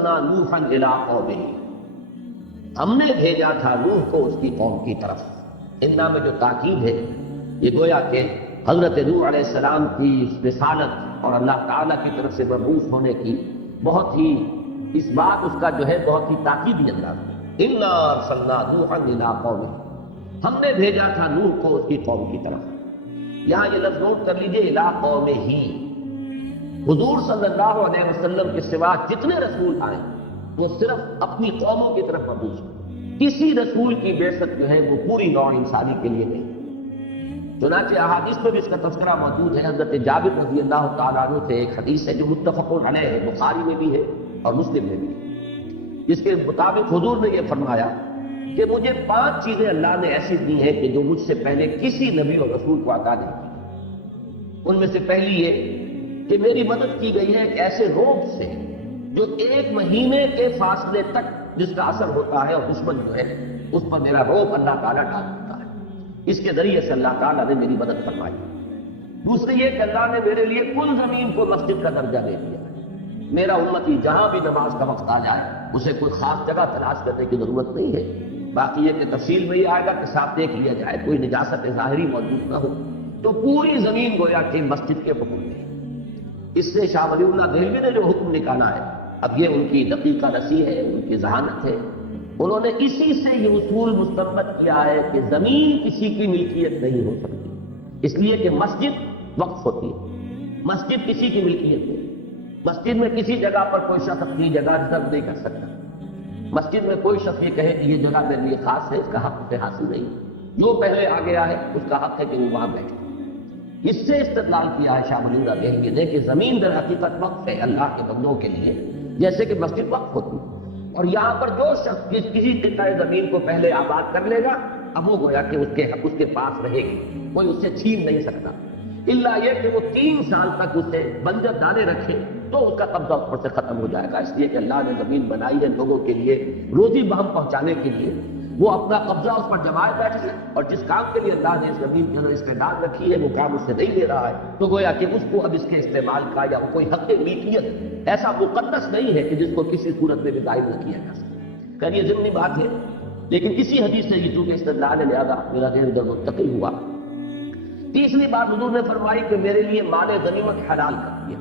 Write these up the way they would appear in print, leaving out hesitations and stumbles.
ارسلنا نوحا الی قومہ، ہم نے بھیجا تھا نوح کو اس کی قوم کی طرف۔ انا میں جو تاکید ہے یہ گویا کہ حضرت نوح علیہ السلام کی رسالت اور اللہ تعالیٰ کی طرف سے مبعوث ہونے کی بہت ہی اس بات اس کا جو ہے بہت ہی تاکیدی انداز ہے۔ انا ارسلنا نوحا الی قومہ، ہم نے بھیجا تھا نوح کو اس کی قوم کی طرف۔ یہاں یہ لفظ نوٹ کر لیجئے، الی قومہ ہی۔ حضور صلی اللہ علیہ وسلم کے سوا جتنے رسول آئے وہ صرف اپنی قوموں کی طرف مبعوث ہیں۔ کسی رسول کی بعثت جو ہے وہ پوری نوع انسانی کے لیے نہیں۔ چنانچہ احادیث میں بھی اس کا تذکرہ موجود ہے۔ حضرت جابر رضی اللہ تعالیٰ عنہ سے ایک حدیث ہے جو متفق علیہ ہے، بخاری میں بھی ہے اور مسلم میں بھی ہے، جس کے مطابق حضور نے یہ فرمایا کہ مجھے 5 چیزیں اللہ نے ایسی دی ہیں کہ جو مجھ سے پہلے کسی نبی اور رسول کو عطا نہیں کی۔ ان میں سے پہلی یہ کہ میری مدد کی گئی ہے ایک ایسے روگ سے جو 1 مہینے کے فاصلے تک جس کا اثر ہوتا ہے، اور دشمن جو ہے اس پر میرا روگ اللہ تعالیٰ ڈال دیتا ہے۔ اس کے ذریعے سے اللہ تعالیٰ نے میری مدد فرمائی۔ دوسری یہ کہ اللہ نے میرے لیے کل زمین کو مسجد کا درجہ دے دیا ہے۔ میرا امتی جہاں بھی نماز کا وقت آ جائے اسے کوئی خاص جگہ تلاش کرنے کی ضرورت نہیں ہے۔ باقی یہ کہ تفصیل میں یہ آئے گا کہ صاف دیکھ لیا جائے کوئی نجاست ظاہری موجود نہ ہو تو پوری زمین گویا کہ مسجد کے حکم میں۔ اس سے شاہ ولی اللہ دہلوی نے جو حکم نکالا ہے، اب یہ ان کی دقیقہ رسی ہے، ان کی ذہانت ہے، انہوں نے اسی سے یہ اصول مستنبط کیا ہے کہ زمین کسی کی ملکیت نہیں ہو سکتی، اس لیے کہ مسجد وقف ہوتی ہے، مسجد کسی کی ملکیت نہیں۔ مسجد میں کسی جگہ پر کوئی شخص اپنی جگہ ریزرو نہیں کر سکتا۔ مسجد میں کوئی شخص یہ کہے کہ یہ جگہ میرے لیے خاص ہے، اس کا حق اسے حاصل نہیں۔ جو پہلے آ گیا ہے اس کا حق ہے کہ وہ وہاں بیٹھے۔ اس سے استدلال کیا ہے شاہ ولی اللہ دہلوی نے کہ زمین در حقیقت وقف ہے اللہ کے بندوں کے لیے، جیسے کہ مسجد وقف ہوتی ہے۔ اور یہاں پر جو شخص کسی قطعہ زمین کو پہلے آباد کر لے گا اب وہ گویا کہ اس کے پاس رہے گی، کوئی اس سے چھین نہیں سکتا، الا یہ کہ وہ 3 سال تک اسے بنجر ڈالے رکھے تو اس کا قبضہ اس پر سے ختم ہو جائے گا۔ اس لیے کہ اللہ نے زمین بنائی ہے لوگوں کے لیے روزی بہم پہنچانے کے لیے، وہ اپنا قبضہ اس پر جمائے بیٹھے اور جس کام کے لیے اللہ نے اس زمین کے اندر استعداد رکھی ہے وہ کام اس سے نہیں لے رہا ہے، تو گویا کہ اس کو اب اس کے استعمال کا یا کوئی حق ملکیت ایسا مقدس نہیں ہے کہ جس کو کسی صورت میں بھی ظاہر نہ کیا جا سکے۔ خیر یہ ضمنی بات ہے، لیکن اسی حدیث سے یہ چونکہ استدلال ہے لہذا میرا ذہن ادھر منتقل ہوا۔ تیسری بات حضور نے فرمائی کہ میرے لیے مال غنیمت حلال کر دیا،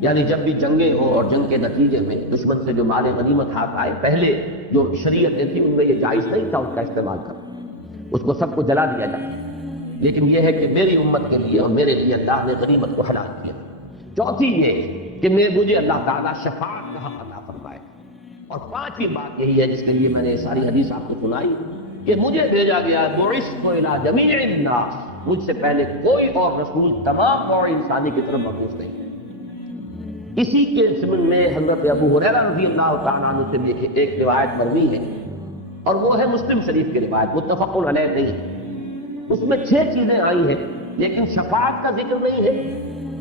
یعنی جب بھی جنگیں ہو اور جنگ کے نتیجے میں دشمن سے جو مال غنیمت ہاتھ آئے، پہلے جو شریعت نے تھی ان میں یہ جائز نہیں تھا اس کا استعمال کرنا، اس کو سب کو جلا دیا جاتا، لیکن یہ ہے کہ میری امت کے لیے اور میرے لیے اللہ نے غنیمت کو حلال کیا۔ چوتھی یہ کہ مجھے اللہ تعالیٰ شفاعت کا حق عطا فرمائے، اور 5ویں بات یہی ہے جس کے لیے میں نے ساری حدیث آپ کو سنائی کہ مجھے بھیجا گیا بعثت الی جمیع الناس، مجھ سے پہلے کوئی اور رسول تمام نوع انسانی کی طرف مبعوث نہیں ہے۔ اسی کے ضمن میں حضرت ابو ہریرہ رضی اللہ تعالیٰ عنہ سے بھی ایک روایت مروی ہے، اور وہ ہے مسلم شریف کی روایت، متفق علیہ نہیں۔ اس میں 6 چیزیں آئی ہیں لیکن شفاعت کا ذکر نہیں ہے،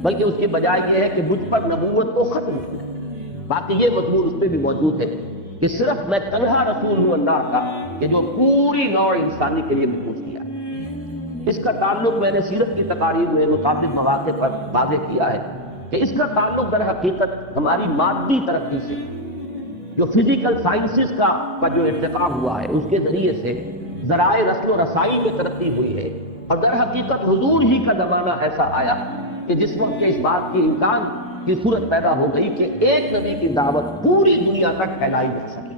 بلکہ اس کی بجائے یہ ہے کہ مجھ پر نبوت کو ختم کیا۔ باقی یہ مضمون اس میں بھی موجود ہے کہ صرف میں تنہا رسول ہوں اللہ کا کہ جو پوری نوع انسانی کے لیے مبعوث کیا ہے۔ اس کا تعلق میں نے سیرت کی تقاریر میں متعدد مواقع پر واضح کیا ہے کہ اس کا تعلق در حقیقت ہماری مادی ترقی سے، جو فزیکل سائنسز کا جو ارتقا ہوا ہے اس کے ذریعے سے ذرائع رسل و رسائی میں ترقی ہوئی ہے، اور در حقیقت حضور ہی کا زمانہ ایسا آیا کہ جس وقت کے اس بات کی امکان کی صورت پیدا ہو گئی کہ ایک نبی کی دعوت پوری دنیا تک پھیلائی جا سکے۔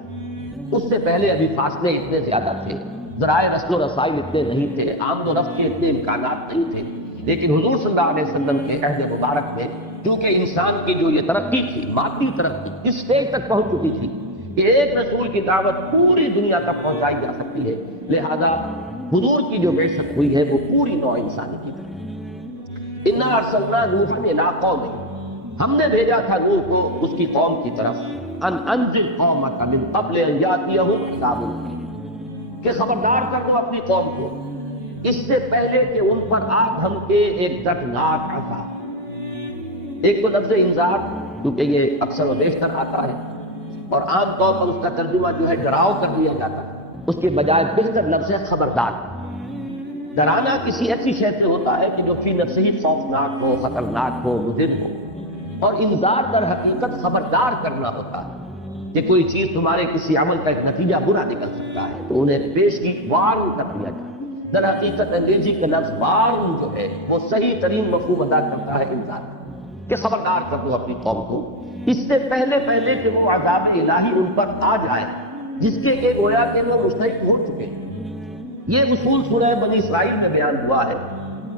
اس سے پہلے ابھی فاصلے اتنے زیادہ تھے، ذرائع رسل و رسائی اتنے نہیں تھے، آمد و رفت کے اتنے امکانات نہیں تھے، لیکن حضور صلی اللہ علیہ وسلم کے عہد مبارک میں چونکہ انسان کی جو یہ ترقی تھی، مادی ترقی اس سٹیج تک پہنچ چکی تھی کہ ایک رسول کی دعوت پوری دنیا تک پہنچائی جا سکتی ہے، لہذا حضور کی جو بعثت ہوئی ہے وہ پوری نوع انسانی کی طرف۔ انا ارسلنا نوحا الی قومہ، ہم نے بھیجا تھا نوح کو اس کی قوم کی طرف، ان انذر قومک من قبل ان یاتیہم عذاب الیم، کہ خبردار کر دو اپنی قوم کو اس سے پہلے کہ ان پر آ ہم کے ایک دردناک عذاب۔ ایک تو لفظ انذار کیونکہ یہ اکثر و بیشتر آتا ہے اور عام طور پر اس کا ترجمہ جو ہے ڈراؤ کر دیا جاتا ہے، اس کے بجائے بہتر لفظ ہے خبردار۔ ڈرانا کسی ایسی شے سے ہوتا ہے کہ جو فی نفسہ ہی خوفناک ہو، خطرناک ہو، مضر ہو، اور انذار در حقیقت خبردار کرنا ہوتا ہے۔ کہ کوئی چیز تمہارے کسی عمل کا ایک نتیجہ برا نکل سکتا ہے تو انہیں پیش کی وارن کر دیا جائے۔ در حقیقت انگریزی کا لفظ وارن جو ہے وہ صحیح ترین مفہوم ادا کرتا ہے انسان کہ خبردار کر دو اپنی قوم کو اس سے پہلے کہ وہ عذاب الہی ان پر آ جائے جس کے کہ گویا کہ وہ مستحق ہو چکے ہیں۔ یہ اصول سورہ بنی اسرائیل میں بیان ہوا ہے،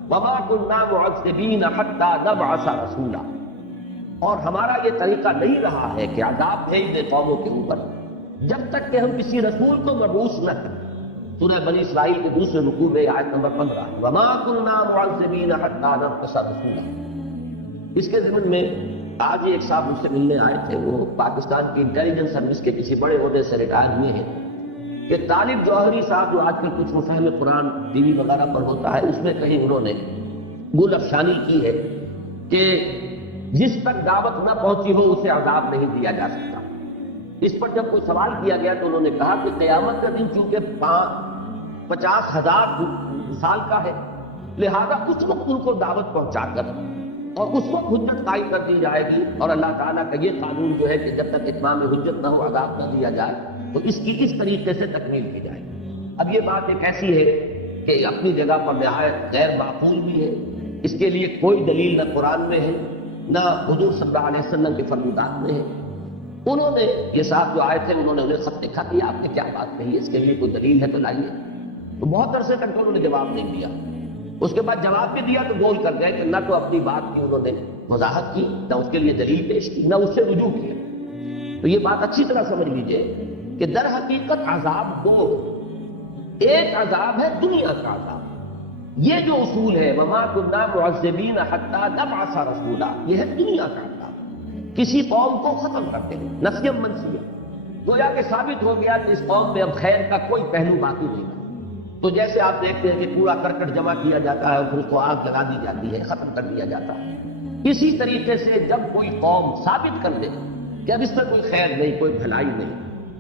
وَمَا كُنَّا مُعَذِّبِينَ حَتَّى نَبْعَثَ رَسُولًا، اور ہمارا یہ طریقہ نہیں رہا ہے کہ عذاب بھیج دے قوموں کے اوپر جب تک کہ ہم کسی رسول کو مبعوث نہ کریں۔ سورہ بنی اسرائیل کے دوسرے رکوع میں آیت نمبر 15، وَمَا كُنَّا مُعَذِّبِينَ حَتَّى نَبْعَثَ رَسُولًا۔ اس کے ضمن میں آج ہی ایک صاحب مجھ سے ملنے آئے تھے، وہ پاکستان کی انٹیلیجنس سروس کے کسی بڑے عہدے سے ریٹائر ہوئے ہیں، کہ طالب جوہری صاحب جو آج کل کچھ مفہم قرآن ٹی وی وغیرہ پر ہوتا ہے اس میں کہیں انہوں نے گل افشانی کی ہے کہ جس تک دعوت نہ پہنچی ہو اسے عذاب نہیں دیا جا سکتا۔ اس پر جب کوئی سوال کیا گیا تو انہوں نے کہا کہ قیامت کا دن چونکہ 50,000 سال کا ہے، لہذا اس وقت ان کو دعوت پہنچا کر اور اس وقت حجت قائم کر دی جائے گی، اور اللہ تعالیٰ کا یہ قانون جو ہے کہ جب تک اتمام حجت نہ ہو عذاب نہ دیا جائے تو اس کی اس طریقے سے تکمیل کی جائے گی۔ اب یہ بات ایک ایسی ہے کہ اپنی جگہ پر نہایت غیر معقول بھی ہے، اس کے لیے کوئی دلیل نہ قرآن میں ہے نہ حضور صلی اللہ علیہ وسلم کے فرمودات میں ہے۔ انہوں نے یہ صاحب جو آئے تھے انہوں نے انہیں خط لکھا کہ آپ نے کیا بات کہی ہے، اس کے لیے کوئی دلیل ہے تو لائیے۔ تو بہت عرصے تک انہوں نے جواب نہیں دیا، اس کے بعد جواب بھی دیا تو بول کر گئے کہ نہ تو اپنی بات کی انہوں نے وضاحت کی، نہ اس کے لیے دلیل پیش کی، نہ اس سے رجوع کیا۔ تو یہ بات اچھی طرح سمجھ لیجئے کہ در حقیقت عذاب دو، ایک عذاب ہے دنیا کا عذاب، یہ جو اصول ہے وَمَا كُنَّا مُعَذِّبِينَ حَتَّى نَبْعَثَ رَسُولًا، یہ ہے دنیا کا عذاب، کسی قوم کو ختم کرتے ہیں نسیم منسیہ، گویا کہ ثابت ہو گیا کہ اس قوم میں اب خیر کا کوئی پہلو باقی نہیں ہے۔ تو جیسے آپ دیکھتے ہیں کہ کوڑا کرکٹ جمع کیا جاتا ہے اور پھر اس کو آگ لگا دی جاتی ہے، ختم کر دیا جاتا ہے، اسی طریقے سے جب کوئی قوم ثابت کر دے کہ اب اس میں کوئی خیر نہیں، کوئی بھلائی نہیں،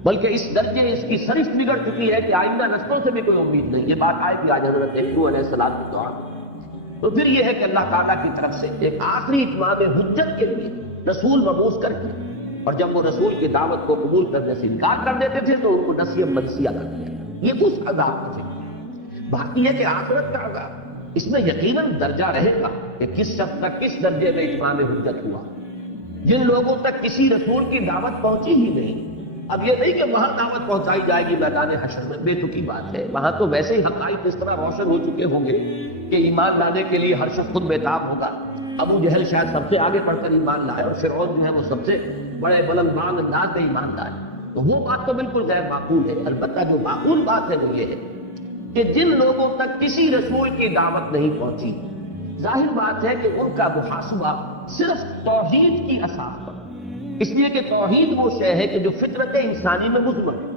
بلکہ اس درجے اس کی سرشت بگڑ چکی ہے کہ آئندہ نسلوں سے بھی کوئی امید نہیں، یہ بات آئے گی آج حضرت نوح علیہ السلام کی دعا میں۔ تو پھر یہ ہے کہ اللہ تعالیٰ کی طرف سے ایک آخری اتمام حجت کے لیے رسول مبعوث کر کے، اور جب وہ رسول کی دعوت کو قبول کرنے سے انکار کر دیتے تھے تو ان کو نسیم منسیہ کر دیا۔ یہ اس عذاب کا ذکر۔ باقی ہے کہ آخرت کا عذاب، اس میں یقیناً درجہ رہے گا کہ کس شخص تک کس درجے میں اتمام حجت ہوا۔ جن لوگوں تک کسی رسول کی دعوت پہنچی ہی نہیں، اب یہ نہیں کہ وہاں دعوت پہنچائی جائے گی میدان حشر میں، بے تکی بات ہے، وہاں تو ویسے ہی حقائق اس طرح روشن ہو چکے ہوں گے کہ ایمان لانے کے لیے ہر شخص خود بےتاب ہوگا۔ ابو جہل شاید سب سے آگے پڑھ کر ایمان لائے اور فرعون جو ہے وہ سب سے بڑے بلند بانگ انداز میں ایمان لائے، تو وہ بات تو بالکل غیر معقول ہے۔ البتہ جو معقول بات ہے وہ یہ ہے کہ جن لوگوں تک کسی رسول کی دعوت نہیں پہنچی، ظاہر بات ہے کہ ان کا محاسبہ صرف توحید کی اساس پر، اس لیے کہ توحید وہ شے ہے کہ جو فطرت انسانی میں مضمر ہے،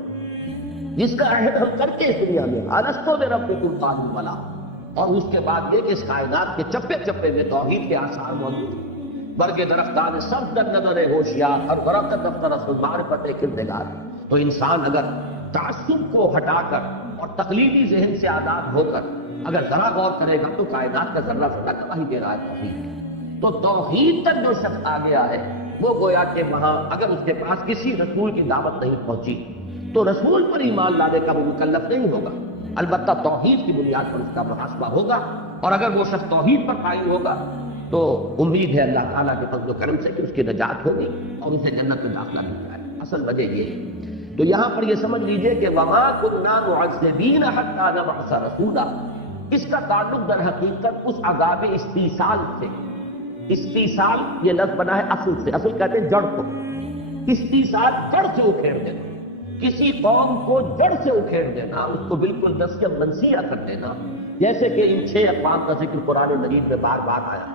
جس کا عہد ہم کرتے اس دنیا میں الستو بربکم قالوا بلی، اور اس کے بعد یہ کہ اس کائنات کے چپے چپے میں توحید کے آثار موجود ہیں۔ برگ درختان سب در نظر ہوشیار اور برکت دفتر اصل معرفت کردگار۔ تو انسان اگر تعصب کو ہٹا کر اور تقلیدی ذہن سے آزاد ہو کر اگر ذرا غور کرے گا تو کائنات کا ذرہ ذرہ گواہی دے رہا ہے توحید۔ تو توحید تک جو شخص آ گیا ہے وہ گویا کہ وہاں اگر اس کے پاس کسی رسول کی دعوت نہیں پہنچی تو رسول پر ایمان لانے کا وہ مکلف نہیں ہوگا، البتہ توحید کی بنیاد پر اس کا محاسبہ ہوگا، اور اگر وہ شخص توحید پر قائم ہوگا تو امید ہے اللہ تعالیٰ کے فضل و کرم سے کہ اس کی نجات ہوگی اور اسے جنت میں داخلہ مل جائے۔ اصل وجہ یہ ہے، تو یہاں پر یہ سمجھ لیجئے کہ وَمَا كُنَّا مُعَذِّبِينَ حَتَّى نَبْعَثَ رَسُولًا، اس کا تعلق در حقیقت اس عذاب استیصال سے۔ استیصال یہ لفظ بنا ہے اصل سے، اصل کہتے ہیں جڑ کو، استیصال جڑ سے اکھیڑ دینا، کسی قوم کو جڑ سے اکھیڑ دینا، اس کو بالکل نسیم منسیہ کر دینا، جیسے کہ ان 6 اقوام کا ذکر قرآن مجید میں بار بار آیا،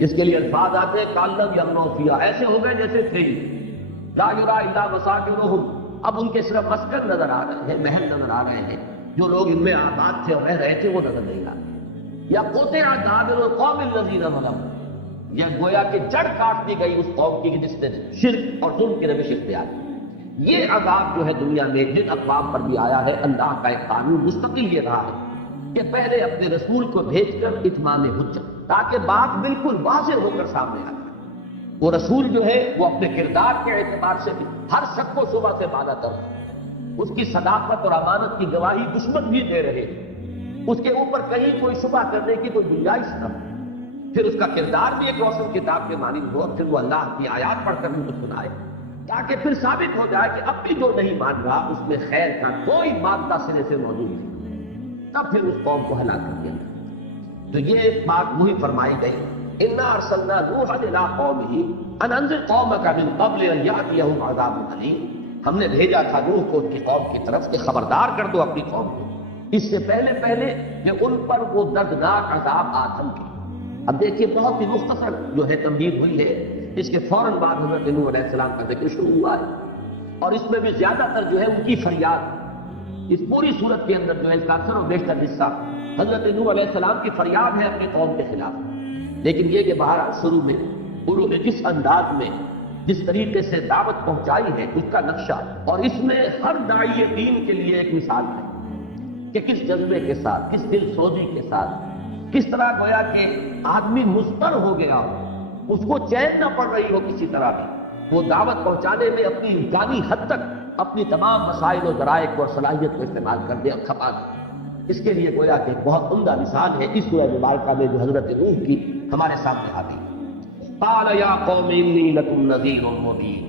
جس کے لیے الفاظ آتے ہیں کالم یغنوا فیہا، ایسے ہو گئے جیسے تھے ہی، لا یری الا مساکنہم، اب ان کے صرف مسکن نظر آ رہے ہیں، محل نظر آ رہے ہیں، جو لوگ ان میں آباد تھے اور رہ رہے تھے وہ نظر نہیں آ رہے۔ یا قطع دابر القوم الذین ظلموا، یہ گویا کہ جڑ کاٹ دی گئی اس قوم کی جس نے شرک اور ظلم کی روش اختیار کی۔ یہ عذاب جو ہے دنیا میں جن اقوام پر بھی آیا ہے، اللہ کا ایک قانون مستقل یہ رہا ہے کہ پہلے اپنے رسول کو بھیج کر اتمام حجت، تاکہ بات بالکل واضح ہو کر سامنے آ جائے وہ رسول جو ہے وہ اپنے کردار کے اعتبار سے بھی ہر شخص کو صبح سے بالا تر، اس کی صداقت اور امانت کی گواہی دشمن بھی دے رہے ہیں، اس کے اوپر کہیں کوئی شبہ کرنے کی کوئی گنجائش نہ ہو، پھر اس کا کردار بھی ایک روشن کتاب کے مانند ہو، پھر وہ اللہ کی آیات پڑھ کر ان کو سنائے، تاکہ پھر ثابت ہو جائے کہ اب بھی جو نہیں مان رہا اس میں خیر کا کوئی مادہ سرے سے موجود نہیں، تب پھر اس قوم کو ہلاک کر دیا۔ تو یہ بات وہی فرمائی گئی، انا ارسلنا نوحا الی قومہ ان انذر قومک من قبل ان یاتیہم عذاب الیم، ہم نے بھیجا تھا نوح کو ان کی قوم کی طرف کہ خبردار کر دو اپنی قوم کو اس سے پہلے کہ ان پر وہ دردناک عذاب آ چکے۔ اب دیکھیے بہت ہی مختصر جو ہے تمہید ہوئی ہے، اس کے فوراً بعد حضرت نوح علیہ السلام کا ذکر شروع ہوا ہے، اور اس میں بھی زیادہ تر جو ہے ان کی فریاد، اس پوری صورت کے اندر جو ہے اس کا اکثر و بیشتر حصہ حضرت نوح علیہ السلام کی فریاد ہے اپنی قوم کے خلاف۔ لیکن یہ کہ بہرحال شروع میں انہوں نے جس انداز میں جس طریقے سے دعوت پہنچائی ہے اس کا نقشہ، اور اس میں ہر داعی دین کے لیے ایک مثال ہے کہ کس جذبے کے ساتھ، کس دل سوزی کے ساتھ، کس طرح گویا کہ آدمی مضطر ہو گیا ہو، اس کو چین نہ پڑ رہی ہو کسی طرح بھی، وہ دعوت پہنچانے میں اپنی امکانی حد تک اپنی تمام مسائل و ذرائع کو اور صلاحیت کو استعمال کر دے اور کھپا دے۔ اس کے لیے گویا کہ بہت عمدہ مثال ہے اس سورہ مبارکہ میں جو حضرت نوح کی ہمارے سامنے آتی ہے۔ قال یا قوم انی لکم نذیر مبین،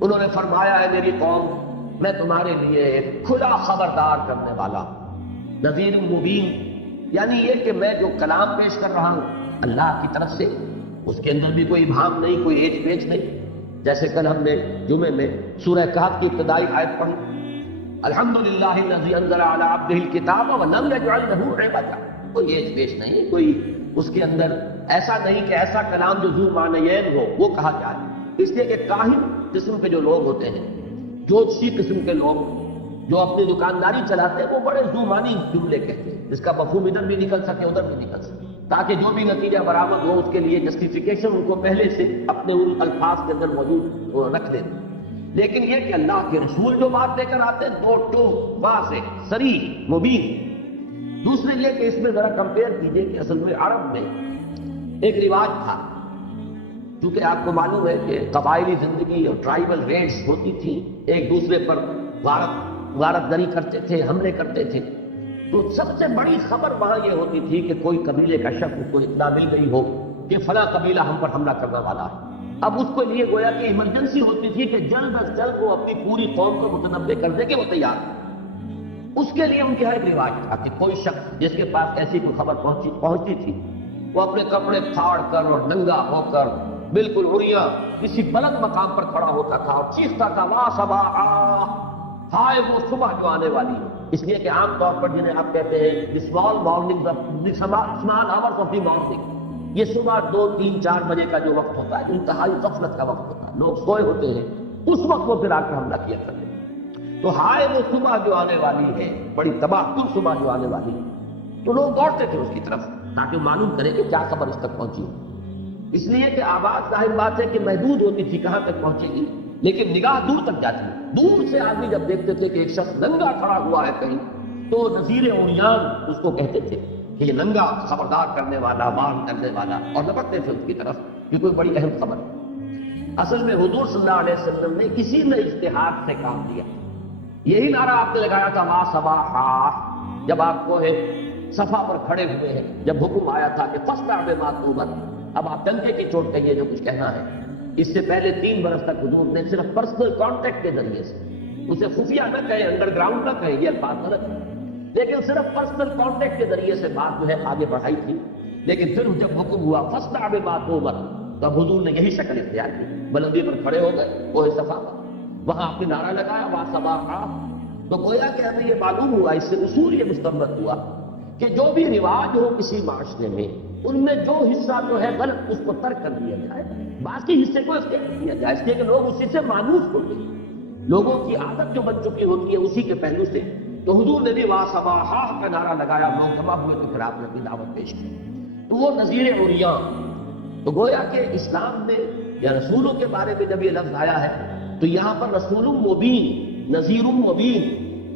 انہوں نے فرمایا ہے میری قوم میں تمہارے لیے ایک کھلا خبردار کرنے والا ہوں۔ نذیر مبین یعنی یہ کہ میں جو کلام پیش کر رہا ہوں اللہ کی طرف سے، اس کے اندر بھی کوئی ابہام نہیں، کوئی ایج پیچ نہیں۔ جیسے کل ہم نے جمعے میں سورہ کہف کی ابتدائی آیت پڑھی، الحمدللہ الذی انزل علی عبدہ الکتاب ولم یجعل لہ عوجا، کوئی ایج پیچ نہیں، کوئی اس کے اندر ایسا نہیں کہ ایسا کلام جو ذو معنیین ہو وہ کہا جائے۔ اس لیے کہ کاہن قسم کے جو لوگ ہوتے ہیں، جوتشی قسم کے لوگ جو اپنی دکانداری چلاتے ہیں، وہ بڑے ذو معنی جملے کہتے ہیں جس کا مفہوم ادھر بھی نکل سکے ادھر بھی نکل سکے، تاکہ جو بھی نتیجہ برآمد ہو اس کے لیے جسٹیفیکیشن ان کو پہلے سے اپنے ان الفاظ کے اندر موجود رکھ لیں۔ لیکن یہ کہ اللہ کے رسول جو بات لے کر آتے ہیں دو ٹو واضح صریح مبین۔ دوسرے یہ کہ اس میں ذرا کمپیئر کیجئے کہ اصل میں عرب میں ایک رواج تھا، کیونکہ آپ کو معلوم ہے کہ قبائلی زندگی اور ٹرائبل ریٹس ہوتی تھی، ایک دوسرے پر غارت دری کرتے تھے، حملے کرتے تھے، تو سب سے بڑی خبر وہاں یہ ہوتی تھی کہ کوئی قبیلے کا شخص کو اطلاع مل گئی ہو کہ فلاں قبیلہ ہم پر حملہ کرنے والا ہے۔ اب اس کو لیے گویا کہ ایمرجنسی ہوتی تھی کہ جلد از جلد وہ اپنی پوری قوم کو متنبع کر دے کہ وہ تیار ہے۔ اس کے لیے ان کے ایک رواج تھا کہ کوئی شخص جس کے پاس ایسی کوئی خبر پہنچتی تھی، وہ اپنے کپڑے پھاڑ کر اور ننگا ہو کر بالکل عریاں کسی بلند مقام پر کھڑا ہوتا تھا اور چیختا تھا لا صباح، ہائے وہ صبح جو آنے والی ہے۔ اس لیے کہ عام طور پر جنہیں آپ کہتے ہیں small morning small hours of the morning, یہ صبح 2, 3, 4 بجے کا جو وقت ہوتا ہے انتہائی غفلت کا وقت ہوتا ہے، لوگ سوئے ہوتے ہیں، اس وقت وہ پھر آ کر حملہ کیا کرتے ہیں۔ تو ہائے وہ صبح جو آنے والی ہے، بڑی تباہ کن صبح جو آنے والی ہے، تو لوگ دوڑتے تھے اس کی طرف تاکہ معلوم کریں کہ کیا خبر اس تک پہنچی۔ اس لیے کہ آواز ظاہر بات ہے کہ محدود ہوتی تھی کہاں تک پہنچے گی، لیکن نگاہ دور تک جاتی ہے۔ دور سے آدمی جب دیکھتے تھے کہ ایک شخص ننگا کھڑا ہوا ہے کہیں، تو نذیر عریان اس کو کہتے تھے کہ یہ ننگا خبردار کرنے والا، وارن کرنے والا، اور لپکتے تھے اس کی طرف کہ کوئی بڑی اہم خبر ہے۔ اصل میں حضور صلی اللہ علیہ وسلم نے اسی میں اجتہاد سے کام لیا، یہی نعرہ آپ نے لگایا تھا ما صباح، جب آپ کو صفا پر کھڑے ہوئے ہیں، جب حکم آیا تھا کہ فاصدع بما تؤمر، اب آپ ڈنکے کی چوٹ کہیے جو کچھ کہنا ہے۔ اس سے پہلے 3 برس تک حضور نے صرف پرسنل کانٹیکٹ کے ذریعے سے، اسے خفیہ نہ کہیں، انڈر گراؤنڈ نہ کہیں، یہ الفاظ غلط ہے، لیکن صرف پرسنل کانٹیکٹ کے ذریعے سے بات جو ہے آگے بڑھائی تھی۔ لیکن پھر جب حکم ہوا فاصدع بما تؤمر، تب حضور نے یہی شکل اختیار کی، بلندی پر کھڑے ہو گئے کوہ صفا پر، وہاں آپ نے نعرہ لگایا وا صباحا۔ تو گویا کہ ہمیں یہ معلوم ہوا، اس سے اصول یہ مستنبط ہوا کہ جو بھی رواج ہو کسی معاشرے میں، ان میں جو حصہ جو ہے غلط اس کو ترک کر دیا جائے، باقی حصے کو اختیار کیا جائے، اس لیے کہ لوگ اسی سے مانوس ہوتے ہیں، لوگوں کی عادت جو بن چکی ہوتی ہے اسی کے پہلو سے۔ تو حضور نے بھی وا صباحا کا نعرہ لگایا، لوگ جمع ہوئے تو پھر آپ نے اپنی دعوت پیش کی، تو وہ نذیر عریاں۔ تو گویا کہ اسلام میں یا رسولوں کے بارے میں جب یہ لفظ آیا ہے تو یہاں پر رسول مبین، نذیر مبین،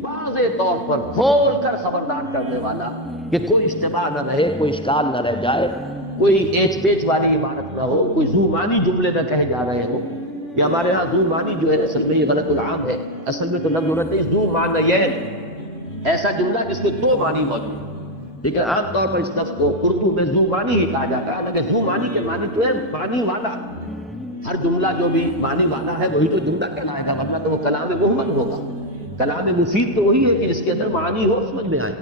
واضح طور پر کھول کر خبردار کرنے والا کہ کوئی اشتباہ نہ رہے، کوئی اشکال نہ رہ جائے، کوئی ایچ پیچ والی عبارت نہ ہو، کوئی زومانی جملے میں کہے جا رہے ہو. کہ ہمارے ہاں زومانی جو ہے اصل میں یہ غلط العام ہے. اصل میں تو لفظ ہونا چاہیے زومانیین، ایسا جملہ جس کے دو معنی موجود ہیں. لیکن عام طور پر اس لفظ کو اردو میں زومانی ہی کہا جاتا ہے. لیکن زومانی کے معنی تو ہے معنی والا. ہر جملہ جو بھی معنی والا ہے وہی تو جملہ کہلائے گا، ورنہ تو وہ کلام محمد ہوگا. کلام مفید تو وہی ہے کہ اس کے اندر معنی ہو، سمجھ میں آئے.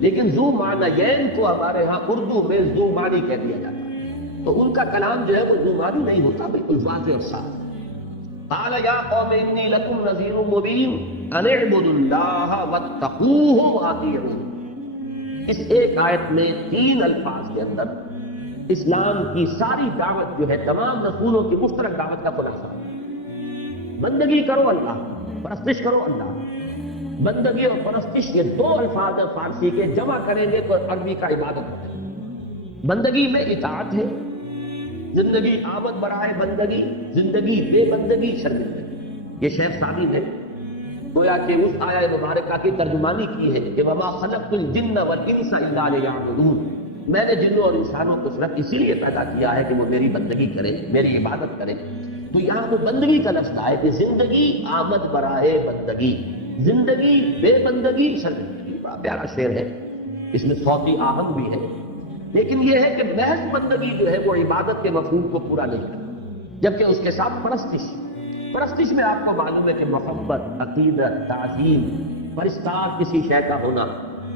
لیکن ذو معنیین کو ہمارے ہاں اردو میں ذو معنی کہہ دیا جاتا ہے، تو ان کا کلام جو ہے وہ ذو معنی نہیں ہوتا، بالکل واضح اور صاف. قال یا قوم انی لکم نذیر مبین ان اعبدوا اللہ واتقوہ واطیعون. اس ایک آیت میں 3 الفاظ کے اندر اسلام کی ساری دعوت جو ہے، تمام رسولوں کی مشترک دعوت کا خلاصہ. بندگی کرو اللہ، پرستش کرو اللہ. بندگی اور پرستش یہ 2 الفاظ ہیں فارسی کے، جمع کریں گے تو عربی کا عبادت ہے. بندگی میں اطاعت ہے، زندگی آمد برائے بندگی، زندگی بے بندگی شرمندگی. یہ شیخ سعدی نے گویا کہ اس آیہ مبارکہ کی ترجمانی کی ہے کہ وما خلقت الجن والانس الا لیعبدون. میں نے جنوں اور انسانوں کو صرف اسی لیے پیدا کیا ہے کہ وہ میری بندگی کریں، میری عبادت کریں. تو یہاں وہ بندگی کا لفظ ہے کہ زندگی آمد برائے بندگی، زندگی بے بندگی شرمندگی. بڑا پیارا شعر ہے، اس میں صوتی آہنگ بھی ہے. لیکن یہ ہے کہ محض بندگی جو ہے وہ عبادت کے مفہوم کو پورا نہیں کرتی، جبکہ اس کے ساتھ پرستش میں آپ کو معلوم ہے کہ محبت، عقیدت، تعظیم، پرستار کسی شے کا ہونا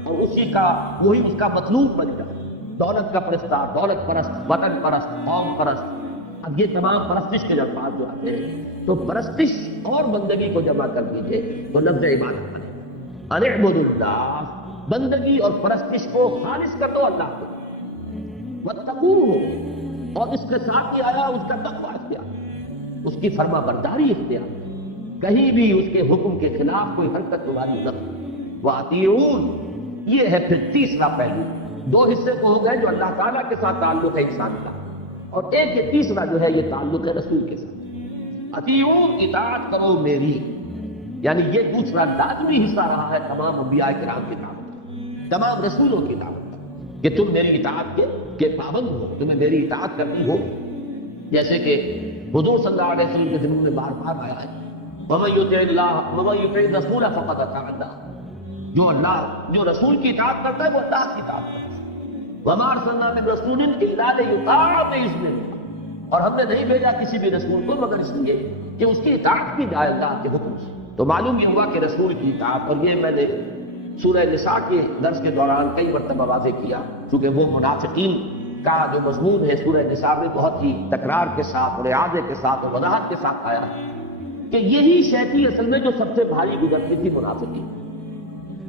اور اسی کا وہی اس کا مطلوب بن جانا. دولت کا پرستار، دولت پرست، وطن پرست، قوم پرست. اب یہ تمام پرستش کے الفاظ جو آتے ہیں، تو پرستش اور بندگی کو جمع کر دیجئے تو لفظ عبادت بنے. ان اعبدوا اللہ، بندگی اور پرستش کو خالص کر دو اللہ کو. واتقوہ، اور اس کے ساتھ ہی آیا اس کا تقویٰ اختیار، اس کی فرما برداری اختیار، کہیں بھی اس کے حکم کے خلاف کوئی حرکت تمہاری نہ ہو. واطیعون، یہ ہے پھر تیسرا پہلو. 2 حصے کو ہو گئے جو اللہ تعالیٰ کے ساتھ تعلق ہے انسان کا، اور ایک یہ تیسرا جو ہے یہ تعلق ہے رسول کے ساتھ. اطیعون، اطاعت کرو میری. یعنی یہ دوسرا لازمی حصہ رہا ہے تمام انبیاء کرام کی دعوت، تمام رسولوں کی دعوت، کہ تم میری اطاعت کے پابند ہو، تمہیں میری اطاعت کرنی ہو. جیسے کہ حضور صلی اللہ علیہ وسلم کے ذمن میں بار بار آیا ہے وَمَن يُطِعِ اللَّهَ وَمَن يُطِعِ الرَّسُولَ فَقَدْ أَطَاعَ اللَّهَ. جو رسول کی اطاعت کرتا ہے وہ اللہ کی اطاعت کرتا ہے. وَمَا أَرْسَلْنَا مِن رَّسُولٍ إِلَّا لِيُطَاعَ بِإِذْنِ اللَّهِ، اور ہم نے نہیں بھیجا کسی بھی رسول کو مگر اس لیے کہ اس کی اطاعت کی جائے اللہ کے حکم سے. تو معلوم یہ ہوا کہ رسول کی اطاعت، اور یہ میں نے سورہ نساء کے درس کے دوران کئی مرتبہ واضح کیا، چونکہ وہ منافقین کا جو مضمون ہے سورہ نساء میں بہت ہی تکرار کے ساتھ اور اعادے کے ساتھ اور وضاحت کے ساتھ آیا کہ یہی شے تھی اصل میں جو سب سے بھاری گزرتی تھی منافقین،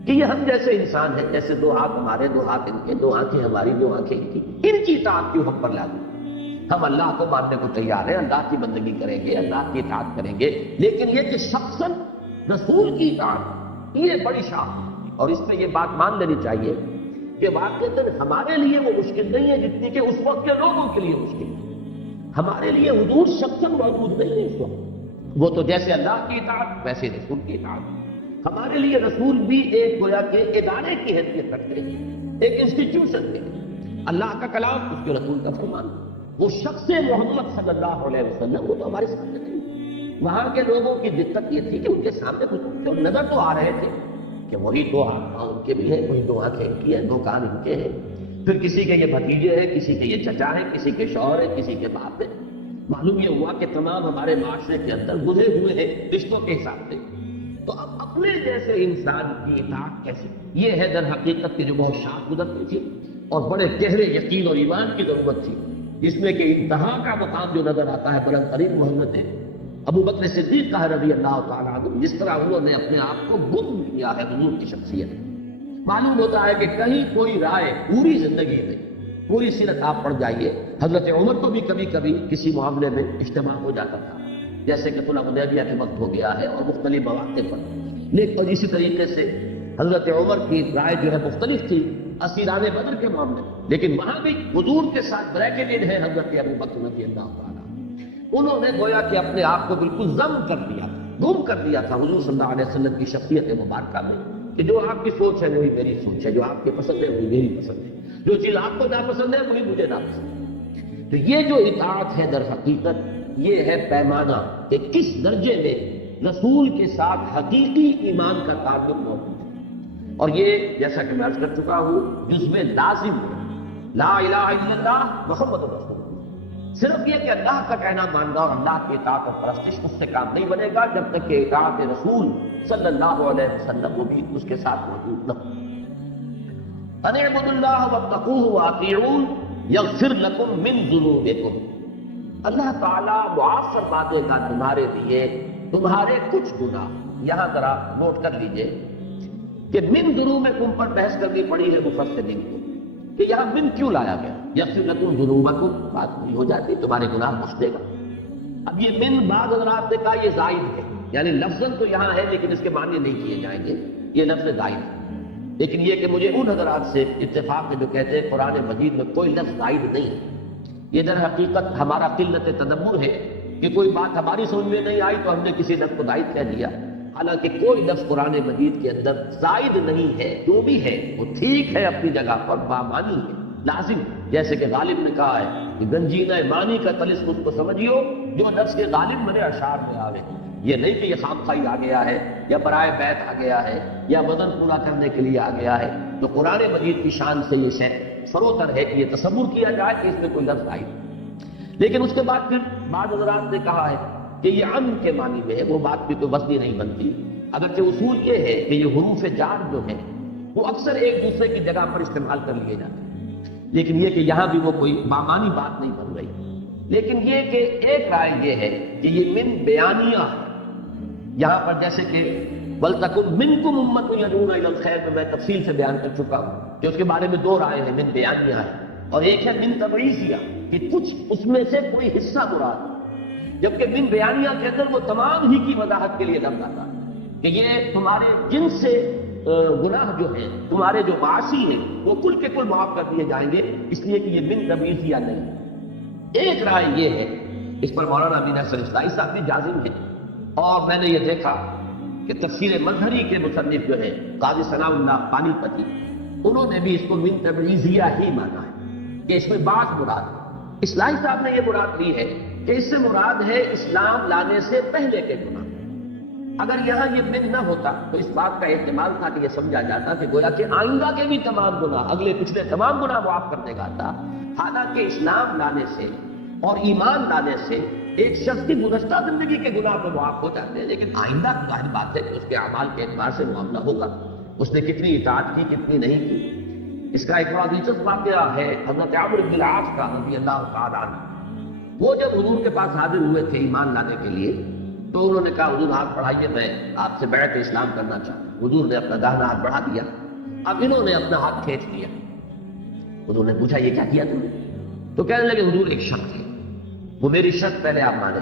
کہ یہ ہم جیسے انسان ہیں، جیسے 2 ہاتھ ہمارے، 2 ہاتھ ان کے، 2 آنکھیں ہماری، 2 آنکھیں ان کی، ان کی اطاعت کیوں ہم پر لازم؟ ہم اللہ کو ماننے کو تیار ہیں، اللہ کی بندگی کریں گے، اللہ کی اطاعت کریں گے، لیکن یہ کہ شخصاً رسول کی اطاعت یہ بڑی شان ہے. اور اس میں یہ بات مان لینی چاہیے کہ واقعتاً ہمارے لیے وہ مشکل نہیں ہے جتنی کہ اس وقت کے لوگوں کے لیے مشکل ہے. ہمارے لیے حضور شخصاً موجود نہیں ہے اس وقت، وہ تو جیسے اللہ کی اطاعت ویسے رسول کی اطاعت. ہمارے لیے رسول بھی ایک گویا کہ ادارے کی حیثیت رکھتے ہیں، ایک انسٹیٹیوشن کے، اللہ کا کلام، اس کے رسول کا فرمان. وہ شخص محمد صلی اللہ علیہ وسلم وہ تو ہمارے سامنے نہیں. وہاں کے لوگوں کی دقت یہ تھی کہ ان کے سامنے کچھ نظر تو آ رہے تھے کہ وہی 2 ہاتھ ان کے بھی ہیں، وہی 2 آنکھیں ان کی ہیں، 2 کان ان کے ہیں، پھر کسی کے یہ بھتیجے ہیں، کسی کے یہ چچا ہیں، کسی کے شوہر ہیں، کسی کے باپ ہیں. معلوم یہ ہوا کہ تمام ہمارے معاشرے کے اندر گزرے ہوئے ہیں رشتوں کے حساب سے. تو اب اپنے جیسے انسان کی اطاعت کیسے؟ یہ ہے در حقیقت کی جو بہت شان گزرتی تھی اور بڑے گہرے یقین اور ایمان کی ضرورت تھی، جس میں کہ انتہا کا مقام جو نظر آتا ہے بلند ترین محمد ہے ابو بکر صدیق کا رضی اللہ تعالیٰ عنہ. جس طرح انہوں نے اپنے آپ کو گم کیا ہے حضور کی شخصیت. معلوم ہوتا ہے کہ کہیں کوئی رائے پوری زندگی میں، پوری سیرت آپ پڑھ جائیے، حضرت عمر کو بھی کبھی کبھی کسی معاملے میں اجتماع ہو جاتا تھا، جیسے کہ صلح حدیبیہ کے وقت ہو گیا ہے اور مختلف مواقع پر. لیکن اور اسی طریقے سے حضرت عمر کی رائے جو ہے مختلف تھی اسیران بدر کے معاملے میں، لیکن وہاں بھی حضور کے ساتھ بریکٹڈ ہے حضرت ابو بکر رضی اللہ تعالیٰ. انہوں نے گویا کہ اپنے آپ کو بالکل ضم کر دیا، گم کر دیا تھا حضور صلی اللہ علیہ وسلم کی شخصیت مبارکہ میں، کہ جو آپ کی سوچ ہے وہی میری سوچ ہے، جو آپ کی پسند ہے وہی میری پسند ہے، جو چیز آپ کو ناپسند ہے وہی مجھے ناپسند ہے. تو یہ جو اطاعت ہے در حقیقت یہ ہے پیمانہ کہ کس درجے میں رسول کے ساتھ حقیقی ایمان کا تعلق موجود ہے. اور یہ جیسا کہ میں عرض کر چکا ہوں جزو لازم لا الہ الا اللہ محمد رسول اللہ. صرف یہ کہ اللہ کا کہنا ماننا اور اللہ کی اطاعت اور پرستش اس سے کام نہیں بنے گا جب تک کہ اطاعت رسول صلی اللہ علیہ وسلم وہ بھی اس کے ساتھ موجود نہ ہو. ان اعبدوا اللہ واتقوہ واطیعون یغفر لکم من ذنوبکم. اللہ تعالیٰ معاف فرما دے گا تمہارے لیے تمہارے کچھ گناہ. یہاں ذرا نوٹ کر لیجئے کہ من ذنوبکم پر بحث کرنی پڑی ہے مفسرین کو کہ یہاں من کیوں لایا گیا. یغفر لکم ذنوبکم بات پوری ہو جاتی تمہارے گناہ بخش دے گا. اب یہ من بعض حضرات نے کہا یہ زائد ہے یعنی لفظاً تو یہاں ہے لیکن اس کے معنی نہیں کیے جائیں گے یہ لفظ زائد ہے. لیکن یہ کہ مجھے ان حضرات سے اتفاق ہے جو کہتے ہیں قرآن مجید میں کوئی لفظ زائد نہیں ہے. یہ در حقیقت ہمارا قلت تدبر ہے کہ کوئی بات ہماری سمجھ میں نہیں آئی تو ہم نے کسی لفظ کو زائد کہہ دیا. حالانکہ کوئی لفظ قرآن مجید کے اندر زائد نہیں ہے. جو بھی ہے وہ ٹھیک ہے اپنی جگہ پر بامانی ہے لازم. جیسے کہ غالب نے کہا ہے کہ گنجینہ معنی کا طلسم اس کو سمجھیو جو لفظ کے غالب بنے اشعار میں آوے. یہ نہیں کہ یہ خامخواہی آ گیا ہے یا برائے بیت آ گیا ہے یا وزن پورا کرنے کے لیے آ گیا ہے. تو قرآن مجید کی شان سے یہ شے فروتر ہے کہ یہ تصور کیا جائے کہ اس میں کوئی لفظ آئی. لیکن اس کے بعد پھر بعض حضرات نے کہا ہے کہ یہ امن کے معنی میں ہے. وہ بات بھی تو وزنی نہیں بنتی. اگرچہ اصول یہ ہے کہ یہ حروف جار جو ہیں وہ اکثر ایک دوسرے کی جگہ پر استعمال کر لیے جاتے ہیں لیکن یہ کہ یہاں بھی وہ کوئی بامانی بات نہیں بن رہی. لیکن یہ کہ ایک رائے یہ ہے کہ یہ من بیانیہ ہے. یہاں پر جیسے کہ وَلْتَكُن مِّنكُمْ أُمَّةٌ يَدْعُونَ إِلَى الْخَيْرِ میں تفصیل سے بیان کر چکا ہوں کہ اس کے بارے میں دو رائے ہیں. من بیانیہ ہے اور ایک ہے من تبعیضیہ کہ کچھ اس میں سے کوئی حصہ مراد ہے. جبکہ من بیانیہ کے اندر وہ تمام ہی کی وضاحت کے لیے لفظ آتا ہے کہ یہ تمہارے جن سے گناہ جو ہیں تمہارے جو معاصی ہیں وہ کل کے کل معاف کر دیے جائیں گے. اس لیے کہ یہ من تبعیضیہ نہیں. ایک رائے یہ ہے اس پر مولانا امین احسن اصلاحی صاحب بھی جازم ہیں اور میں نے یہ دیکھا کہ تفسیر مظہری کے مصنف جو ہے قاضی ثناء اللہ پانی پتی انہوں نے بھی اس کو من تبعیضیہ ہی مانا ہے کہ اس میں بات مراد ہے. اصلاحی صاحب نے یہ مراد لی ہے کہ اس سے مراد ہے اسلام لانے سے پہلے کے گناہ. اگر یہاں یہ من نہ ہوتا تو اس بات کا احتمال تھا کہ یہ سمجھا جاتا کہ گویا کہ آئندہ کے بھی تمام گناہ اگلے پچھلے تمام گناہ معاف کر دے گا تھا. حالانکہ اسلام لانے سے اور ایمان لانے سے ایک شخص کی گزشتہ زندگی کے گناہ تو معاف ہو جاتے ہیں لیکن آئندہ کی ظاہر بات ہے کہ اس کے اعمال کے اعتبار سے معاملہ ہوگا اس نے کتنی اطاعت کی کتنی نہیں کی. اس کا ایک بڑا دلچسپ واقعہ ہے حضرت عمرو بن العاص کا رضی اللہ تعالیٰ عنہ. وہ جب حضور کے پاس حاضر ہوئے تھے ایمان لانے کے لیے تو انہوں نے کہا حضور ہاتھ بڑھائیے میں آپ سے بیعت اسلام کرنا چاہتا ہوں. حضور نے اپنا داہنا ہاتھ بڑھا دیا. اب انہوں نے اپنا ہاتھ کھینچ لیا. حضور نے پوچھا یہ کیا کیا تم نے؟ تو کہنے لگے حضور ایک شرط ہے وہ میری شرط پہلے آپ مانیں.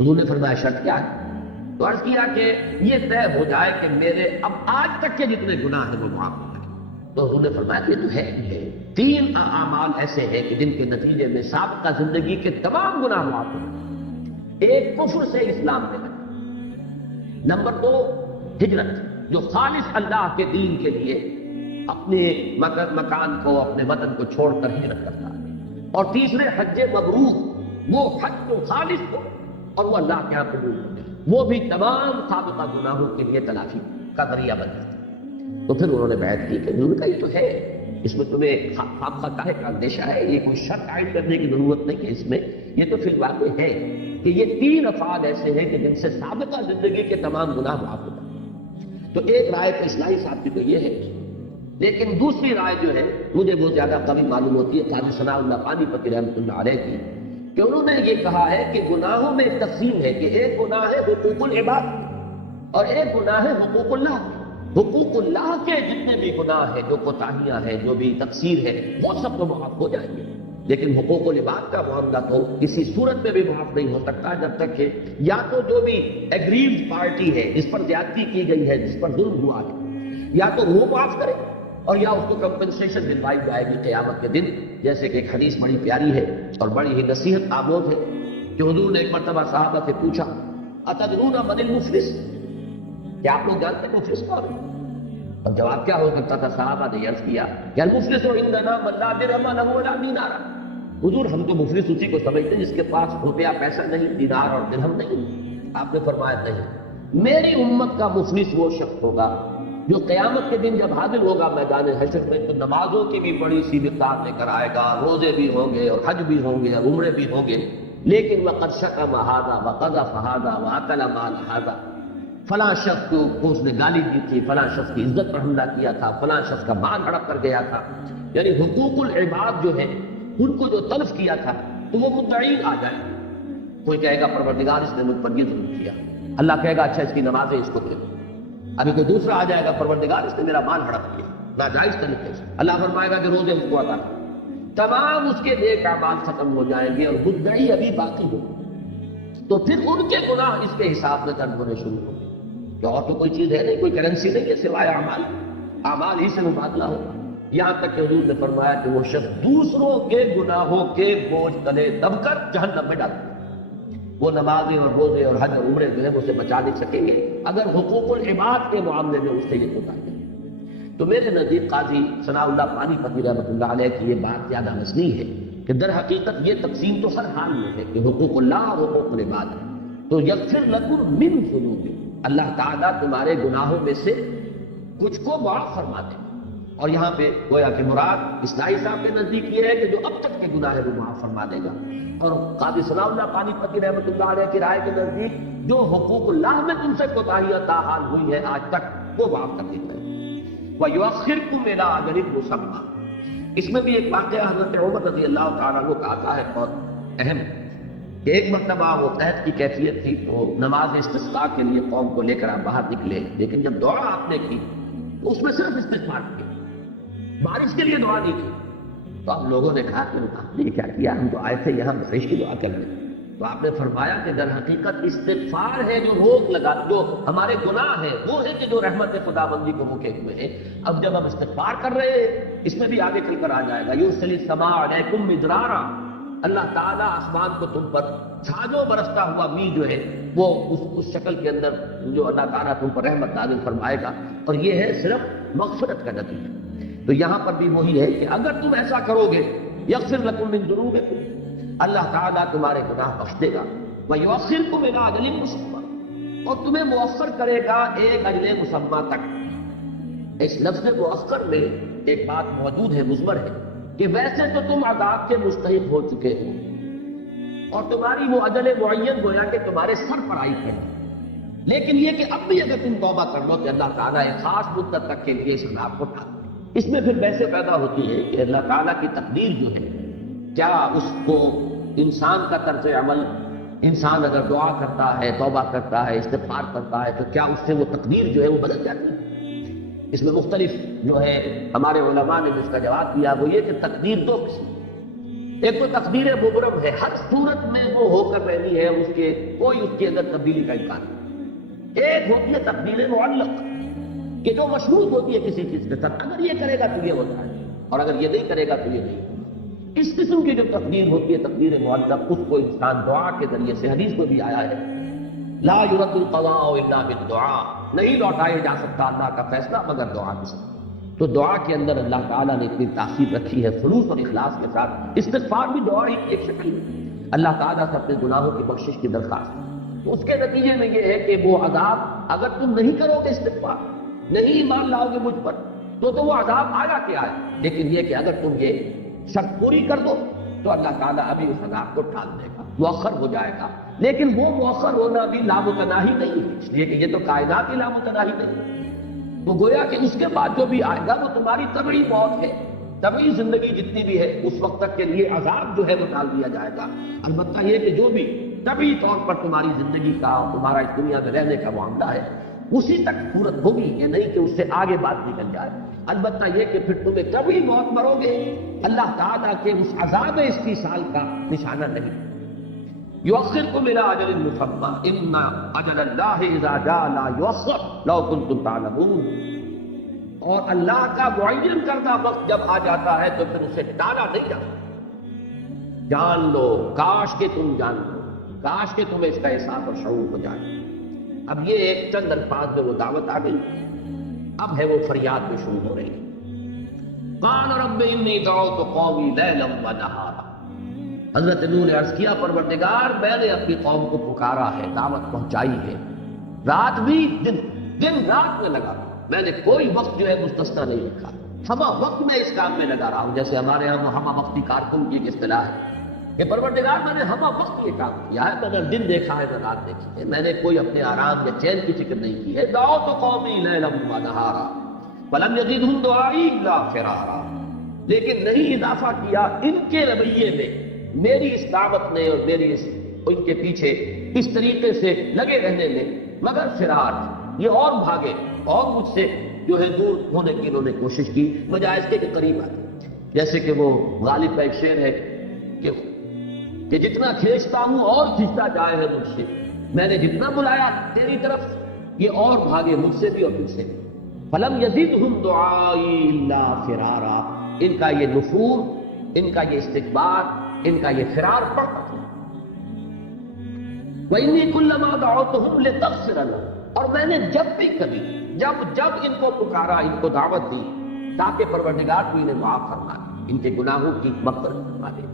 حضور نے فرمایا شرط کیا ہے؟ تو عرض کیا کہ یہ طے ہو جائے کہ میرے اب آج تک کے جتنے گناہ ہیں وہ معاف ہو جائیں. تو حضور نے فرمایا یہ تو ہے ہی ہے. 3 اعمال ایسے ہیں کہ جن کے نتیجے میں سابقہ زندگی کے تمام گناہ معاف ہو جائیں. ایک کفر سے اسلام میں ہے. نمبر 2 ہجرت جو خالص اللہ کے دین کے لیے اپنے مکان کو اپنے وطن کو چھوڑ کر ہجرت کرتا ہے. اور تیسرے حج مبرور وہ حج تو خالص ہو اور وہ اللہ کے یہاں قبول ہو جائے وہ بھی تمام سابقہ گناہوں کے لیے تلافی کا ذریعہ بن جاتا ہے. تو پھر انہوں نے بیعت کی کہ حضور کا یہ تو ہے اس میں تمہیں خامخواہ کاہے کا اندیشہ ہے. یہ کوئی شرط عائد کرنے کی ضرورت نہیں کہ اس میں یہ تو فی الواقع ہے کہ یہ 3 افعال ایسے ہیں کہ جن سے سابقہ زندگی کے تمام گناہ معاف ہو جاتے ہیں. تو ایک رائے تو اصلاحی صاحب کی تو یہ ہے. لیکن دوسری رائے جو ہے مجھے وہ زیادہ قوی معلوم ہوتی ہے قاضی ثناء اللہ پانی پتی رحمۃ اللہ علیہ کی کہ انہوں نے یہ کہا ہے کہ گناہوں میں ایک تقسیم ہے کہ ایک گناہ ہے حقوق العباد اور ایک گناہ ہے حقوق اللہ. حقوق اللہ کے جتنے بھی گناہ ہیں جو کوتاہیاں ہیں جو بھی تقصیر ہے وہ سب تو معاف ہو جائیں گے. لیکن حقوق العباد کا معاملہ تو کسی صورت میں بھی معاف نہیں ہو سکتا جب تک کہ یا تو جو بھی ایگریوڈ پارٹی ہے جس پر زیادتی کی گئی ہے جس پر ظلم ہوا ہے یا تو وہ معاف کرے اور یا اس کو کمپنسیشن دلوائی جائے گی قیامت کے دن. جیسے کہ ایک حدیث بڑی پیاری ہے اور بڑی ہی نصیحت آموز ہے کہ حضور نے ایک مرتبہ صحابہ سے پوچھا اتدرون من المفلس کیا آپ لوگ جانتے ہیں مفلس کون ہے؟ اور جواب کیا ہو سکتا تھا؟ صحابہ نے عرض کیا کہ المفلس عندنا من لا درہم له ولا دینار حضور ہم تو مفلس اسی کو سمجھتے ہیں جس کے پاس روپیہ پیسہ نہیں، دینار اور درہم نہیں۔ آپ نے فرمایا نہیں، میری امت کا مفلس وہ شخص ہوگا جو قیامت کے دن جب حاضر ہوگا میدان حشر میں تو نمازوں کی بھی بڑی سی مقدار لے کر آئے گا، روزے بھی ہوں گے اور حج بھی ہوں گے اور عمرے بھی ہوں گے، لیکن وقد شتم ھذا وقذف ھذا واکل مال ھذا، فلاں شخص کو اس نے گالی دی تھی، فلاں شخص کی عزت پر حملہ کیا تھا، فلاں شخص کا مال ہڑپ کر گیا تھا۔ یعنی حقوق العباد جو ہے ان کو جو تلف کیا تھا تو وہ مدعی آ جائے۔ کوئی کہے گا پروردگار اس نے مجھ پر یہ ظلم کیا، اللہ کہے گا اچھا اس کی نمازیں اس کو دے دو۔ ابھی کوئی دوسرا آ جائے گا پروردگار اس نے میرا مال ہڑپ کیا ناجائز طریقے سے، اللہ فرمائے گا کہ روزے اس کو ادا کرو، تمام اس کے نیک اعمال ختم ہو جائیں گے اور مدعی ابھی باقی ہو، تو پھر ان کے گناہ اس کے حساب میں درج ہونے شروع ہوں گے کہ اور تو کوئی چیز ہے نہیں، کوئی کرنسی نہیں ہے سوائے اعمال، اعمال ہی سے مبادلہ ہوگا۔ یہاں تک کہ حضور نے فرمایا کہ وہ شخص دوسروں کے گناہوں کے بوجھ تلے دب کر جہنم میں ڈال دے، وہ نمازیں اور روزے اور حج اور عمرے جو ہے اسے بچا نہیں سکیں گے اگر حقوق العباد کے معاملے میں اس سے یہ ہوتا ہے۔ تو میرے نزدیک قاضی ثناء اللہ پانی پتی رحمۃ اللہ علیہ کی یہ بات زیادہ مسنی ہے کہ در حقیقت یہ تقسیم تو ہر حال میں ہے کہ حقوق اللہ اور حقوق العباد ہے۔ تو یغفر لکم من ذنوبکم، اللہ تعالیٰ تمہارے گناہوں میں سے کچھ کو معاف فرما دے، اور یہاں پہ گویا کہ مراد اسلائی صاحب کے نزدیک یہ ہے کہ جو اب تک کے گناہ ہے وہ معاف فرما دے گا، اور قاضی ثناء اللہ پانی پتی رحمۃ اللہ علیہ کی رائے کے نزدیک جو حقوق اللہ میں تم سے کوتاہیاں تاحال ہوئی ہے آج تک وہ معاف کر دیتا ہے۔ وَيُؤَخِّرْكُمْ إِلَىٰ أَجَلٍ مُّسَمًّى، اس میں بھی ایک واقعہ حضرت عمر رضی اللہ تعالیٰ عنہ کا آتا ہے بہت اہم، کہ ایک مرتبہ وہ قحط کی کیفیت تھی تو نماز استسقاء کے لیے قوم کو لے کر آپ باہر نکلے، لیکن جب دعا آپ نے کی تو اس میں صرف استغفار کیا، بارش کے لیے دعا نہیں کی۔ تو اب لوگوں نے کہا کہ آپ نے کیا کیا، ہم تو آئے تھے یہاں بارش کی دعا کرنے۔ تو آپ نے فرمایا کہ در حقیقت استغفار ہے جو روک لگا، جو ہمارے گناہ ہے وہ ہے کہ جو رحمت خداوندی کو روکے ہوئے ہیں۔ اب جب ہم استغفار کر رہے ہیں اس میں بھی آگے چل کر آ جائے گا، یرسل السماء علیکم مدرارا، اللہ تعالیٰ آسمان کو تم پر چھاجوں برستا ہوا می جو ہے وہ اس شکل کے اندر جو اللہ تعالیٰ تم پر رحمت نازل فرمائے گا، اور یہ ہے صرف مغفرت کا نتیجہ۔ تو یہاں پر بھی وہی ہے کہ اگر تم ایسا کرو گے یغفر لکم من ذنوبکم، اللہ تعالیٰ تمہارے گناہ بخش دے گا، وَيُؤَخِّرْكُمْ إِلَىٰ أَجَلٍ مُّسَمًّى، اور تمہیں مؤخر کرے گا ایک اجل مسمى تک۔ اس لفظ مؤخر میں ایک بات موجود ہے، مضمر ہے، کہ ویسے تو تم عذاب کے مستحق ہو چکے ہو اور تمہاری وہ اجل معین گویا کہ تمہارے سر پر آئی ہے، لیکن یہ کہ اب بھی اگر تم توبہ کر لو کہ اللہ تعالیٰ ایک خاص مدت تک کے لیے اس عذاب کو ٹال دے۔ اس میں پھر بحث پیدا ہوتی ہے کہ اللہ تعالیٰ کی تقدیر جو ہے، کیا اس کو انسان کا طرز عمل، انسان اگر دعا کرتا ہے، توبہ کرتا ہے، استغفار کرتا ہے تو کیا اس سے وہ تقدیر جو ہے وہ بدل جاتی ہے؟ اس میں مختلف جو ہے ہمارے علماء نے جس کا جواب دیا وہ یہ کہ تقدیر دو قسم، ایک تو تقدیر مبرم ہے، ہر صورت میں وہ ہو کر رہنی ہے، اس کے کوئی اس کے اندر تبدیلی کا امکان نہیں۔ ایک ہوتی ہے تقدیر معلق کہ جو مشروط ہوتی ہے کسی چیز کے ساتھ، اگر یہ کرے گا تو یہ ہوتا ہے اور اگر یہ نہیں کرے گا تو یہ نہیں ہوتا۔ اس قسم کی جو تقدیر ہوتی ہے تقدیر معلق، اس کو انسان دعا کے ذریعے سے، حدیث میں بھی آیا ہے لا يرد القضاء الا بالدعاء، نہیں لوٹایا جا سکتا اللہ کا فیصلہ مگر دعا کے ساتھ۔ تو دعا کے اندر اللہ تعالیٰ نے اتنی تاثیر رکھی ہے خلوص اور اخلاص کے ساتھ۔ استغفار بھی دعا ہی کی ایک شکل ہے، اللہ تعالیٰ سے اپنے گناہوں کی بخشش کی درخواست۔ تو اس کے نتیجے میں یہ ہے کہ وہ عذاب اگر تم نہیں کرو گے استغفار، نہیں ایمان لاؤ گے مجھ پر تو وہ عذاب آیا کہ آئے، لیکن یہ کہ اگر تم یہ شرط پوری کر دو تو اللہ تعالیٰ ابھی اس عذاب کو ٹال دے گا، مؤخر ہو جائے گا۔ لیکن وہ مؤخر ہونا بھی لامتناہی نہیں ہے، اس لیے کہ یہ تو کائنات ہی لامتناہی نہیں، تو گویا کہ اس کے بعد جو بھی آئے گا وہ تمہاری طبعی موت ہے، طبعی زندگی جتنی بھی ہے اس وقت تک کے لیے عذاب جو ہے وہ ٹال دیا جائے گا۔ البتہ یہ کہ جو بھی طبعی طور پر تمہاری زندگی کا اور تمہارا اس دنیا میں رہنے کا معاملہ ہے اسی تک پورت ہوگی، یہ نہیں کہ اس سے آگے بات نکل جائے۔ البتہ یہ کہ پھر تمہیں کبھی موت مرو گے اللہ تعالیٰ کے اس عذاب استیصال کا نشانہ نہیں۔ یؤخرکم الی اجل مسمى ان اجل اللہ اذا جاء لا یؤخر لو کنتم تعلمون، اور اللہ کا معین کردہ وقت جب آ جاتا ہے تو پھر اسے ٹالا نہیں جاتا۔ جان لو، کاش کہ تم جان لو، کاش کہ تمہیں اس کا احساس اور شعور ہو جائے۔ اب یہ ایک چند الفاظ میں وہ دعوت آ گئی، اب ہے وہ فریاد میں شروع ہو رہی ہے۔ قال رب انی دعوت قومی لیلا ونہارا، حضرت نوح نے عرض کیا پروردگار میں نے اپنی قوم کو پکارا ہے، دعوت پہنچائی ہے، رات بھی دن رات میں لگا، میں نے کوئی وقت جو ہے مستثنا نہیں رکھا، ہمہ وقت میں اس کام میں لگا رہا ہوں، جیسے ہمارے یہاں ہمہ وقتی کارکن کی ایک اصطلاح ہے کہ پروردگار میں نے ہمہ وقت یہ کام کیا ہے، میں نے دن دیکھا ہے نہ رات دیکھی ہے، میں نے کوئی اپنے آرام یا چین کی فکر نہیں کی ہے، دعوت قومی لیلا و نہارا فلم یزدہم دعائی الا فرارا، لیکن نہیں اضافہ کیا ان کے رویے میں، میری اس دعوت نے اور میری ان کے پیچھے اس طریقے سے لگے رہنے میں مگر فرار، یہ اور بھاگے اور مجھ سے جو ہے دور ہونے کی انہوں نے کوشش کی، بجائے اس کے قریب آئے، جیسے کہ وہ غالب کا ایک شعر ہے کہ جتنا کھینچتا ہوں اور کھینچتا جائے ہے مجھ سے، میں نے جتنا بلایا تیری طرف یہ اور بھاگے مجھ سے بھی اور مجھ سے بھی، فلم یزدہم دعائی الا فرارا، ان کا یہ نفور، ان کا یہ استکبار، ان کا یہ فرار پڑتا تھا۔ وَإِنِّي كُلَّمَا دَعَوْتُهُمْ لِتَغْفِرَ لَهُمْ، اور میں نے جب بھی کبھی جب ان کو پکارا، ان کو دعوت دی تاکہ پروردگار کو انہیں معاف فرما دے، ان کے گناہوں کی مغفرت فرما دے،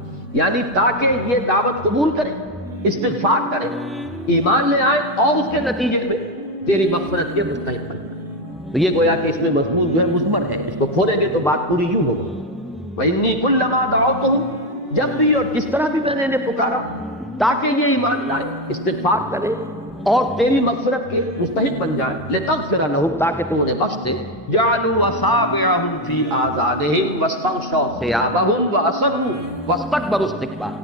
یعنی تاکہ یہ دعوت قبول کرے، استغفار کرے، ایمان لے آئے اور اس کے نتیجے میں تیری مغفرت کے مستحق بن جائے۔ تو یہ گویا کہ اس میں مضمون جو ہے مضمر ہے، اس کو کھولیں گے تو بات پوری یوں ہوگی، وَإِنِّي كُلَّمَا دَعَوْتُهُمْ، جب بھی اور جس طرح بھی میں نے انہیں پکارا تاکہ یہ ایمان لائے، استغفار کرے اور تیری مغفرت کے مستحق بن جائیں، لِتَغْفِرَ لَهُمْ، تاکہ تو انہیں بخش دے، جَعَلُوا أَصَابِعَهُمْ فِي آذَانِهِمْ وَاسْتَغْشَوْا ثِيَابَهُمْ وَأَصَرُّوا وَاسْتَكْبَرُوا اسْتِكْبَارًا،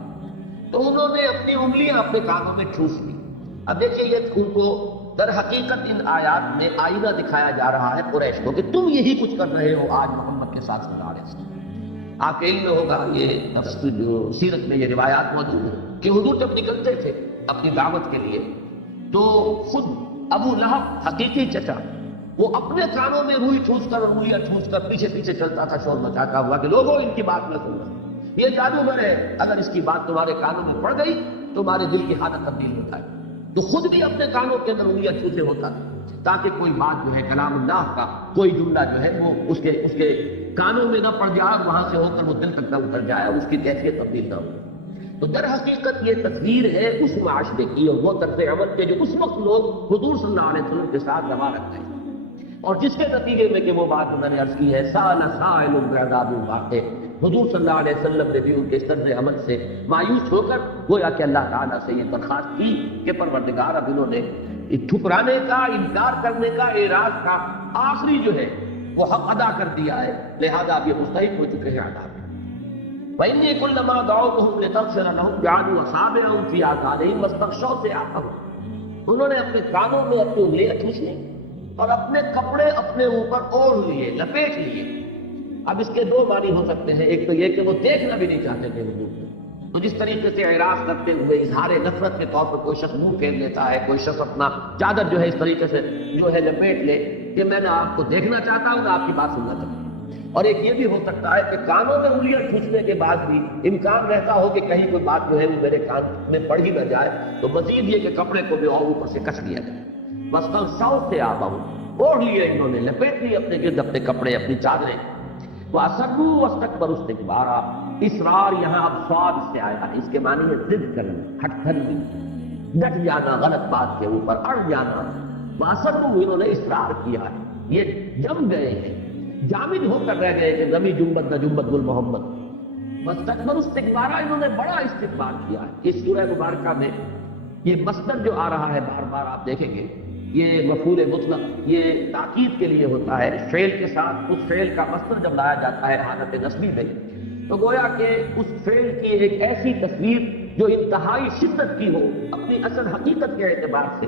تو انہوں نے اپنی انگلیاں اپنے کانوں میں ٹھوس لی۔ اب دیکھیے یہ ان کو در حقیقت ان آیات میں آئینہ دکھایا جا رہا ہے قریش کو کہ تم یہی کچھ کر رہے ہو آج محمد کے ساتھ صلی اللہ علیہ وسلم۔ آپ کے علم میں ہوگا یہ جو سیرت میں یہ روایات موجود ہیں کہ حضور جب نکلتے تھے اپنی دعوت کے لیے تو خود ابو لہب حقیقی چچا وہ اپنے کانوں میں روئی ٹھوس کر انگلیاں ٹھوس کر پیچھے پیچھے چلتا تھا شور مچاتا ہوا کہ لوگوں ان کی بات نہ سننا، یہ جادوگر ہے، اگر اس کی بات تمہارے کانوں میں پڑ گئی تمہارے دل کی حالت تبدیل ہو جائے، تو خود بھی اپنے کانوں کے اندر انگلیاں ٹھوسے ہوتا تھا تاکہ کوئی بات جو ہے کلام اللہ کا کوئی جملہ جو ہے وہ اس کے کانوں میں نہ پڑ جائے، وہاں سے ہو کر وہ دل تک نہ اتر جائے اور اس کی کیفیت تبدیل نہ ہو۔ تو در حقیقت یہ تصویر ہے اس معاشرے کی اور وہ طرز عمل کے جو اس وقت لوگ حضور صلی اللہ علیہ وسلم کے ساتھ روا رکھتے ہیں، اور جس کے نتیجے میں کہ وہ بات میں نے عرض کی ہے سأل سائل بعذاب واقع، حضور صلی اللہ علیہ وسلم نے بھی ان کے اس طرز عمل سے مایوس ہو کر گویا کہ اللہ تعالیٰ سے یہ درخواست کی کہ پروردگار اب انہوں نے ٹھکرانے کا، انکار کرنے کا، اعراض کا آخری جو ہے وہ حق ادا کر دیا ہے، لہذا اب یہ مستحق ہو چکے ہیں عذاب۔ وَإِنِّي كُلَّمَا دَعَوْتُهُمْ لِتَغْفِرَ لَهُمْ جَعَلُوا أَصَابِعَهُمْ فِي آذَانِهِمْ وَاسْتَغْشَوْا ثِيَابَهُمْ، انہوں نے اپنے کانوں میں اپنی انگلیاں ٹھوس لی اور اپنے کپڑے اپنے اوپر اوڑھ لیے، لپیٹ لیے۔ اب اس کے دو معنی ہو سکتے ہیں، ایک تو یہ کہ وہ دیکھنا بھی نہیں چاہتے تھے حضور کو، تو جس طریقے سے اعراض کرتے ہوئے اظہار نفرت کے طور پر کوئی شخص منہ پھیر لیتا ہے، کوئی شخص اپنا چادر جو ہے اس طریقے سے جو ہے لپیٹ لے کہ میں نہ آپ کو دیکھنا چاہتا ہوں نہ آپ کی بات سننا چاہتا ہوں۔ اور ایک یہ بھی ہو سکتا ہے کہ کانوں میں انگلیاں ٹھوسنے کے بعد بھی امکان رہتا ہو کہ کہیں کوئی بات جو ہے وہ میرے کان میں پڑ ہی نہ جائے، تو مزید یہ کہ کپڑے کو بھی اور اوپر سے کس لیا جائے، بس شوق سے آبا اوڑھ لیے انہوں نے، لپیٹ لیے اپنے گرد اپنے کپڑے اپنی چادریں۔ وَأَصَرُّوا وَاسْتَكْبَرُوا اسْتِكْبَارًا، اصرار یہاں اب سواد سے آیا ہے، اس کے معنی ہے ضد کرنا، ہٹ دھرمی، ڈٹ جانا غلط بات کے اوپر، اڑ جانا۔ وَأَصَرُّوا، انہوں نے اصرار کیا ہے، یہ جم گئے ہیں، جامد ہو کر رہ گئے کہ نبی جنبت نہ جنبت گل محمد۔ وَاسْتَكْبَرُوا اسْتِكْبَارًا، انہوں نے بڑا استکبار کیا ہے۔ اس سورہ مبارکہ میں یہ مصدر جو آ رہا ہے بار بار آپ دیکھیں گے، یہ مفعول مطلق یہ تاکید کے لیے ہوتا ہے، فعل کے ساتھ اس فعل کا مصدر جب لایا جاتا ہے حالت نصبی میں تو گویا کہ اس فعل کی ایک ایسی تصویر جو انتہائی شدت کی ہو اپنی اصل حقیقت کے اعتبار سے۔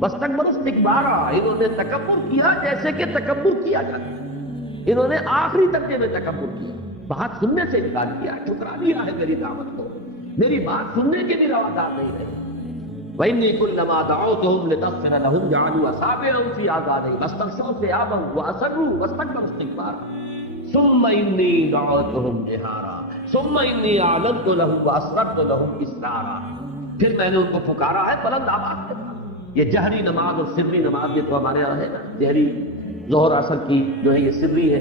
واستکبروا استکبارا، انہوں نے تکبر کیا جیسے کہ تکبر کیا جاتا ہے، انہوں نے آخری درجے میں تکبر کیا، بات سننے سے انکار کیا، ٹھکرا دیا ہے میری دعوت کو، میری بات سننے کے بھی روادار نہیں رہے۔ وَإِنِّي كُلَّمَا دَعَوْتُهُمْ لِتَغْفِرَ لَهُمْ جَعَلُوا أَصَابِعَهُمْ فِي آذَانِهِمْ وَاسْتَغْشَوْا ثِيَابَهُمْ وَأَصَرُّوا وَاسْتَكْبَرُوا اسْتِكْبَارًا ثُمَّ إِنِّي دَعَوْتُهُمْ جِهَارًا ثُمَّ إِنِّي أَعْلَنتُ لَهُمْ وَأَسْرَرْتُ لَهُمْ إِسْرَارًا، پھر میں نے ان کو پکارا ہے بلند آواز کے ساتھ۔ یہ جہری نماز اور سری نماز یہ تو ہمارے یہاں ہے نا، جہری ظہر اثر کی جو ہے یہ سری ہے،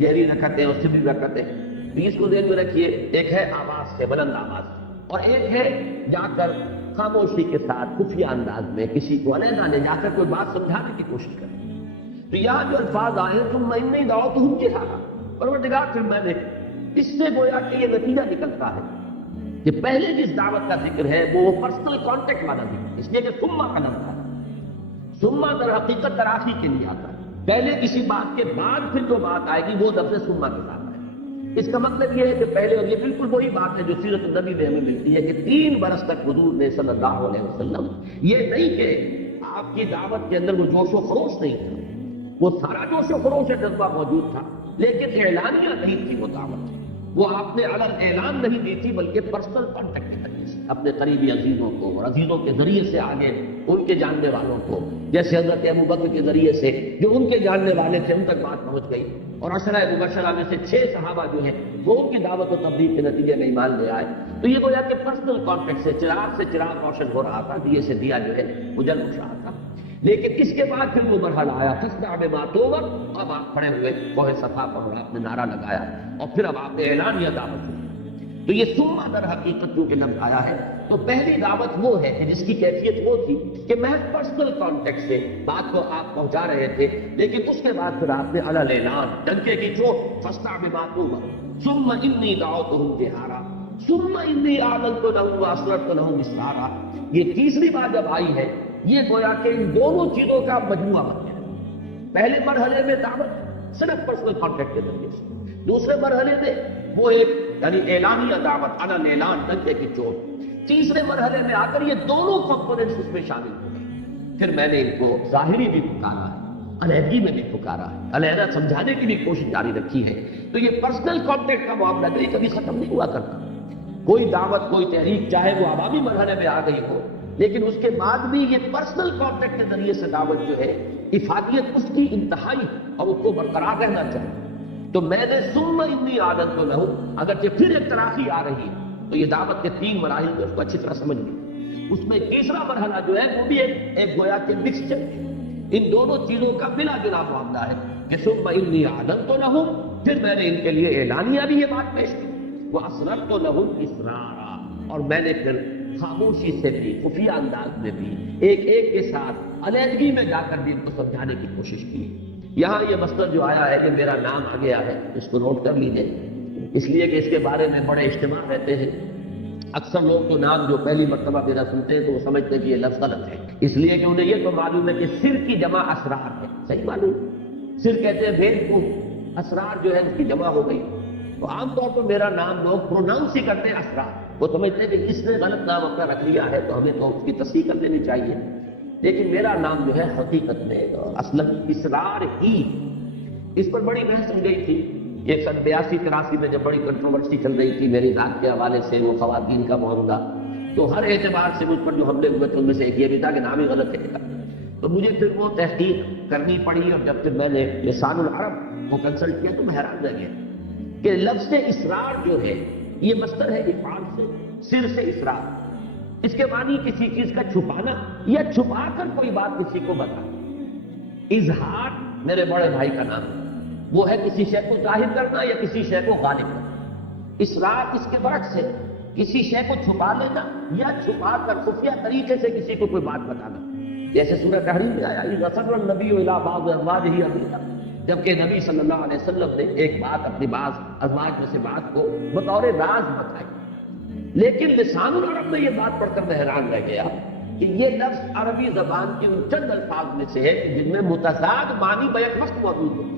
جہری رکعتیں اور سری رکعتیں، اس کو ذہن میں رکھیے، ایک ہے آواز سے بلند آواز، اور ایک ہے جا کر خاموشی کے ساتھ خفیہ انداز میں کسی کو علیحدہ لے جا کر کوئی بات سمجھانے کی کوشش کرے. تو یہاں جو الفاظ آئے ثم انی دعوتہم جہارا، پروردگار پھر میں نے اس سے گویا کہ یہ نتیجہ نکلتا ہے کہ پہلے جس دعوت کا ذکر ہے وہ پرسنل کانٹیکٹ والا ذکر، اس لیے کہ ثم کا لفظ ہے. ثم در حقیقت تراخی کے لیے آتا ہے، پہلے کسی بات کے بعد پھر جو بات آئے گی وہ لفظ ثم کے ساتھ آئے. اس کا مطلب یہ ہے کہ پہلے، اور یہ بالکل وہی بات ہے جو سیرت النبی میں ہمیں ملتی ہے کہ 3 برس تک حضور نے صلی اللہ علیہ وسلم، یہ نہیں کہ آپ کی دعوت کے اندر وہ جوش و خروش نہیں تھا، وہ سارا جوش و خروش جذبہ موجود تھا، لیکن اعلانیہ نہیں تھی وہ دعوت. وہ آپ نے علن اعلان نہیں دی تھی بلکہ پرسنل کانٹیکٹ کے ذریعے سے اپنے قریبی عزیزوں کو اور عزیزوں کے ذریعے سے آگے ان کے جاننے والوں کو، جیسے حضرت ابوبکر کے ذریعے سے جو ان کے جاننے والے تھے ان تک بات پہنچ گئی، اور عشرہ مبشرہ میں سے 6 صحابہ جو ہیں وہ ان کی دعوت و تبلیغ کے نتیجے میں ایمان لے آئے. تو یہ گویا کہ پرسنل کانٹیکٹ سے چراغ روشن ہو رہا تھا، دیے سے دیا جو ہے وہ جل اٹھ رہا تھا. لیکن اس کے بعد پھر وہ مرحلہ آیا فاصدع بما تؤمر. اب آپ کھڑے ہوئے کوہ صفا پر، آپ نے نعرہ لگایا اور پھر اب آپ نے اعلانیہ دعوت دی. تو یہ ثم در حقیقت جو کہ لفظ آیا ہے، تو پہلی دعوت وہ ہے کہ جس کی کیفیت وہ تھی کہ محض پرسنل کانٹیکٹ سے بات کو آپ پہنچا رہے تھے، لیکن اس کے بعد پھر آپ نے علی الاعلان ڈنکے کی چوٹ فاصدع بما تؤمر ثم انی دعوتہم جہارا ثم انی اعلنت لهم واسررت لهم اسرارا. یہ تیسری بات جب آئی ہے، یہ گویا کہ ان دونوں چیزوں کا مجموعہ بن گیا. پہلے مرحلے میں دعوت صرف پرسنل کانٹیکٹ کے ذریعے سے، دوسرے مرحلے میں وہ ایک یعنی اعلانیہ دعوت علی الاعلان ڈنکے کی چوٹ، تیسرے مرحلے میں آ کر یہ دونوں کمپوننٹس اس میں شامل ہو گئے. پھر میں نے ان کو ظاہری بھی پکارا ہے، علیحدگی میں بھی پکارا ہے، علیحدہ سمجھانے کی بھی کوشش جاری رکھی ہے. تو یہ پرسنل کانٹیکٹ کا معاملہ کبھی ختم نہیں ہوا کرتا. کوئی دعوت، کوئی تحریک چاہے وہ عوامی مرحلے میں آ گئی ہو، لیکن اس کے بعد بھی یہ پرسنل کانٹیکٹ کے ذریعے سے دعوت جو ہے افادیت اس کی انتہائی اور اس کو برقرار رہنا چاہیے. تو میں نے ثم انی اعلنت لهم، اگرچہ پھر ایک تراخی آ رہی ہے تو یہ دعوت کے 3 مراحل کو اس کو اچھی طرح سمجھ لیں. اس میں تیسرا مرحلہ جو ہے وہ بھی ایک گویا کے مکسچر ہے، ان دونوں چیزوں کا ملا جلا معاملہ ہے کہ ثم انی اعلنت لهم، پھر میں نے ان کے لیے اعلانیہ بھی یہ بات پیش کی، واسررت لهم اسرارا، اور میں نے پھر خاموشی سے بھی خفیہ انداز میں بھی ایک ایک کے ساتھ علیحدگی میں جا کر بھی ان کو سمجھانے کی کوشش کی. یہاں یہ مسئلہ جو آیا ہے کہ میرا نام آ گیا ہے، اس کو نوٹ کر لیجئے، اس لیے کہ اس کے بارے میں بڑے اجتماع رہتے ہیں. اکثر لوگ تو نام جو پہلی مرتبہ میرا سنتے ہیں تو وہ سمجھتے ہیں کہ یہ لفظ غلط ہے، اس لیے کہ انہیں یہ تو معلوم ہے کہ سر کی جمع اسرار ہے. صحیح معلوم، سر کہتے ہیں بھید کو، اسرار جو ہے اس کی جمع ہو گئی. تو عام طور پر میرا نام لوگ پروناؤنس ہی کرتے ہیں اسرار، وہ سمجھتے ہیں کہ اس نے غلط نام اپنا رکھ لیا ہے تو ہمیں تو اس کی تصحیح کر دینی چاہیے. لیکن میرا نام جو ہے حقیقت میں اصلاً اسرار ہی. اس پر بڑی بحث ہو گئی تھی. یہ سن 82-83 میں جب بڑی کنٹروورسی چل رہی تھی میری ذات کے حوالے سے، وہ خواتین کا معاملہ، تو ہر اعتبار سے مجھ پر جو حملے ہوئے تھے ان میں سے ایک یہ بھی تھا کہ نام ہی غلط ہے. تو مجھے پھر وہ تحقیق کرنی پڑی، اور جب پھر میں نے لسان العرب کو کنسلٹ کیا تو میں حیران رہ گیا کہ لفظ اسرار جو ہے یہ مصدر ہے افعال سے، سر سے اسرار. اس کے معنی کسی چیز کا چھپانا یا چھپا کر کوئی بات کسی کو بتانا. اظہار میرے بڑے بھائی کا نام ہے، وہ ہے کسی شے کو ظاہر کرنا یا کسی شے کو غالب کرنا. اسرار اس کے برعکس ہے، کسی شے کو چھپا لینا یا چھپا کر خفیہ طریقے سے کسی کو کوئی بات بتانا. جیسے سورہ تحریم میں آیا اذ اسر النبی الی بعض ازواجہ حدیثا، جبکہ نبی صلی اللہ علیہ وسلم نے ایک بات اپنی بعض ازواج میں سے بات کو بطور راز بتائی. لیکن لسان العرب میں یہ بات پڑھ کر میں حیران رہ گیا کہ یہ لفظ عربی زبان کے ان چند الفاظ میں سے ہے جن میں متضاد معنی بیک وقت موجود ہے.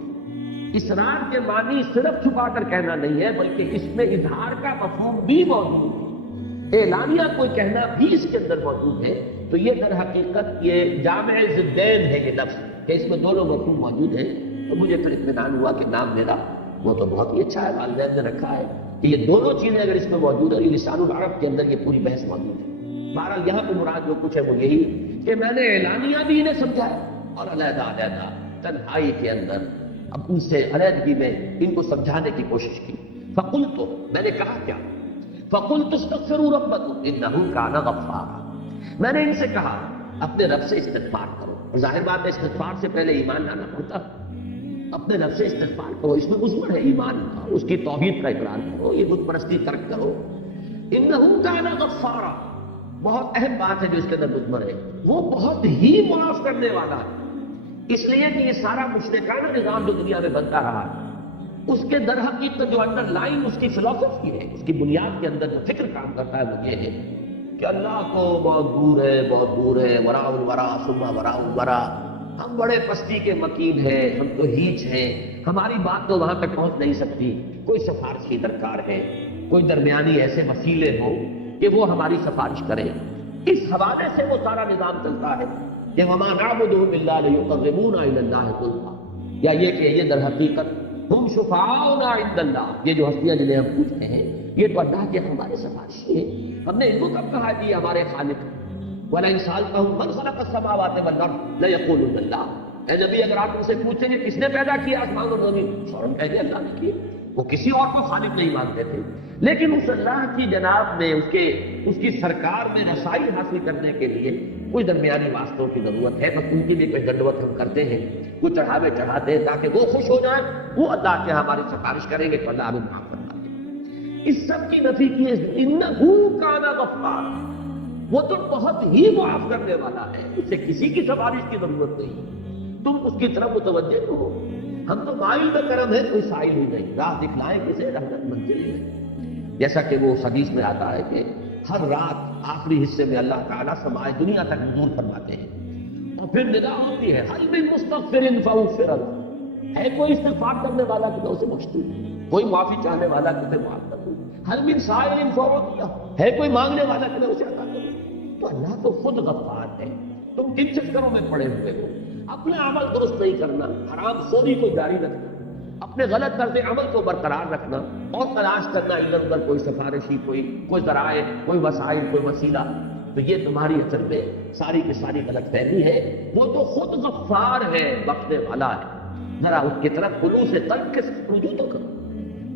اسرار کے معنی صرف چھپا کر کہنا نہیں ہے بلکہ اس میں اظہار کا مفہوم بھی موجود ہے، اعلانیہ کوئی کہنا بھی اس کے اندر موجود ہے. تو یہ در حقیقت یہ جامع ضدین ہے یہ لفظ کہ اس میں دونوں مفہوم موجود ہیں. تو مجھے پھر اطمینان ہوا کہ نام میرا وہ تو بہت ہی اچھا ہے، والدین نے رکھا ہے کہ یہ دونوں چیزیں اگر اس میں موجود ہے، لسان العرب کے اندر یہ پوری بحث موجود ہے. بہرحال یہاں پہ مراد جو کچھ ہے وہ یہی کہ میں نے اعلانیہ بھی انہیں سمجھایا اور علیحدہ علیحدہ تنہائی کے اندر اب ان سے علیحدگی میں ان کو سمجھانے کی کوشش کی. فقلت، میں نے کہا کیا؟ فقلت استغفروا ربکم انہ کان غفارا، میں نے ان سے کہا اپنے رب سے استغفار کرو. ظاہر بات ہے استغفار سے پہلے ایمان لانا پڑتا، اپنے رب سے استغفار کرو. اس میں عذر ہے، ایمان، اس کی توحید کا اقرار کرو، یہ بت پرستی ترک کرو. انہ کان غفارا، بہت اہم بات ہے جو اس کے اندر مضمر ہے، وہ بہت ہی معاف کرنے والا ہے۔ اس لیے کہ یہ سارا مشرکانہ نظام جو دنیا میں بنتا رہا ہے، اس کے در حقیقت جو انڈر لائن اس کی فلسفی ہے، اس کی بنیاد کے اندر جو فکر کام کرتا ہے وہ یہ ہے کہ اللہ کو بہت دور ہے، بہت دور ہے، وراء الورا ثم وراء الورا، ہم بڑے پستی کے مکین ہیں، ہم تو ہیچ ہیں، ہماری بات تو وہاں تک پہنچ نہیں سکتی، کوئی سفارشی درکار ہے، کوئی درمیانی ایسے وسیلے ہو کہ وہ ہماری سفارش کریں۔ اس حوالے سے وہ سارا نظام چلتا ہے کہ وما نعبدهم الا ليقربونا الى الله زلفى، یا یہ کہ یہ در حقیقت ہم شفاعنا عند اللہ، یہ جو ہستیاں جنہیں ہم پوچھتے ہیں یہ تو اللہ کے ہمارے سفارشی ہیں۔ ہم نے ان کو کب کہا کہ یہ ہمارے خالق ہیں؟ وَلَئِن سَأَلْتَهُم مَّنْ خَلَقَ السَّمَاوَاتِ وَالْأَرْضَ لَيَقُولُنَّ اللَّهُ، اے نبی اگر آپ ان سے پوچھیں گے کس نے پیدا کیا آسمان اور زمین، فوراً کہیں گے اللہ نے کیا۔ وہ کسی اور کو خالق نہیں مانتے تھے، لیکن اس اللہ کی جناب میں اس کی سرکار میں رسائی حاصل کرنے کے لیے کوئی درمیانی واسطوں کی ضرورت ہے، بس ان کے لیے کوئی دنڈوت ہم کرتے ہیں، کچھ چڑھاوے چڑھاتے ہیں تاکہ وہ خوش ہو جائیں، وہ اللہ کے ہماری سفارش کریں گے تو اللہ ہمیں معاف کرنا ہے۔ اس سب کی نفی کی ہے انہ کان غفار، وہ تو بہت ہی معاف کرنے والا ہے، اسے کسی کی سفارش کی ضرورت نہیں، تم اس کی طرف متوجہ ہو۔ ہم تو مائل میں کرم ہے، کوئی سائل ہی نہیں، راہ دکھلائے کسے رحمت منزل ہی نہیں۔ جیسا کہ وہ حدیث میں آتا ہے کہ ہر رات آخری حصے میں اللہ تعالیٰ سمائے دنیا تک نزول فرماتے ہیں، اور پھر ندا ہوتی ہے حل من مستغفر فغفر له، ہے کوئی استغفار کرنے والا کہ میں اسے بخش دوں، کوئی معافی چاہنے والا کہ اسے معاف کر دوں، حل من سائل فاعطیہ، ہے کوئی مانگنے والا کہ میں اسے عطا کروں۔ تو اللہ تو خود غفار ہے، تم کن چکروں میں پڑے ہوئے ہو؟ اپنے عمل درست نہیں کرنا، حرام خوری کو جاری رکھنا، اپنے غلط طرز عمل کو برقرار رکھنا، اور تلاش کرنا ادھر ادھر کوئی سفارشی، کوئی ذرائع، کوئی وسائل، کوئی وسیلہ، تو یہ تمہاری اصل میں ساری کی ساری غلط فہمی ہے۔ وہ تو خود غفار ہے، بخشنے والا ہے، ذرا اس کی طرف خلوص قلب کے ساتھ رجوع تو کرو۔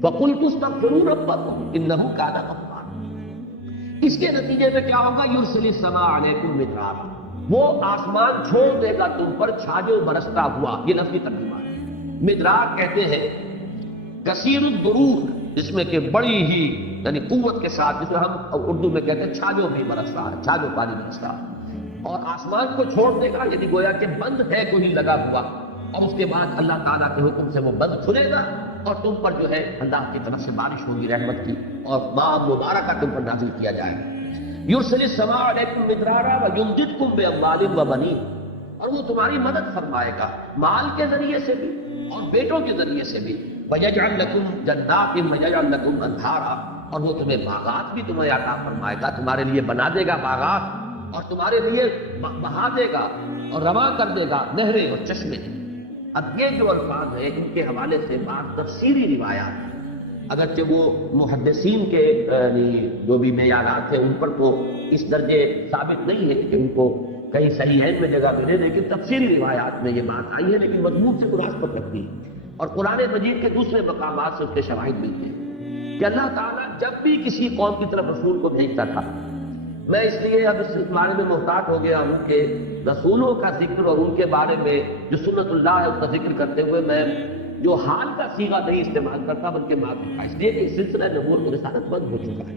فَقُلْتُ اسْتَغْفِرُوا رَبَّكُمْ إِنَّهُ كَانَ غَفَّارًا۔ اس کے نتیجے میں کیا ہوگا؟ یرسل السماء علیکم مدرارا، وہ آسمان چھوڑ دے گا تم پر چھاجو برستا ہوا۔ یہ لفظی ترجمہ ہے۔ مدرار کہتے ہیں کثیر الدرور، جس میں کہ بڑی ہی یعنی قوت کے ساتھ، جس میں ہم اردو میں کہتے ہیں چھاجو بھی برس رہا ہے، چھاجو پانی برس رہا ہے، اور آسمان کو چھوڑ دے گا، یعنی گویا کہ بند ہے کوئی لگا ہوا، اور اس کے بعد اللہ تعالیٰ کے حکم سے وہ بند کھلے گا، اور تم پر جو ہے اللہ کی طرف سے بارش ہوگی رحمت کی، اور ماء مبارکہ تم پر نازل کیا جائے گا۔ یرسل السماء علیکم مدرارا ویمددکم باموال وبنین، اور وہ تمہاری مدد فرمائے گا مال کے ذریعے سے بھی اور بیٹوں کے ذریعے سے بھی، ویجعل لکم جنات ویجعل لکم انہارا، اور وہ تمہیں باغات بھی تمہیں عطا فرمائے گا، تمہارے لیے بنا دے گا باغات، اور تمہارے لیے بہا دے گا اور رواں کر دے گا نہریں اور چشمے۔ اب یہ جو الفاظ ہیں ان کے حوالے سے بعض تفسیری روایات، اگرچہ وہ محدثین کے جو بھی معیارات ہیں ان پر تو اس درجے ثابت نہیں ہے کہ ان کو کہیں صحیحین میں جگہ ملے، لیکن تفسیری روایات میں یہ بات آئی ہے، لیکن مضمون سے مناسبت رکھتی ہے، اور قرآن مجید کے دوسرے مقامات سے اس کے شواہد ملتے ہیں کہ اللہ تعالیٰ جب بھی کسی قوم کی طرف رسول کو بھیجتا تھا، میں اس لیے اب اس بارے میں محتاط ہو گیا ہوں کہ رسولوں کا ذکر اور ان کے بارے میں جو سنت اللہ ہے اس کا ذکر کرتے ہوئے میں جو حال کا صیغہ نہیں استعمال کرتا بلکہ ماضی کا، اس لیے کہ سلسلہ نبوت و رسالت بند ہو چکا ہے۔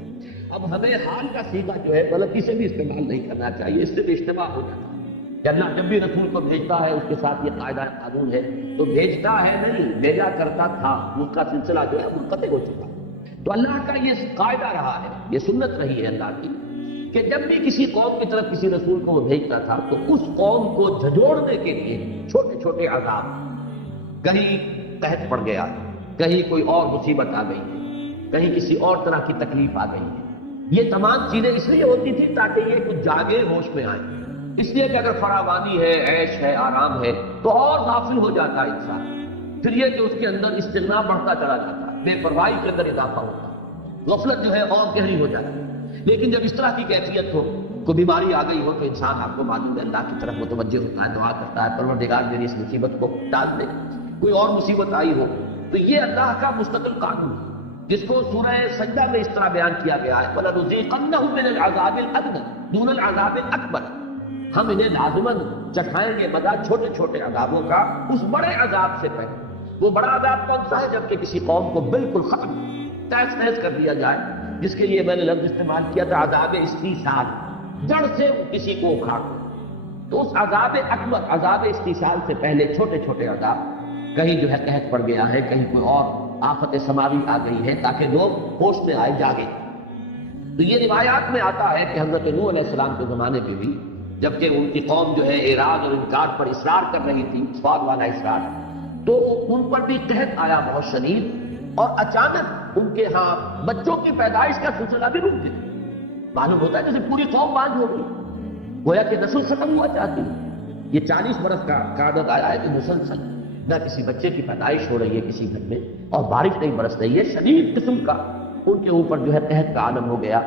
اب ہمیں حال کا صیغہ جو ہے غلطی سے بھی استعمال نہیں کرنا چاہیے، اس سے بھی اجتماع ہو جاتا ہے کہ اللہ جب بھی رسول کو بھیجتا ہے اس کے ساتھ یہ قاعدہ قانون ہے، تو بھیجتا ہے نہیں، بھیجا کرتا تھا، اس کا سلسلہ جو ہے منقطع ہو چکا ہے۔ تو اللہ کا یہ قاعدہ رہا ہے، یہ سنت رہی ہے اللہ کی کہ جب بھی کسی قوم کی طرف کسی رسول کو وہ بھیجتا تھا تو اس قوم کو جھجوڑنے کے لیے چھوٹے چھوٹے عذاب، کہیں قحط پڑ گیا، کہیں کوئی اور مصیبت آ گئی، کہیں کسی اور طرح کی تکلیف آ گئی، یہ تمام چیزیں اس لیے ہوتی تھی تاکہ یہ کچھ جاگے، ہوش میں آئے، اس لیے کہ اگر فراوانی ہے، عیش ہے، آرام ہے تو اور غافل ہو جاتا ہے انسان، پھر یہ کہ اس کے اندر استغنا بڑھتا چلا جاتا ہے، بے پرواہی کے اندر اضافہ ہوتا ہے، غفلت جو ہے اور گہری ہو جاتی ہے۔ لیکن جب اس طرح کی کیفیت ہو، کوئی بیماری آ گئی ہو، تو انسان آپ کو معلوم ہے اللہ کی طرف متوجہ ہوتا ہے، دعا کرتا ہے پروردگار میری اس مصیبت کو ٹال دے۔ کوئی اور مصیبت آئی ہو تو یہ اللہ کا مستقل قانون ہے، جس کو سورہ سجدہ میں اس طرح بیان کیا گیا ہے وَلَنُذِيقَنَّهُم مِّنَ الْعَذَابِ الْأَدْنَىٰ دُونَ الْعَذَابِ الْأَكْبَرِ، ہم انہیں لازماً چکھائیں گے مزہ چھوٹے چھوٹے عذابوں کا اس بڑے عذاب سے پہلے۔ وہ بڑا عذاب کون سا ہے؟ جبکہ کسی قوم کو بالکل ختم تہس نہس کر دیا جائے، جس کے لیے میں نے لفظ استعمال کیا تھا عذاب استیصال، جڑ سے کسی کو اکھاڑ دو۔ تو اس عذاب اکبر، عذاب استیصال سے پہلے چھوٹے چھوٹے عذاب، کہیں جو ہے قحط پڑ گیا ہے، کہیں کوئی اور آفت سماوی آ گئی ہے تاکہ لوگ ہوش میں آئے، جاگے۔ تو یہ روایات میں آتا ہے کہ حضرت نوح علیہ السلام کے زمانے میں بھی جبکہ ان کی قوم جو ہے اعراض اور انکار پر اصرار کر رہی تھی، سواد والا اصرار، تو ان پر بھی قحط آیا بہت شدید، اور اچانک ان کے ہاں بچوں کی پیدائش کا سلسلہ بھی رک گیا۔ معلوم ہوتا ہے جیسے پوری قوم باندھ ہو گئی، گویا کہ نسل ختم ہوا چاہتی ہے۔ یہ 40 برس کا عادت آیا ہے کہ مسلسل نہ کسی بچے کی پیدائش ہو رہی ہے کسی گھر میں، اور بارش نہیں برس رہی ہے، شدید قسم کا ان کے اوپر جو ہے قحط کا عالم ہو گیا۔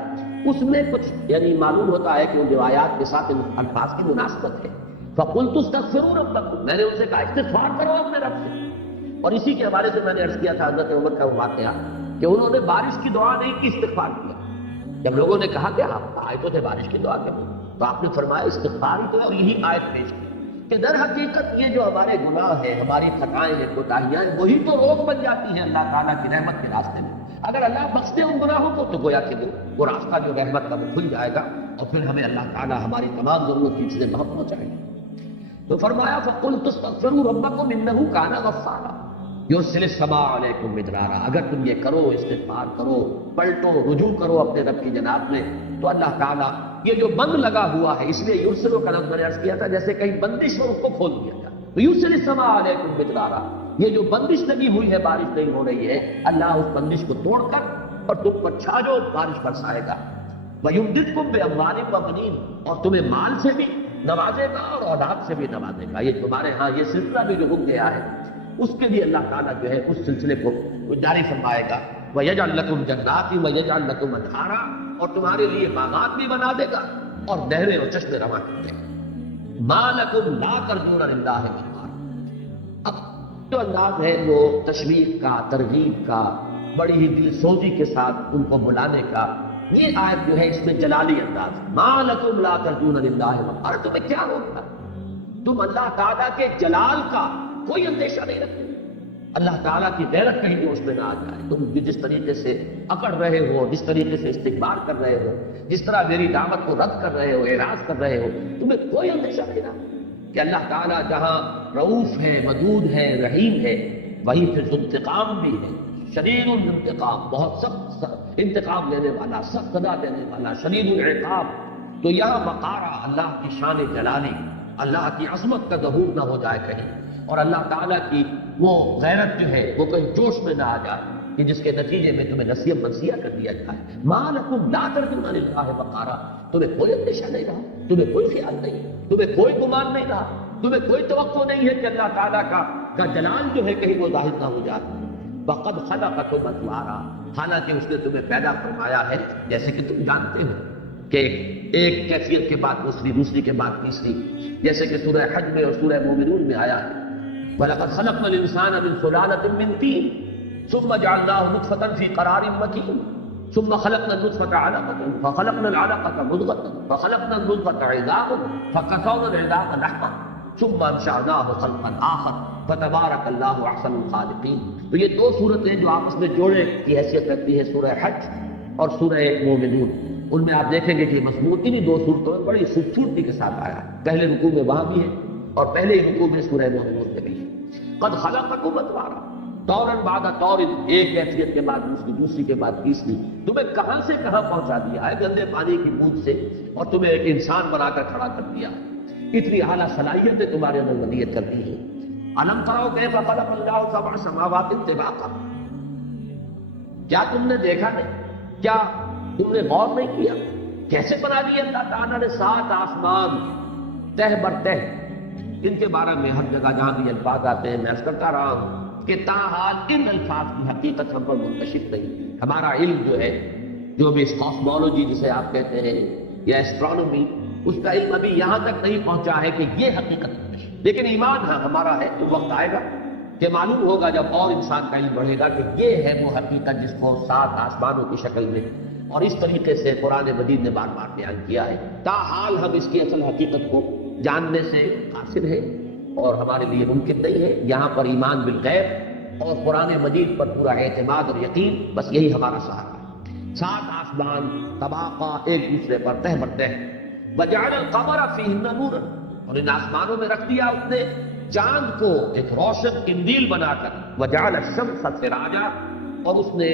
اس میں کچھ یعنی معلوم ہوتا ہے کہ ان روایات کے ساتھ ان الفاظ کی مناسبت ہے۔ فَقُلْتُ اسْتَغْفِرُوا رَبَّكُمْ، میں نے ان سے کہا استغفار کرو اپنے رب سے۔ اور اسی کے حوالے سے میں نے عرض کیا تھا حضرت عمر کا وہ واقعہ کہ انہوں نے بارش کی دعا نہیں کی، استغفار کیا۔ جب لوگوں نے کہا کہ آپ آئے تو تھے بارش کی دعا کریں، تو آپ نے فرمایا استغفار ہی تو ہے، اور یہی آیت پیش کی کہ در حقیقت یہ جو ہمارے گناہ ہیں، ہماری خطائیں ہیں، کوتاہیاں ہیں، وہی تو روک بن جاتی ہیں اللہ تعالیٰ کی رحمت کے راستے میں۔ اگر اللہ بخش دے ان گناہوں کو تو گویا کہ وہ راستہ جو رحمت کا وہ کھل جائے گا، اور پھر ہمیں اللہ تعالیٰ ہماری تمام ضرورت کی چیزیں وہاں پہنچائے گا۔ تو فرمایا فَقُلْتُ اسْتَغْفِرُوا رَبَّكُمْ إِنَّهُ كَانَ غَفَّارًا يُرْسِلِ السَّمَاءَ عَلَيْكُمْ مِدْرَارًا، اگر تم یہ کرو، استغفار کرو، پلٹو، رجوع کرو اپنے رب کی جناب میں، تو اللہ تعالیٰ یہ جو بند لگا ہوا ہے، اس لیے یرسلو کا لفظ میں نے عرض کیا تھا جیسے کہیں بندش ہو اس کو کھول دیا جائے، تو یرسل السماء علیکم مدرارا، یہ جو بندش لگی ہوئی ہے، بارش نہیں ہو رہی ہے، اللہ اس بندش کو توڑ کر اور تم پر چھاجو بارش برسائے گا۔ وَيُمْدِدْكُمْ بِأَمْوَالٍ وَبَنِينَ، اور تمہیں مال سے بھی نوازے گا اور اولاد سے بھی نوازے گا۔ یہ تمہارے ہاں یہ سلسلہ بھی جو رک گیا ہے، اس کے لیے اللہ تعالیٰ جو ہے اس سلسلے کو جاری فرمائے گا۔ وَيَجْعَلْ لَكُمْ جَنَّاتٍ وَيَجْعَلْ لَكُمْ أَنْهَارًا، اور تمہارے لیے باغات بھی بنا دے گا اور نہریں اور چشمے رواں کر دے گا۔ مَا لَكُمْ لَا تَرْجُونَ لِلَّهِ وَقَارًا، اب جو انداز ہے وہ تشویق کا، ترغیب کا، بڑی ہی دل سوزی کے ساتھ ان کو بلانے کا، یہ آیت جو ہے اس میں جلالی انداز ہے۔ مَا لَكُمْ لَا تَرْجُونَ لِلَّهِ وَقَارًا، تمہیں کیا ہوگا؟ تم اللہ تعالیٰ کے جلال کا کوئی اندیشہ نہیں رکھتے، اللہ تعالیٰ کی غیرت کہیں جوش میں نہ آ جائے، تم جس طریقے سے اکڑ رہے ہو، جس طریقے سے استکبار کر رہے ہو، جس طرح میری دعوت کو رد کر رہے ہو، اعراض کر رہے ہو، تمہیں کوئی اندیشہ نہیں رہا کہ اللہ تعالیٰ جہاں رؤوف ہے، ودود ہے، رحیم ہے، وہیں پھر انتقام بھی ہے، شدید الانتقام، بہت سخت انتقام لینے والا، سخت سزا دینے والا، شدید العقاب۔ تو یہاں وقارا، اللہ کی شان جلالی، اللہ کی عظمت کا ظہور نہ ہو جائے کہیں، اور اللہ تعالیٰ کی وہ غیرت جو ہے وہ کہیں جوش میں نہ آ جائے کہ جس کے نتیجے میں تمہیں نسیہ منسیہ کر دیا جائے۔ مَا لَكُمْ لَا تَرْجُونَ لِلَّهِ وَقَارًا، تمہیں کوئی اندیشہ نہیں رہا، تمہیں کوئی خیال نہیں، تمہیں کوئی گمان نہیں رہا، تمہیں کوئی توقع نہیں ہے کہ اللہ تعالیٰ کا جلال جو ہے کہیں وہ ظاہر نہ ہو جائے۔ وَقَدْ خَلَقَكُمْ أَطْوَارًا، حالانکہ اس نے تمہیں پیدا فرمایا ہے جیسے کہ تم جانتے ہو کہ ایک کیفیت کے بعد دوسری، دوسری کے بعد تیسری، جیسے کہ سورہ حج میں اور سورہ مومنون میں آیا ہے وَلَقَدْ خَلَقْنَا الْإِنسَانَ مِنْ سُلَالَةٍ مِّن طِينٍ ثُمَّ جَعَلْنَاهُ نُطْفَةً فِي قَرَارٍ مَّكِينٍ ثُمَّ خَلَقْنَا النُّطْفَةَ عَلَقَةً فَخَلَقْنَا الْعَلَقَةَ مُضْغَةً فَخَلَقْنَا الْمُضْغَةَ عِظَامًا فَكَسَوْنَا الْعِظَامَ لَحْمًا ثُمَّ أَنشَأْنَاهُ خَلْقًا آخَرَ فَتَبَارَكَ اللَّهُ أَحْسَنُ الْخَالِقِينَ۔ تو یہ دو صورتیں جو آپس میں جوڑے کی حیثیت رکھتی ہے، سورہ حج اور سورہ مومنون، ان میں آپ دیکھیں گے کہ مضمون انہی دو صورتوں میں بڑی خوبصورتی کے ساتھ آیا ہے۔ پہلے رکوع میں وہاں بھی ہے اور پہلے ہی رکوع میں سورہ مومنون میں بھی ہے۔ قد خلقکم اطوارا، طورا بعد طور، ایک کیفیت کے بعد دوسری، دوسری کے بعد تیسری، تمہیں کہاں سے کہاں پہنچا دیا ہے گندے پانی کی بوند سے، اور تمہیں ایک انسان بنا کر کھڑا کر دیا۔ اتنی اعلیٰ صلاحیتیں تمہارے اندر ودیت کرتی ہیں۔ الم تروا کیف خلق اللہ سبع سماوات طباقا، کیا تم نے دیکھا نہیں، کیا تم نے غور نہیں کیا کیسے بنا دیا اللہ تعالیٰ نے 7 آسمان تہ بر تہ۔ ان کے بارے میں ہر جگہ جہاں بھی الفاظ آتے ہیں میں عرض کرتا رہا ہوں کہ تاحال ان الفاظ کی حقیقت ہم پر منتشر نہیں۔ ہمارا علم جو ہے، جو بھی کاسمولوجی جسے آپ کہتے ہیں یا ایسٹرونومی، اس کا علم ابھی یہاں تک نہیں پہنچا ہے کہ یہ حقیقت ہے، لیکن ایمان ہمارا ہے۔ تو وقت آئے گا کہ معلوم ہوگا جب اور انسان کا علم بڑھے گا کہ یہ ہے وہ حقیقت جس کو 7 آسمانوں کی شکل میں اور اس طریقے سے قرآن مجید نے بار بار بیان کیا ہے۔ تاحال ہم اس کی اصل حقیقت کو جاننے سے قاصر ہے اور ہمارے لیے ممکن نہیں ہے۔ یہاں پر ایمان بالغیب اور قرآن مجید پر پورا اعتماد اور یقین، بس یہی ہمارا سہارا ہے۔ 7 آسمان آسمان طباقہ ایک دوسرے پر تہ بر تہ. وجعل القمر فیہن نورا، اور ان آسمانوں میں رکھ دیا اس نے چاند کو ایک روشن قندیل بنا کر. وجعل الشمس سراجا، اور اس نے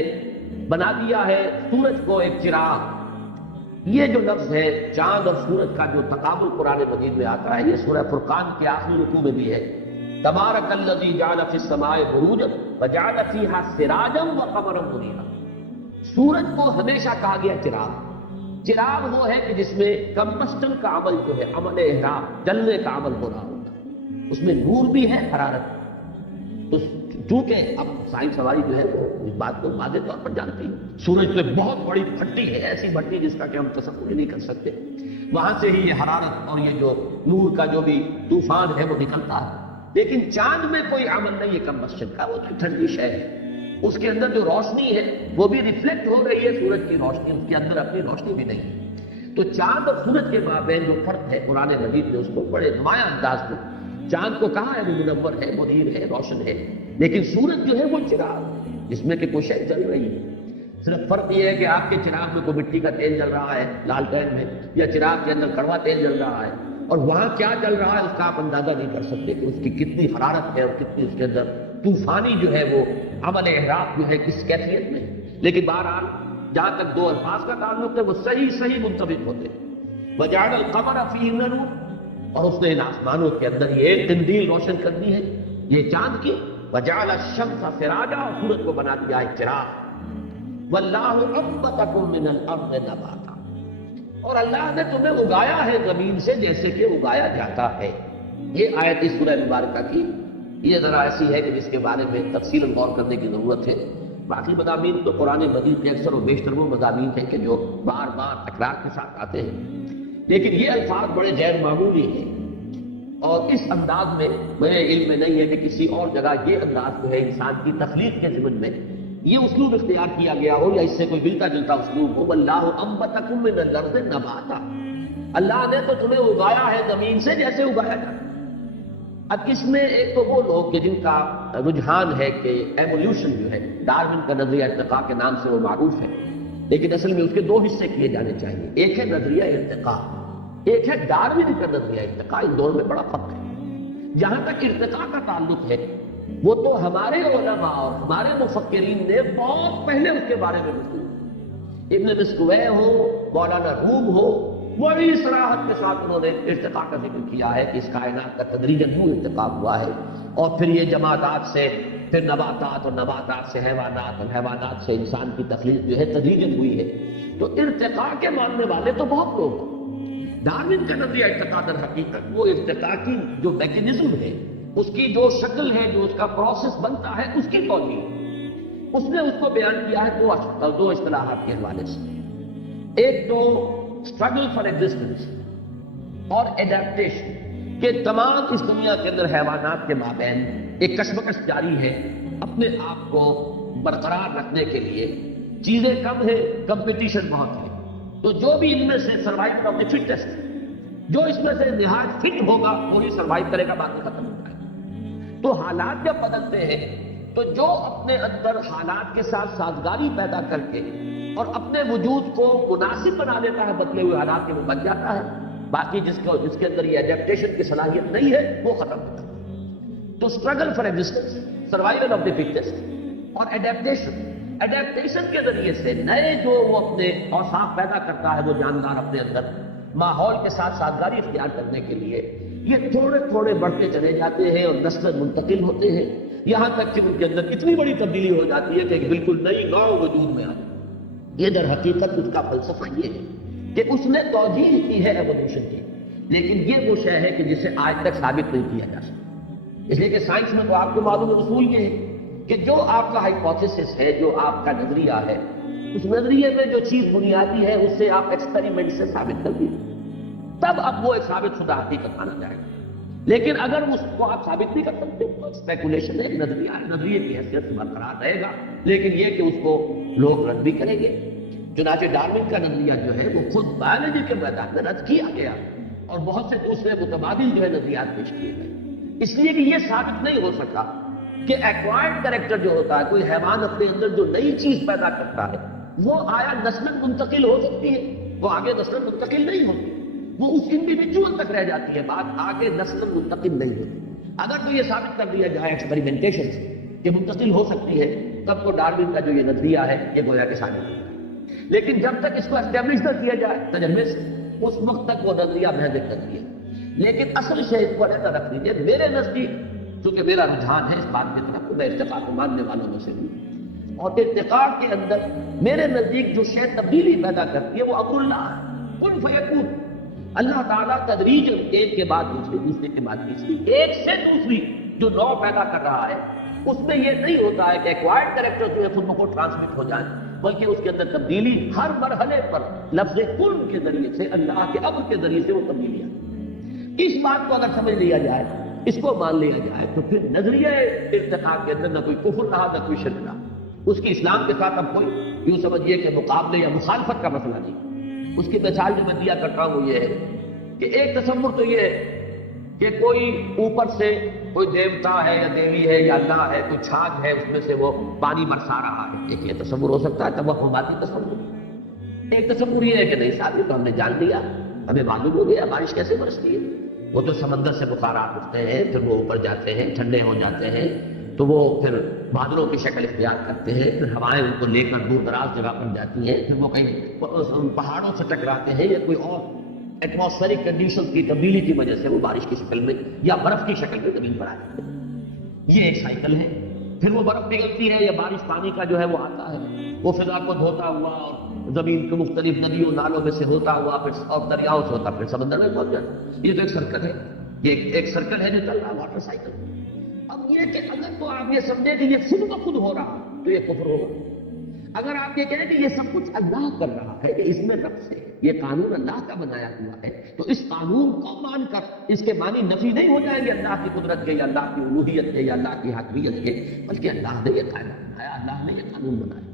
بنا دیا ہے سورج کو ایک چراغ. یہ جو لفظ ہے چاند اور سورج کا جو تقابل قرآن مجید میں آتا ہے، یہ سورہ فرقان کے آخری رکوع میں بھی ہے. تبارک الذی جعل فی السماء بروجا وجعل فیہا سراجا وقمرا منیرا. سورج کو ہمیشہ کہا گیا چراغ. چراغ وہ ہے کہ جس میں کمبسٹن کا عمل جو ہے، عمل احراق، جلنے کا عمل ہو رہا ہوتا ہے، اس میں نور بھی ہے، حرارت. تو چونکہ اب سائنس ہماری جو ہے وہ اس بات کو واضح طور پر جانتی ہے، سورج تو بہت بڑی پھٹی ہے، ایسی بھٹی جس کا کہ ہم تصور ہی نہیں کر سکتے. وہاں سے ہی یہ حرارت اور یہ جو نور کا جو بھی طوفان ہے وہ نکلتا ہے. لیکن چاند میں کوئی عمل نہیں ہے کمبسٹن کا، وہ تو ٹھنڈی شے ہے. اس کے اندر جو روشنی ہے وہ بھی ریفلیکٹ ہو رہی ہے سورج کی روشنی، اس کے اندر اپنی روشنی بھی نہیں ہے. تو چاند اور سورج کے مابین جو فرق ہے قرآن مجید نے اس کو بڑے نمایاں انداز میں، چاند کو کہا ہے وہ منور ہے، منیر ہے، روشن ہے، لیکن سورج جو ہے وہ چراغ جس میں کہ کوئی شے جل رہی ہے. صرف فرق یہ ہے کہ آپ کے چراغ میں کوئی مٹی کا تیل جل رہا ہے لالٹین میں، یا چراغ کے اندر کڑوا تیل جل رہا ہے، اور وہاں کیا جل رہا ہے اس کا آپ اندازہ نہیں کر سکتے کہ اس کی کتنی حرارت ہے اور کتنی اس کے اندر طوفانی جو ہے وہ عمل احراق جو ہے کس کیفیت میں. لیکن بہرحال جہاں تک دو الفاظ کا تعلق ہے وہ صحیح منطبق ہوتے ہیں. وجعل القمر فیہن نور، اور اس نے ان آسمانوں کے اندر یہ ایک قندیل روشن کر دی ہے یہ چاند کی. وجعل الشمس سراجا، اور سورج کو بنا دیا ایک چراغ. واللہ انبتکم من الارض نباتا، اور اللہ نے تمہیں اگایا ہے زمین سے جیسے کہ اگایا جاتا ہے. یہ آیت اس سورہ مبارکہ کی یہ ذرا ایسی ہے کہ جس کے بارے میں تفصیل غور کرنے کی ضرورت ہے. باقی مضامین تو قرآن مجید کے اکثر و بیشتر وہ مضامین ہیں کہ جو بار بار تکرار کے ساتھ آتے ہیں، لیکن یہ الفاظ بڑے غیر معمولی ہیں. اور اس انداز میں میرے علم میں نہیں ہے کہ کسی اور جگہ یہ انداز جو ہے انسان کی تخلیق کے ضمن میں یہ اسلوب اختیار کیا گیا ہو یا اس سے کوئی ملتا جلتا اسلوب ہو. واللہ انبتکم من الارض نباتا، اللہ نے تو تمہیں اگایا ہے زمین سے جیسے اگایا جاتا. اب اس میں ایک تو وہ لوگ کہ جن کا رجحان ہے کہ ایولیوشن جو ہے ڈارون کا نظریہ ارتقاء کے نام سے وہ معروف ہے، لیکن اصل میں اس کے دو حصے کیے جانے چاہیے. ایک ہے نظریہ ارتقاء، ایک ہے ڈارون کا نظریہ ارتقاء. ان دونوں میں بڑا فرق ہے. جہاں تک ارتقاء کا تعلق ہے وہ تو ہمارے علماء اور ہمارے مفکرین نے بہت پہلے اس کے بارے میں گفتگو، ابن مسکوے ہو، مولانا روم ہو، بڑی صراحت کے ساتھ انہوں نے ارتقاء کا ذکر کیا ہے کہ اس کائنات کا تدریجاً یوں ارتقاء ہوا ہے، اور پھر یہ جمادات سے پھر نباتات، اور نباتات سے حیوانات، اور حیوانات سے انسان کی تخلیق جو ہے تدریجاً ہوئی ہے. تو ارتقاء کے ماننے والے تو بہت لوگ ہیں. ڈارون کا نظریہ ارتقاء در حقیقت وہ ارتقاء کی جو میکینزم ہے، اس کی جو شکل ہے، جو اس کا پروسیس بنتا ہے، اس کی توضیح اس نے اس کو بیان کیا ہے دو اصطلاحات کے حوالے سے. ایک تو اسٹرگل فار ایگزسٹنس اور ایڈیپٹیشن، کہ تمام اس دنیا کے اندر حیوانات کے مابین ایک کشمکش جاری ہے اپنے آپ کو برقرار رکھنے کے لیے. چیزیں کم ہیں، کمپٹیشن بہت ہے. تو جو بھی ان میں سے سروائیول آف دی فٹسٹ، جو اس میں سے نہایت فٹ ہوگا وہی سروائیو کرے گا، باقی ختم ہو جائے گا. تو حالات جب بدلتے ہیں تو جو اپنے اندر حالات کے ساتھ سازگاری پیدا کر کے اور اپنے وجود کو مناسب بنا لیتا ہے بدلے ہوئے حالات کے، وہ بن جاتا ہے. باقی جس کے اندر یہ ایڈیپٹیشن کی صلاحیت نہیں ہے وہ ختم ہوتا ہے. تو struggle for existence, survival of the fittest, اور ایڈیپٹیشن کے ذریعے سے نئے جو وہ اپنے اوصاف پیدا کرتا ہے وہ جاندار اپنے اندر ماحول کے ساتھ سازگاری اختیار کرنے کے لیے، یہ تھوڑے تھوڑے بڑھتے چلے جاتے ہیں اور نسل منتقل ہوتے ہیں، یہاں تک کہ ان کے اندر اتنی بڑی تبدیلی ہو جاتی ہے کہ ایک بالکل نئی نو وجود میں آ جاتی ہے. یہ در حقیقت اس کا فلسفہ یہ ہے کہ اس نے توجیہ کی ہے ایوولوشن کی، لیکن یہ وہ شے ہے کہ جسے آج تک ثابت نہیں کیا جا سکتا. اس لیے کہ سائنس میں تو آپ کو معلوم اصول یہ ہے کہ جو آپ کا ہائپوتھیسس ہے، جو آپ کا نظریہ ہے، اس نظریے میں جو چیز بنیادی ہے اس سے آپ ایکسپیریمنٹ سے ثابت کر دیجیے، تب اب وہ ایک ثابت شدہ حقیقت مانا جائے گا. لیکن اگر اس کو آپ ثابت نہیں کر سکتے تو اسپیکولیشن ہے، نظریہ ہے، نظریے کی حیثیت سے برقرار رہے گا، لیکن یہ کہ اس کو لوگ رد بھی کریں گے. چنانچہ ڈارون کا نظریہ جو ہے وہ خود بایولوجی کے میدان میں رد کیا گیا اور بہت سے دوسرے متبادل جو ہے نظریات پیش کیے گئے، اس لیے کہ یہ ثابت نہیں ہو سکا کہ ایکوائرڈ کریکٹر جو ہوتا ہے، کوئی حیوان اپنے اندر جو نئی چیز پیدا کرتا ہے وہ آیا نسل منتقل ہو سکتی ہے، وہ آگے نسل منتقل نہیں ہوتی، وہ اس انڈیویجول تک رہ جاتی ہے، بات آگے نسل منتقل نہیں ہوتی۔ اگر تو یہ ثابت کر دیا جائے ایکسپیریمنٹیشن سے کہ منتقل ہو سکتی ہے، تب تو ڈارون کا جو یہ نظریہ ہے یہ گویا کہ ثابت ہوتا ہے۔ لیکن جب تک اس کو اسٹیبلش نہ کیا جائے تجربے سے، اس وقت تک وہ نظریہ محض ایک نظریہ ہے۔ لیکن اصل شے اس کو علیحدہ رکھ دیجیے، میرے نزدیک چونکہ میرا رجحان ہے اس بات کی طرف، میں ارتقاء کو ماننے والوں میں سے ہوں، اور ارتقاء کے اندر میرے نزدیک جو شے تبدیلی پیدا کرتی ہے وہ امر اللہ ہے، کن فیکون۔ اللہ تعالیٰ تدریج ایک کے بعد دوسری، دوسرے کے بعد تیسری، ایک سے دوسری جو نو پیدا کر رہا ہے، اس میں یہ نہیں ہوتا ہے کہ ایکوائرڈ کریکٹر جو ہے خود بخود ٹرانسمٹ ہو جائیں، بلکہ اس کے اندر تبدیلی ہر مرحلے پر لفظ کن کے ذریعے سے، اللہ کے امر کے ذریعے سے وہ تبدیلی آتی۔ اس بات کو اگر سمجھ لیا جائے، اس کو مان لیا جائے، تو پھر نظریہ ارتقاء کے اندر نہ کوئی کفر رہا نہ کوئی شرک رہا، اس کی اسلام کے ساتھ اب کوئی یوں سمجھیے کہ مقابلے یا مخالفت کا مسئلہ نہیں۔ اس کی مثال جو میں دیا کرتا ہوں وہ یہ ہے کہ ایک تصور تو یہ ہے کہ کوئی اوپر سے کوئی دیوتا ہے یا دیوی ہے یا اللہ ہے، کوئی چھاگ ہے، اس میں سے وہ پانی برسا رہا ہے، ایک یہ تصور ہو سکتا ہے توہماتی تصور۔ ایک تصور یہ ہے کہ نہیں صاحب، یہ تو ہم نے جان لیا، ہمیں معلوم ہو گیا بارش کیسے برستی ہے، وہ تو سمندر سے بخارات اٹھتے ہیں، پھر وہ اوپر جاتے ہیں، ٹھنڈے ہو جاتے ہیں، تو وہ پھر بادلوں کی شکل اختیار کرتے ہیں، پھر ہوائیں ان کو لے کر دور دراز جگہ پر جاتی ہیں، پھر وہ کہیں پہاڑوں سے ٹکراتے ہیں یا کوئی اور ایٹماسفیرک کنڈیشنز کی تبدیلی کی وجہ سے وہ بارش کی شکل میں یا برف کی شکل میں زمین پر آ جاتے ہیں۔ یہ ایک سائیکل ہے۔ پھر وہ برف پگھلتی ہے یا بارش پانی کا جو ہے وہ آتا ہے، وہ فضا کو دھوتا ہوا اور زمین کے مختلف ندیوں نالوں میں سے ہوتا ہوا پھر اور دریاؤں سے ہوتا پھر سمندر میں پہنچ جاتا ہے۔ یہ تو ایک سرکل ہے، یہ ایک سرکل ہے جو چل رہا ہے، واٹر سائیکل۔ اب یہ کہ اگر تو آپ یہ سمجھیں کہ یہ خود بخود ہو رہا تو یہ کفر ہوگا۔ اگر آپ یہ کہیں کہ یہ سب کچھ اللہ کر رہا ہے، کہ اس میں نفس ہے، یہ قانون اللہ کا بنایا ہوا ہے، تو اس قانون کو مان کر اس کے معنی نفی نہیں ہو جائیں گے اللہ کی قدرت کے یا اللہ کی الوہیت کے یا اللہ کی حاکمیت کے، بلکہ اللہ نے یہ قاعدہ بنایا، اللہ نے یہ قانون بنایا۔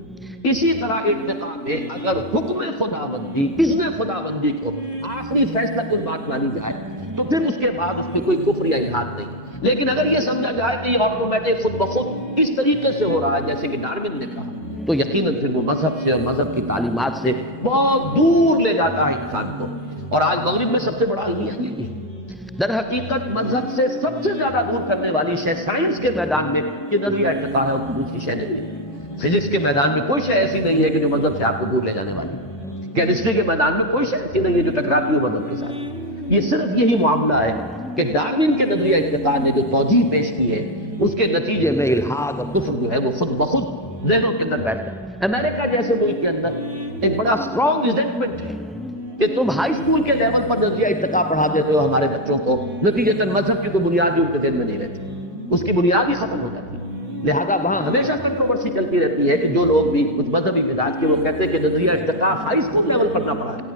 اسی طرح ارتقاء میں اگر حکم خداوندی، اذن خداوندی کو آخری فیصلہ کن بات مانی جائے تو پھر اس کے بعد اس میں کوئی کفر یا الحاد نہیں۔ لیکن اگر یہ سمجھا جائے کہ یہ آٹومیٹک خود بخود اس طریقے سے ہو رہا ہے جیسے کہ ڈارون نے کہا، تو یقیناً پھر وہ مذہب سے اور مذہب کی تعلیمات سے بہت دور لے جاتا ہے انسان کو۔ اور آج مغرب میں سب سے بڑا المیہ یہی ہے۔ در حقیقت مذہب سے سب سے زیادہ دور کرنے والی شے سائنس کے میدان میں یہ نظریہ ارتقاء ہے، اور دوسری شے نہیں ہے۔ فزکس کے میدان میں کوئی شے ایسی نہیں ہے کہ جو مذہب سے آپ کو دور لے جانے والی ہے۔ کیمسٹری کے میدان میں کوئی شے ایسی نہیں ہے جو ٹکراتی ہو مذہب کے ساتھ۔ یہ صرف یہی معاملہ ہے کہ ڈارون کے نظریہ ارتقاء نے جو توجیہ پیش کی ہے، اس کے نتیجے میں الحاد اور کفر جو ہے وہ خود بخود ذہنوں کے اندر بیٹھتا ہے۔ امریکہ جیسے ملک کے اندر ایک بڑا اسٹرانگ ریزنٹمنٹ ہے کہ تم ہائی اسکول کے لیول پر نظریہ ارتقاء پڑھا دیتے ہو ہمارے بچوں کو، نتیجتاً مذہب کی کوئی بنیاد ان کے ذہن میں نہیں رہتی، اس کی بنیاد ہی ختم ہو جاتی ہے۔ لہذا وہاں ہمیشہ کنٹروورسی چلتی رہتی ہے کہ جو لوگ بھی کچھ مذہبی مزاج کے وہ کہتے ہیں کہ نظریہ ارتقاء ہائی اسکول لیول پر نہ پڑھا ہے،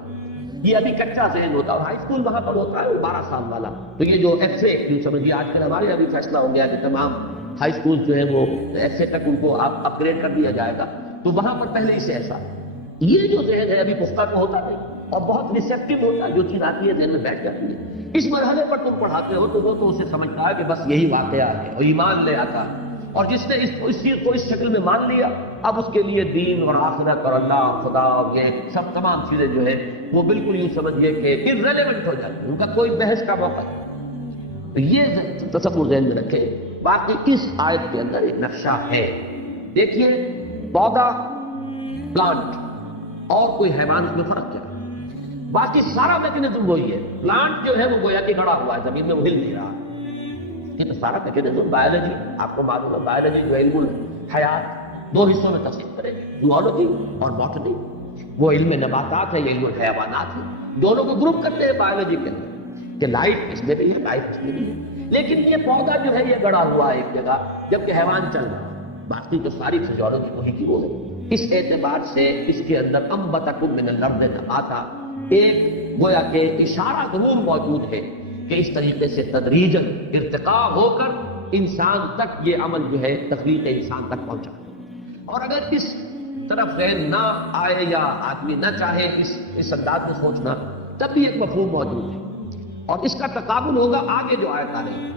یہ ابھی کچا ذہن ہوتا ہے، اور ہائی اسکول وہاں پر ہوتا ہے 12 سال والا۔ تو یہ جو ایف اے سمجھیے آج کل ہمارے ابھی فیصلہ ہو گیا کہ تمام ہائی اسکول جو ہے وہ ایف اے تک ان کو اپ گریڈ کر دیا جائے گا، تو وہاں پر پہلے ہی سے ایسا یہ جو ذہن ہے ابھی پختہ تو ہوتا نہیں، اور بہت ریسیپٹیو ہوتا ہے، جو چیز آتی ہے ذہن میں بیٹھ جاتی ہے۔ اس مرحلے پر تم پڑھاتے ہو تو وہ تو اسے سمجھتا ہے کہ بس یہی واقعہ ہے اور ایمان لے آتا ہے، اور جس نے اس چیز کو اس شکل میں مان لیا، اب اس کے لیے دین اور آخرت اور اللہ اور خدا اور یہ سب تمام چیزیں جو ہے وہ بالکل یوں سمجھیے کہ irrelevant ہو جاتی ہیں، ان کا کوئی بحث کا موقع نہیں۔ تو یہ تصور ذہن میں رکھے۔ باقی اس آیت کے اندر ایک نقشہ ہے، دیکھیے پودا، پلانٹ اور کوئی حیوان، اس میں فرق کیا ہے؟ باقی سارا میکینزم وہی ہے۔ پلانٹ جو ہے وہ گویا کہ گڑا ہوا ہے زمین میں، وہ ہل نہیں رہا، یہ تو سارا میکینزم بایولوجی، آپ کو معلوم ہے بایولوجی جو علم الحیات 2 حصوں میں تقسیم کرے، زوالوجی اور باٹنی۔ وہ علم نباتات ہے، یہ علم الحیوانات ہے، دونوں کو گروپ کرتے ہیں بایولوجی کے اندر کہ لائف اس میں بھی ہے، لائف اس میں بھی ہے۔ لیکن یہ پودا جو ہے یہ گڑا ہوا ہے ایک جگہ، جبکہ حیوان چل رہا ہے، باقی تو ساری فزیولوجی وہی کی وہ ہے۔ اس اعتبار سے اس کے اندر انبتکم من الارض نباتا ایک گویا کہ اشارہ ضرور موجود ہے کہ اس طریقے سے تدریجاً ارتقاء ہو کر انسان تک یہ عمل جو ہے تخلیق انسان تک پہنچا۔ اور اگر اس طرف ذہن نہ آئے یا آدمی نہ چاہے اس انداز میں سوچنا، تب بھی ایک مفہوم موجود ہے، اور اس کا تقابل ہوگا آگے جو آیت آ رہی ہے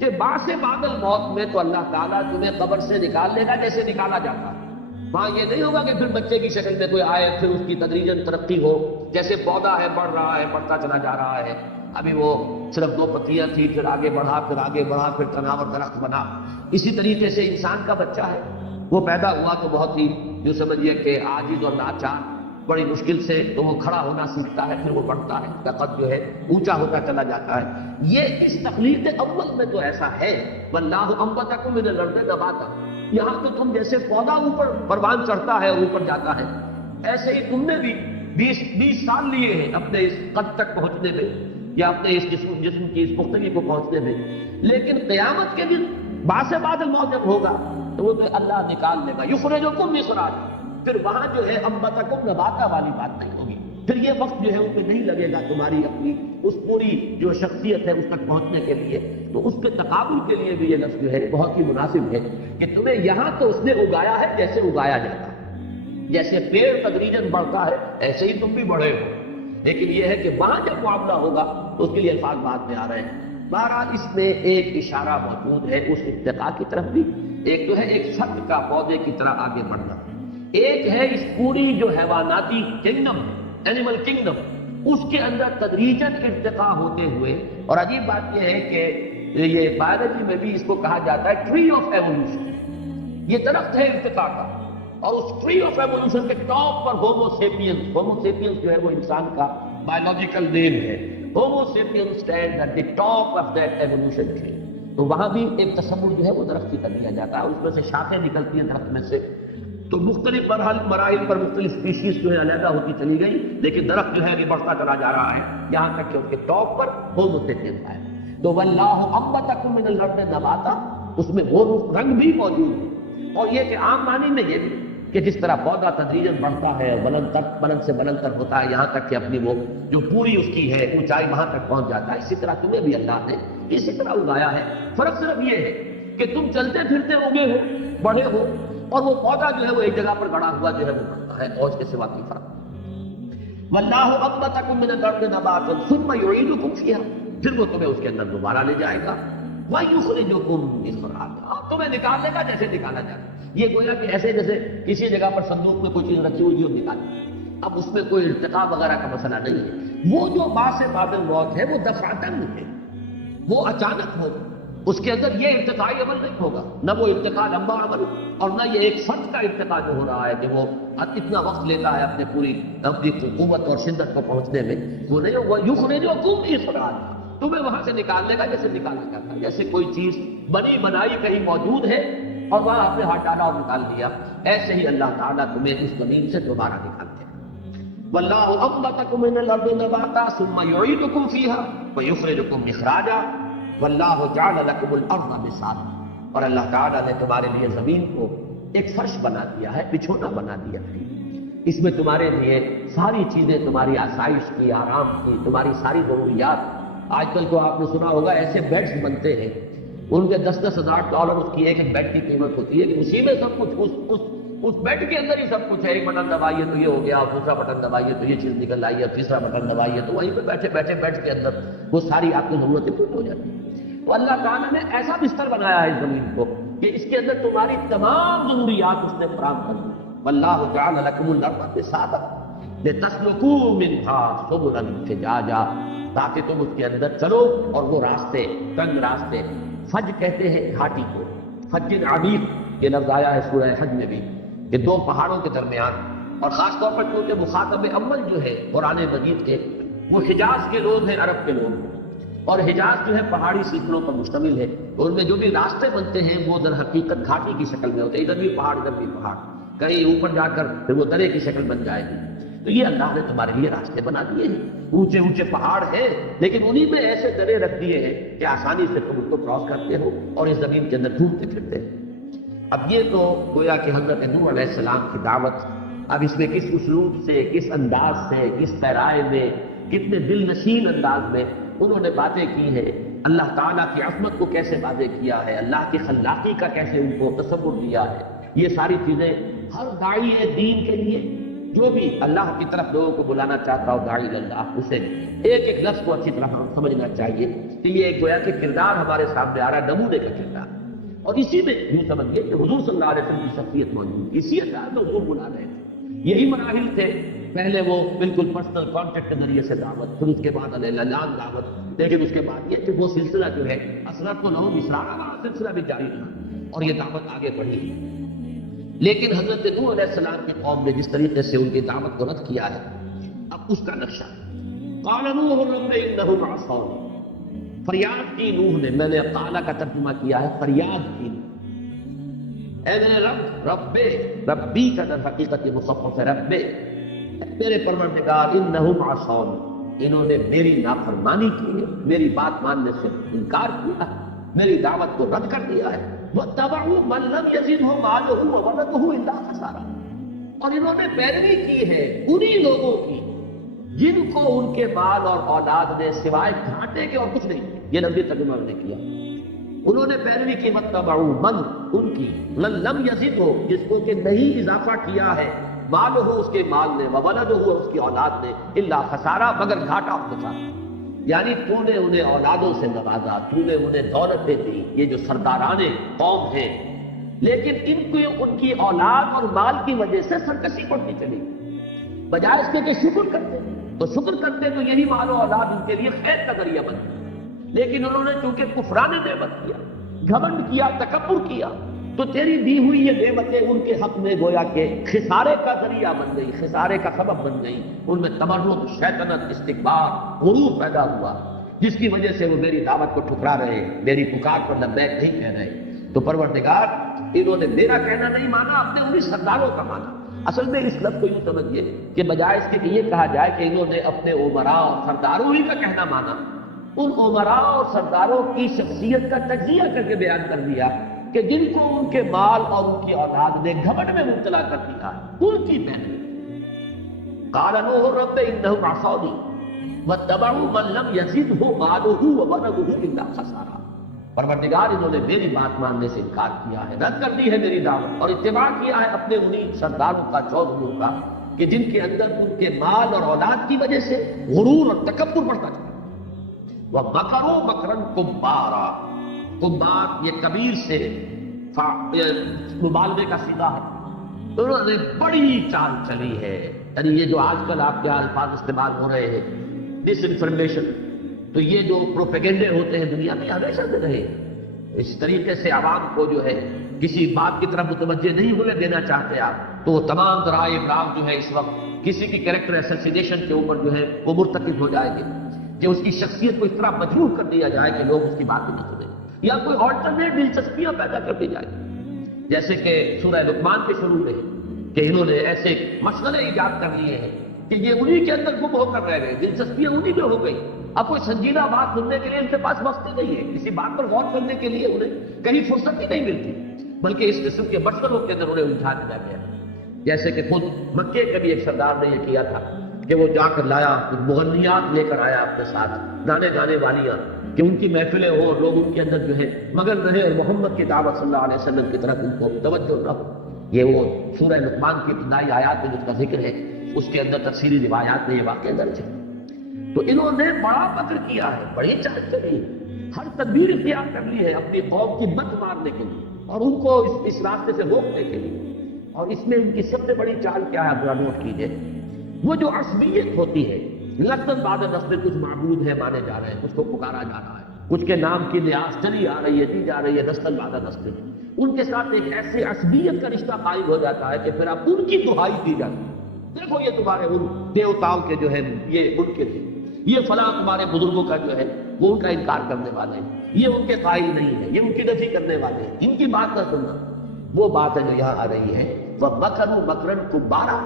کہ بعد سے بعد الموت میں تو اللہ تعالیٰ تمہیں قبر سے نکال لے گا جیسے نکالا جاتا ہے، وہاں یہ نہیں ہوگا کہ پھر بچے کی شکل میں کوئی آئے پھر اس کی تدریجاً ترقی ہو، جیسے پودا ہے بڑھ رہا ہے بڑھتا چلا جا رہا ہے، ابھی وہ صرف 2 پتیاں تھی، پھر آگے بڑھا پھر تناور درخت بنا. اسی طریقے سے انسان کا بچہ ہے، وہ پیدا ہوا تو بہت ہی جو سمجھیے کہ عاجز اور لاچار، بڑی مشکل سے تو وہ کھڑا ہونا سیکھتا ہے، پھر وہ بڑھتا ہے، اس کا قد جو ہے اونچا ہوتا چلا جاتا ہے. یہ اس تخلیق اول میں تو ایسا ہے. واللہ انبتکم من الارض نباتا، یہاں تو تم جیسے پودا اوپر پروان چڑھتا ہے اور اوپر جاتا ہے، ایسے ہی تم نے بھی 20 سال لیے ہیں اپنے اس قد تک پہنچنے میں، یا اپنے اس جسم کی اس پختگی کو پہنچنے میں. لیکن قیامت کے دن بعث بعد الموت جب ہوگا تو وہ اللہ نکال لے گا. یخرجکم اخراجا، پھر وہاں جو ہے انبتکم نباتا والی بات نہیں ہوگی. پھر یہ وقت جو ہے ان پہ نہیں لگے گا تمہاری اپنی اس پوری جو شخصیت ہے اس تک پہنچنے کے لیے. تو اس کے تقابل کے لیے بھی یہ لفظ جو ہے بہت ہی مناسب ہے کہ تمہیں یہاں تو اس نے اگایا ہے جیسے اگایا جاتا ہے، جیسے پیڑ تدریجاً بڑھتا ہے ایسے ہی تم بھی بڑھے ہو. لیکن یہ ہے کہ وہاں جب معاملہ ہوگا تو اس کے لیے الفاظ بعد میں آ رہے ہیں. بہرحال اس میں ایک اشارہ موجود ہے اس ارتقاء کی طرف بھی. ایک تو ہے ایک سط کا پودے کی طرح آگے بڑھنا، ایک ہے اس پوری جو حیواناتی کنگڈم، اینیمل کنگڈم، اس کے اندر تدریجاً ارتقاء ہوتے ہوئے. اور عجیب بات یہ ہے کہ یہ بایولوجی میں بھی اس کو کہا جاتا ہے ٹری آف ایوولوشن. یہ درخت ہے ارتقاء کا، اور اس ٹری آف ایوولوشن کے ٹاپ پر ہومو سیپینس جو ہے وہ انسان کا بایولوجیکل نیم ہے. Homo sapiens stand at the top of that evolution tree. تو وہاں بھی ایک تصور جو ہے وہ درخت کی کر دیا جاتا ہے، اس میں سے شاخیں نکلتی ہیں درخت میں سے. تو مختلف مراحل پر مختلف اسپیشیز جو ہے علیحدہ ہوتی چلی گئی، لیکن درخت جو ہے یہ بڑھتا چلا جا رہا ہے یہاں تک کہ اس کے ٹاپ پر ہومو سیپینس ہے. تو واللہ انبتکم من الارض نباتا، اس میں وہ رنگ بھی موجود ہے. اور یہ کہ عام معنی میں یہ بھی کہ جس طرح پودا تدریجاً بڑھتا ہے بلند سے بلند تر ہوتا ہے یہاں تک کہ اپنی وہ جو پوری اس کی ہے اونچائی وہاں تک پہنچ جاتا ہے، اسی طرح تمہیں بھی اللہ نے اسی طرح اگایا ہے. فرق صرف یہ ہے کہ تم چلتے پھرتے اگے ہو، بڑھے ہو، اور وہ پودا جو ہے وہ ایک جگہ پر گڑا ہوا جو ہے وہ بڑھتا ہے، اور اس کے سوا کوئی فرق نہیں. واللہ انبتکم من الارض نباتا ثم یعیدکم فیہا، پھر وہ تمہیں اس کے اندر دوبارہ لے جائے گا. وَيُخْرِجُكُمْ إِخْرَاجًا، تمہیں نکال لے گا جیسے نکالا جاتا ہے. یہ گویا کہ ایسے جیسے کسی جگہ پر صندوق میں کوئی چیز رکھی ہوئی اور نکالی، اب اس میں کوئی ارتقاء وغیرہ کا مسئلہ نہیں ہے. وہ جو بعث بعد الموت ہے وہ دفعتاً ہے، وہ اچانک ہو، اس کے اندر یہ ارتقائی عمل نہیں ہوگا، نہ وہ ارتقاء لمبا عمل، اور نہ یہ ایک فرد کا ارتقاء جو ہو رہا ہے کہ وہ اتنا وقت لیتا ہے اپنی قوت اور شدت کو پہنچنے میں، وہ نہیں. وہ یخرجکم اخراجا، تمہیں وہاں سے نکال لے گا جیسے نکالا جاتا ہے. جیسے کوئی چیز بنی بنائی کہیں موجود ہے اور وہاں آپ نے ہاتھ ڈالا اور نکال لیا، ایسے ہی اللہ تعالیٰ تمہیں اس زمین سے دوبارہ نکالتے ہیں. واللہ انبتکم من الارض نباتا ثم یعیدکم فیہا ویخرجکم اخراجا واللہ جعل لکم الارض بساطا، اور اللہ تعالیٰ نے تمہارے لیے زمین کو ایک فرش بنا دیا ہے، بچھونا بنا دیا ہے. اس میں تمہارے لیے ساری چیزیں، تمہاری آسائش کی، آرام کی، تمہاری ساری ضروریات. آج کل تو آپ نے سنا ہوگا ایسے بیڈز بنتے ہیں، ان کے 10-10 ہزار ڈالر اس کی ایک بیڈ کی قیمت ہوتی ہے کہ اسی میں سب کچھ اس بیڈ کے اندر ہی سب کچھ ہے. ایک بٹن دبائیے تو یہ ہو گیا، اور دوسرا بٹن دبائیے تو یہ چیز نکل آئی، اور تیسرا بٹن دبائیے تو وہیں پہ بیٹھے بیٹھے بیڈ کے اندر وہ ساری آپ کی ضرورتیں پوری ہو جاتی ہیں. تو اللہ تعالیٰ نے ایسا بستر بنایا ہے اس زمین کو کہ اس کے اندر تمہاری تمام ضروریات اس نے فراہم کر دی. واللہ جعل لکم الارض بساطا لتسلکوا منها سبلا فجاجا، تاکہ تم اس کے اندر چلو اور وہ راستے، تنگ راستے، فج کہتے ہیں گھاٹی کو، فج عمیق، یہ لفظ آیا ہے سورہ حج میں بھی کہ 2 پہاڑوں کے درمیان. اور خاص طور پر کیونکہ مخاطب اول جو ہے قرآن مجید کے وہ حجاز کے لوگ ہیں، عرب کے لوگ، اور حجاز جو ہے پہاڑی سلسلوں پر مشتمل ہے. ان میں جو بھی راستے بنتے ہیں وہ در حقیقت گھاٹی کی شکل میں ہوتے ہیں، ادھر بھی پہاڑ ادھر بھی پہاڑ، کہیں اوپر جا کر پھر وہ درے کی شکل بن جائے گی. تو یہ اللہ نے تمہارے لیے راستے بنا دیے ہیں. اونچے اونچے پہاڑ ہیں لیکن انہی میں ایسے درے رکھ دیے ہیں کہ آسانی سے تم ان کو کراس کرتے ہو اور اس زمین کے اندر گھومتے پھرتے ہیں. اب یہ تو گویا کہ حضرت نوح علیہ السلام کی دعوت. اب اس میں کس اسلوب سے، کس انداز سے، کس پیرائے میں، کتنے دل نشین انداز میں انہوں نے باتیں کی ہیں، اللہ تعالیٰ کی عظمت کو کیسے واضح کیا ہے، اللہ کی خلاقی کا کیسے ان کو تصور دیا ہے. یہ ساری چیزیں ہر داعی دین کے لیے جو بھی اللہ کی طرف لوگوں کو بلانا چاہتا ہو، داعی اللہ، اسے ایک ایک لفظ کو اچھی طرح سمجھنا چاہیے کہ یہ ایک گویا کہ کردار ہمارے سامنے آ رہا ہے، نمونے کا کردار. اور اسی میں یوں سمجھیے کہ حضور صلی اللہ علیہ وسلم کی شخصیت موجود، اسی انداز میں حضور بلا رہے تھے۔ یہی مراحل تھے، پہلے وہ بالکل پرسنل کانٹیکٹ کے ذریعے سے دعوت، پھر اس کے بعد اعلان دعوت، لیکن اس کے بعد یہ کہ وہ سلسلہ جو ہے اثرت و لہو اسرارا کا سلسلہ بھی جاری رہا اور یہ دعوت آگے بڑھی۔ لیکن حضرت نوح علیہ السلام کی قوم نے جس طریقے سے ان کی دعوت کو رد کیا ہے، اب اس کا نقشہ قال نوح رب انہم عصونی، فریاد کی نوح نے، میں نے قال کا ترجمہ کیا ہے فریاد کی، اے میرے رب، ربی کا در حقیقت یہ مخفف ہے، رب میرے پروردگار، انہم عصونی، انہوں نے میری نافرمانی کی ہے، میری بات ماننے سے انکار کیا ہے، میری دعوت کو رد کر دیا ہے، واتبعوا من لم يزده ماله وولده الا خسارا، اور انہوں نے پیروی کی ہے انہی لوگوں کی جن کو ان کے مال اور اولاد نے سوائے گھاٹے کے اور کچھ نہیں، یہ لفظی ترجمہ نے کیا، انہوں نے پیروی کی واتبعوا من، ان کی، لم يزده، جس کو کہ نہیں اضافہ کیا ہے، مال ہو اس کے مال نے، وولد ہو اس کی اولاد نے، الا خسارہ، مگر گھاٹا اور خسارہ، یعنی تو نے انہیں اولادوں سے نوازا، تو نے انہیں دولتیں دی، یہ جو سرداران قوم ہیں، لیکن ان کو ان کی اولاد اور مال کی وجہ سے سرکشی پڑتی چلی، بجائے اس کے کہ شکر کرتے تو شکر کرتے تو یہی مال و اولاد ان کے لیے خیر کا ذریعہ بنتی، لیکن انہوں نے چونکہ کفران نعمت کیا، گھمنڈ کیا، تکبر کیا، تو تیری دی ہوئی یہ نعمتیں ان کے حق میں گویا کہ خسارے کا ذریعہ بن گئی، خسارے کا سبب بن گئی، ان میں تمرد، شیطنت، استکبار، غرور پیدا ہوا، جس کی وجہ سے وہ میری دعوت کو ٹھکرا رہے، میری پکار پر لبیک نہیں کہہ رہے۔ تو پروردگار، انہوں نے میرا کہنا نہیں مانا، اپنے انہی سرداروں کا مانا۔ اصل میں اس لفظ کو یوں سمجھیے کہ بجائے اس کے کہ یہ کہا جائے کہ انہوں نے اپنے امراء اور سرداروں ہی کا کہنا مانا، ان امراء اور سرداروں کی شخصیت کا تجزیہ کر کے بیان کر دیا کہ جن کو ان کے مال اور ان کی اولاد نے گھمنڈ میں مبتلا کر دیا، ان کی پیروی۔ قال نوح رب انہم عصونی واتبعوا من لم يزده ماله وولده الا خسارا، پروردگار انہوں نے میری بات ماننے سے انکار کیا ہے، رد کر دی ہے میری دعوت، اور اتباع کیا ہے اپنے انہی سرداروں کا، چودھریوں کا، کہ جن کے اندر ان کے مال اور اولاد کی وجہ سے غرور اور تکبر بڑھتا چلا۔ وَمَكَرُوا مَكْرًا كُبَّارًا، کبار یہ کبیر سے مبالغے کا صیغہ ہے، انہوں نے بڑی چال چلی ہے، یعنی یہ جو آج کل آپ کے الفاظ استعمال ہو رہے ہیں، ڈس انفارمیشن، تو یہ جو پروپیگنڈے ہوتے ہیں دنیا میں ہمیشہ سے رہے، اس طریقے سے عوام کو جو ہے کسی بات کی طرف متوجہ نہیں ہونے دینا چاہتے آپ، تو وہ تمام ذرائع ابلاغ جو ہے اس وقت کسی کی کریکٹر ایسوسینیشن کے اوپر جو ہے وہ مرتکب ہو جائے گی، کہ اس کی شخصیت کو اس طرح مجروح کر دیا جائے کہ لوگ اس کی بات نہیں سنیں، یا کوئی آلٹرنیٹ دلچسپیاں پیدا کر دی جائیں، جیسے کہ سورہ لقمان کے شروع میں کہ انہوں نے ایسے مشغلے ایجاد کر لیے ہیں کہ یہ انہی کے اندر گم ہو کر رہ گئے، دلچسپیاں انہی میں ہو گئی، اب کوئی سنجیدہ بات سننے کے لیے ان کے پاس وقت ہی نہیں ہے، کسی بات پر غور کرنے کے لیے انہیں کہیں فرصت ہی نہیں ملتی، بلکہ اس قسم کے مشغلوں کے اندر انہیں الجھا دیا گیا، جیسے کہ خود مکے کے بھی ایک سردار نے یہ کیا تھا کہ وہ جا کر لایا، مغنیات لے کر آیا اپنے ساتھ، گانے والیاں، کہ ان کی محفلیں ہو، لوگ ان کے اندر جو ہے مگن رہے، اور محمد کی دعوت صلی اللہ علیہ وسلم کی طرف ان کو توجہ نہ ہو۔ یہ وہ سورہ لقمان کی ابتدائی آیات میں جس کا ذکر ہے، اس کے اندر تفصیلی روایات میں یہ واقعہ درج ہے۔ تو انہوں نے بڑا مکر کیا ہے، بڑی چال چلی ہے، ہر تدبیر اختیار کر لی ہے اپنی قوم کی مت مارنے کے لیے اور ان کو اس راستے سے روکنے کے لیے، اور اس میں ان کی سب سے بڑی چال کیا ہے، ذرا نوٹ کیجیے، وہ جو عصبیت ہوتی ہے، نسل بعد نسل کچھ معبود ہے مانے جا رہے ہیں، کچھ کو پکارا جا رہا ہے، کچھ کے نام کی نیاز چلی آ رہی ہے، دی جا رہی ہے، نسل بعد نسل، ان کے ساتھ ایک ایسے عصبیت کا رشتہ قائم ہو جاتا ہے کہ پھر اب ان کی دہائی دی جاتی ہے، دیکھو یہ تمہارے ان دیوتاؤں کے جو ہے یہ ان کے تھے، یہ فلاں تمہارے بزرگوں کا جو ہے وہ ان کا انکار کرنے والے ہیں، یہ ان کے قائل نہیں ہے، یہ ان کی نفی کرنے والے ہیں، ان کی بات نہ سننا۔ وہ بات ہے جو یہاں آ رہی ہے، وَمَكَرُوا مَكْرًا كُبَّارًا،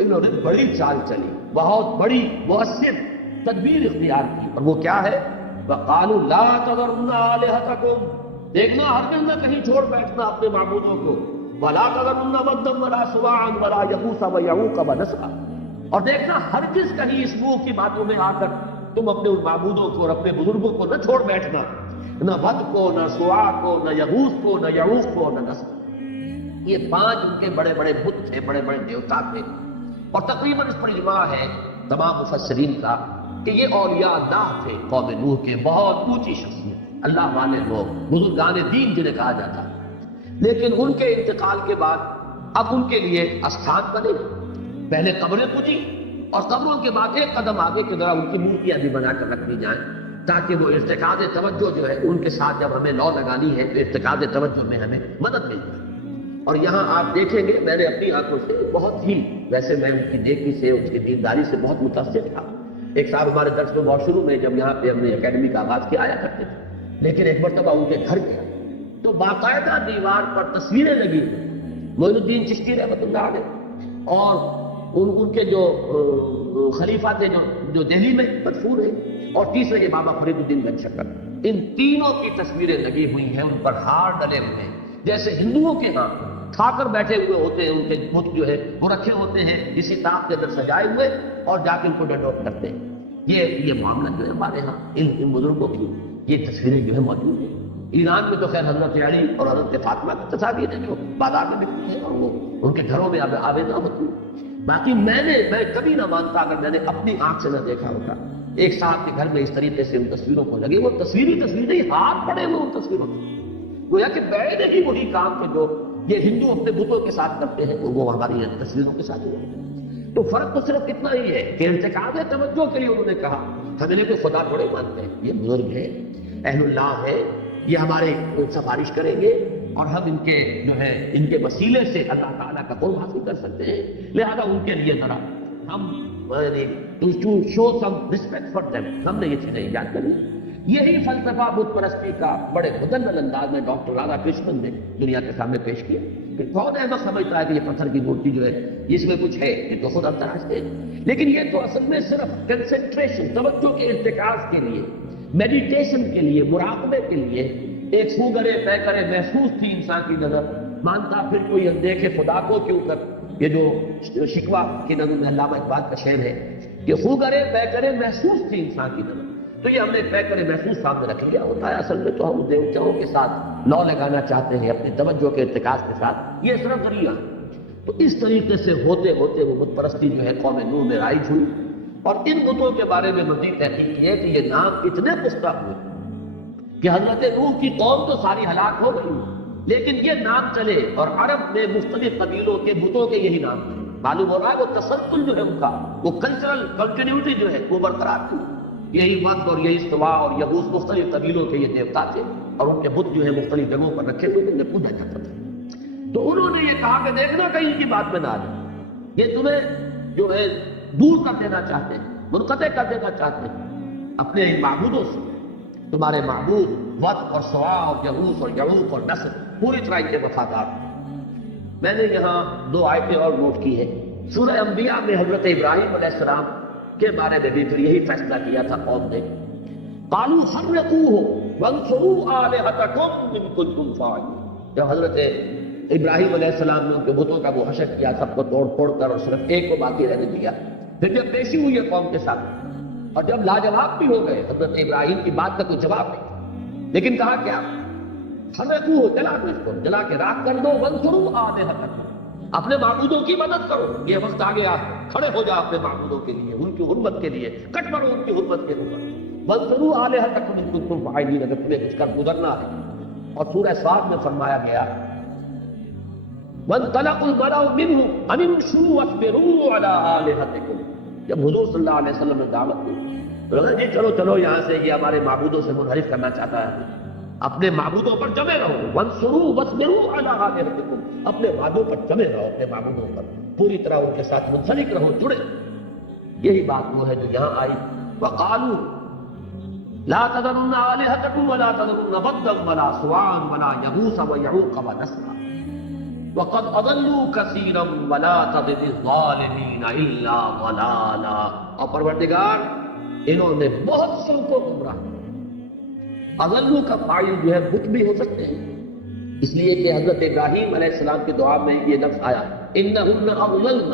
انہوں نے بڑی چال چلی، بہت بڑی مؤثر تدبیر اختیار کی، اور وہ کیا ہے، وَقَالُوا لَا تَذَرُنَّ آلِهَتَكُمْ، دیکھنا ہرگز نہ کہیں چھوڑ بیٹھنا اپنے معبودوں کو، وَلَا تَذَرُنَّ وَدًّا وَلَا سُوَاعًا وَلَا يَغُوثَ وَيَعُوقَ وَنَسْرًا، اور دیکھنا ہرگز کہیں اس منہ کی باتوں میں آ کر تم اپنے ان معبودوں کو اور اپنے بزرگوں کو نہ چھوڑ بیٹھنا، نہ ود کو، نہ سواع کو، نہ یغوث کو، نہ یعوق کو، نہ نسر۔ یہ 5 ان کے بڑے بڑے بت تھے، بڑے بڑے دیوتا تھے، اور تقریباً اس پر اجماع ہے تمام مفسرین کا کہ یہ اولیاء اللہ تھے قوم نوح کے، بہت اونچی شخصیت، اللہ والے لوگ، بزرگان دین جنہیں کہا جاتا ہے۔ لیکن ان کے انتقال کے بعد اب ان کے لیے استھان بنے، پہلے قبریں پوجی اور قبروں کے بعد ایک قدم آگے کی طرح ان کی مورتیاں بھی بنا کر رکھ دی جائیں، تاکہ وہ ارتکاز توجہ جو ہے ان کے ساتھ جب ہمیں لو لگانی ہے تو ارتکاز توجہ میں ہمیں مدد مل جائے۔ اور یہاں آپ دیکھیں گے میں نے اپنی آنکھوں سے بہت ہی، ویسے میں ان کی دیکھی سے اس کی دینداری سے بہت متاثر تھا۔ ایک صاحب ہمارے درس میں بہت شروع میں جب یہاں پہ ہم نے اکیڈمی کا آغاز کیا آیا کرتے تھے، لیکن ایک مرتبہ ان کے گھر گیا تو باقاعدہ دیوار پر تصویریں لگی معین الدین چشتی رحمۃ اللہ علیہ اور ان کے جو خلیفہ تھے جو دہلی میں مدفون ہیں، اور تیسرے یہ بابا فرید الدین گنج شکر، ان تینوں کی تصویریں لگی ہوئی ہیں، ان پر ہار ڈلے ہوئے ہیں، جیسے ہندوؤں کے ہاں کھا کر بیٹھے ہوئے ہوتے ہیں، ان کے بت جو ہے وہ رکھے ہوتے ہیں اسی طاق کے اندر سجائے ہوئے، اور جا کے ان کو ڈنڈوت کرتے ہیں۔ یہ معاملہ جو ہے ہمارے ہاں ان بزرگوں کی یہ تصویریں جو ہے موجود ہیں۔ ایران میں تو خیر حضرت علی اور حضرت فاطمہ کی تصاویر ہیں جو بازار میں بکتی ہیں اور وہ ان کے گھروں میں آویزاں ہوتی ہیں۔ باقی میں کبھی نہ مانتا اگر میں نے اپنی آنکھ سے نہ دیکھا ہوتا ایک صاحب کے گھر میں اس طریقے سے ان تصویروں کو لگے، وہ تصویر نہیں، ہاتھ پڑے ہوئے ان تصویروں کو، گویا کہ بیٹھنے کی وہی کام کے جو یہ ہندو اپنے بتوں کے ساتھ کرتے ہیں وہ ہماری تصویروں کے ساتھ ہوتے ہیں۔ تو فرق تو صرف اتنا ہی ہے کہ ارتکاز توجہ کے لیے انہوں نے کہا، ہم انہیں کوئی خدا تھوڑے مانتے ہیں، یہ بزرگ ہے، اہل اللہ ہے، یہ ہمارے سفارش کریں گے اور ہم ان کے جو ہے ان کے وسیلے سے اللہ تعالیٰ کا قرب حاصل کر سکتے ہیں، لہذا ان کے لیے ذرا ہم to show some respect for them, ہم نے یہ چیزیں ایجاد کری۔ یہی فلسفہ بت پرستی کا بڑے مدلل انداز میں ڈاکٹر رادا کرشنن نے دنیا کے سامنے پیش کیا کہ کون احمد سمجھتا ہے کہ یہ پتھر کی مورتی جو ہے اس میں کچھ ہے، یہ تو خود اب تراشتے ہیں، لیکن یہ تو اصل میں صرف کنسنٹریشن، توجہ کے ارتکاز کے لیے، میڈیٹیشن کے لیے، مراقبے کے لیے ایک سوگرے پیکرے محسوس تھی انسان کی نظر، مانتا پھر کوئی دیکھے خدا کو کیوں کر، یہ جو شکوہ کی نظر میں علامہ اقبال کا شعر ہے کہ خوگرے پیکرے محسوس تھی انسان کی نظر، تو یہ ہم نے پیکرے محسوس سامنے رکھ لیا ہوتا ہے، اصل میں تو ہم دیوتاؤں کے ساتھ لو لگانا چاہتے ہیں اپنی توجہ کے ارتکاز کے ساتھ، یہ صرف ذریعہ ہے۔ تو اس طریقے سے ہوتے ہوتے وہ بت پرستی جو ہے قوم نوح میں رائج ہوئی، اور ان بتوں کے بارے میں مزید تحقیق کی ہے کہ یہ نام اتنے پختہ ہوئے کہ حضرت نوح کی قوم تو ساری ہلاک ہو گئی، لیکن یہ نام چلے اور عرب میں مختلف قبیلوں کے بتوں کے یہی نام تھے، معلوم ہو رہا ہے وہ تسلسل جو ہے ان کا، وہ کلچرل کنٹینیوٹی جو ہے وہ برقرار تھی، یہی ود اور یہی استوا اور یغوث مختلف قبیلوں کے یہ دیوتا تھے، اور ان کے بت جو ہے مختلف جگہوں پر رکھے ہوئے انہیں پوجا جاتا تھا۔ تو انہوں نے یہ کہا کہ دیکھنا کہیں کی بات میں نہ آ جائے، یہ تمہیں جو ہے دور کر دینا چاہتے ہیں، منقطع کر دینا چاہتے ہیں اپنے معبودوں سے، تمہارے معبود ود اور سوا اور یغوث اور یعوق اور نصر پوری طرح کے وفادار۔ میں نے یہاں دو آیتیں اور نوٹ کی ہے، سورہ انبیاء میں حضرت ابراہیم علیہ السلام کے بارے میں بھی پھر یہی فیصلہ کیا تھا قوم نے، قالوا حرقوه وانصروا آلهتكم ان كنتم فاعلين، جب حضرت ابراہیم علیہ السلام نے ان کے بتوں کا وہ حشر کیا، سب کو توڑ پھوڑ کر اور صرف ایک کو باقی رہنے دیا، پھر جب پیشی ہوئی ہے قوم کے ساتھ اور جب لاجواب بھی ہو گئے، حضرت ابراہیم کی بات کا کوئی جواب نہیں، لیکن کہا کیا، حرقوه، جلا دو اس کو، جلا کے راکھ کر دو، وانصروا آلهتكم، اپنے معبودوں کی مدد کرو، یہ وقت آ گیا، کھڑے ہو جاؤ اپنے معبودوں کے لیے، ان کی حرمت کے لیے، کٹ مرو ان کی حرمت کے اوپر، وانصروا آلهتكم ان كنتم فاعلين، اگر تمہیں کچھ کر گزرنا ہے۔ اور سورہ صاد میں فرمایا گیا وانطلقوا الملأ منهم ان امشوا واصبروا على آلهتكم، جب حضور صلی اللہ علیہ وسلم نے دعوت دی تو جی چلو چلو یہاں سے، یہ ہمارے معبودوں سے منحرف کرنا چاہتا ہے، اپنے معبودوں پر جمے رہو، وانصروا واصبروا على آلهتكم، اپنے وعدوں پر جمے رہو، اپنے معبودوں پر پوری طرح ان کے ساتھ منسلک رہو، جڑے۔ یہی بات وہ ہے جو یہاں آئی، وقالوا لا تذرن آلهتكم ولا تذرن ودا ولا سواعا ولا يغوث ويعوق ونسرا وقد اضلوا كثيرا ولا تزد الظالمين الا ضلالا، اور پروردگار انہوں نے بہت سو کو گمراہ۔ اضلوا کا فاعل جو ہے بت بھی ہو سکتے ہیں، اس لیے کہ حضرت ابراہیم علیہ السلام کی دعا میں یہ لفظ آیا انہن اضللن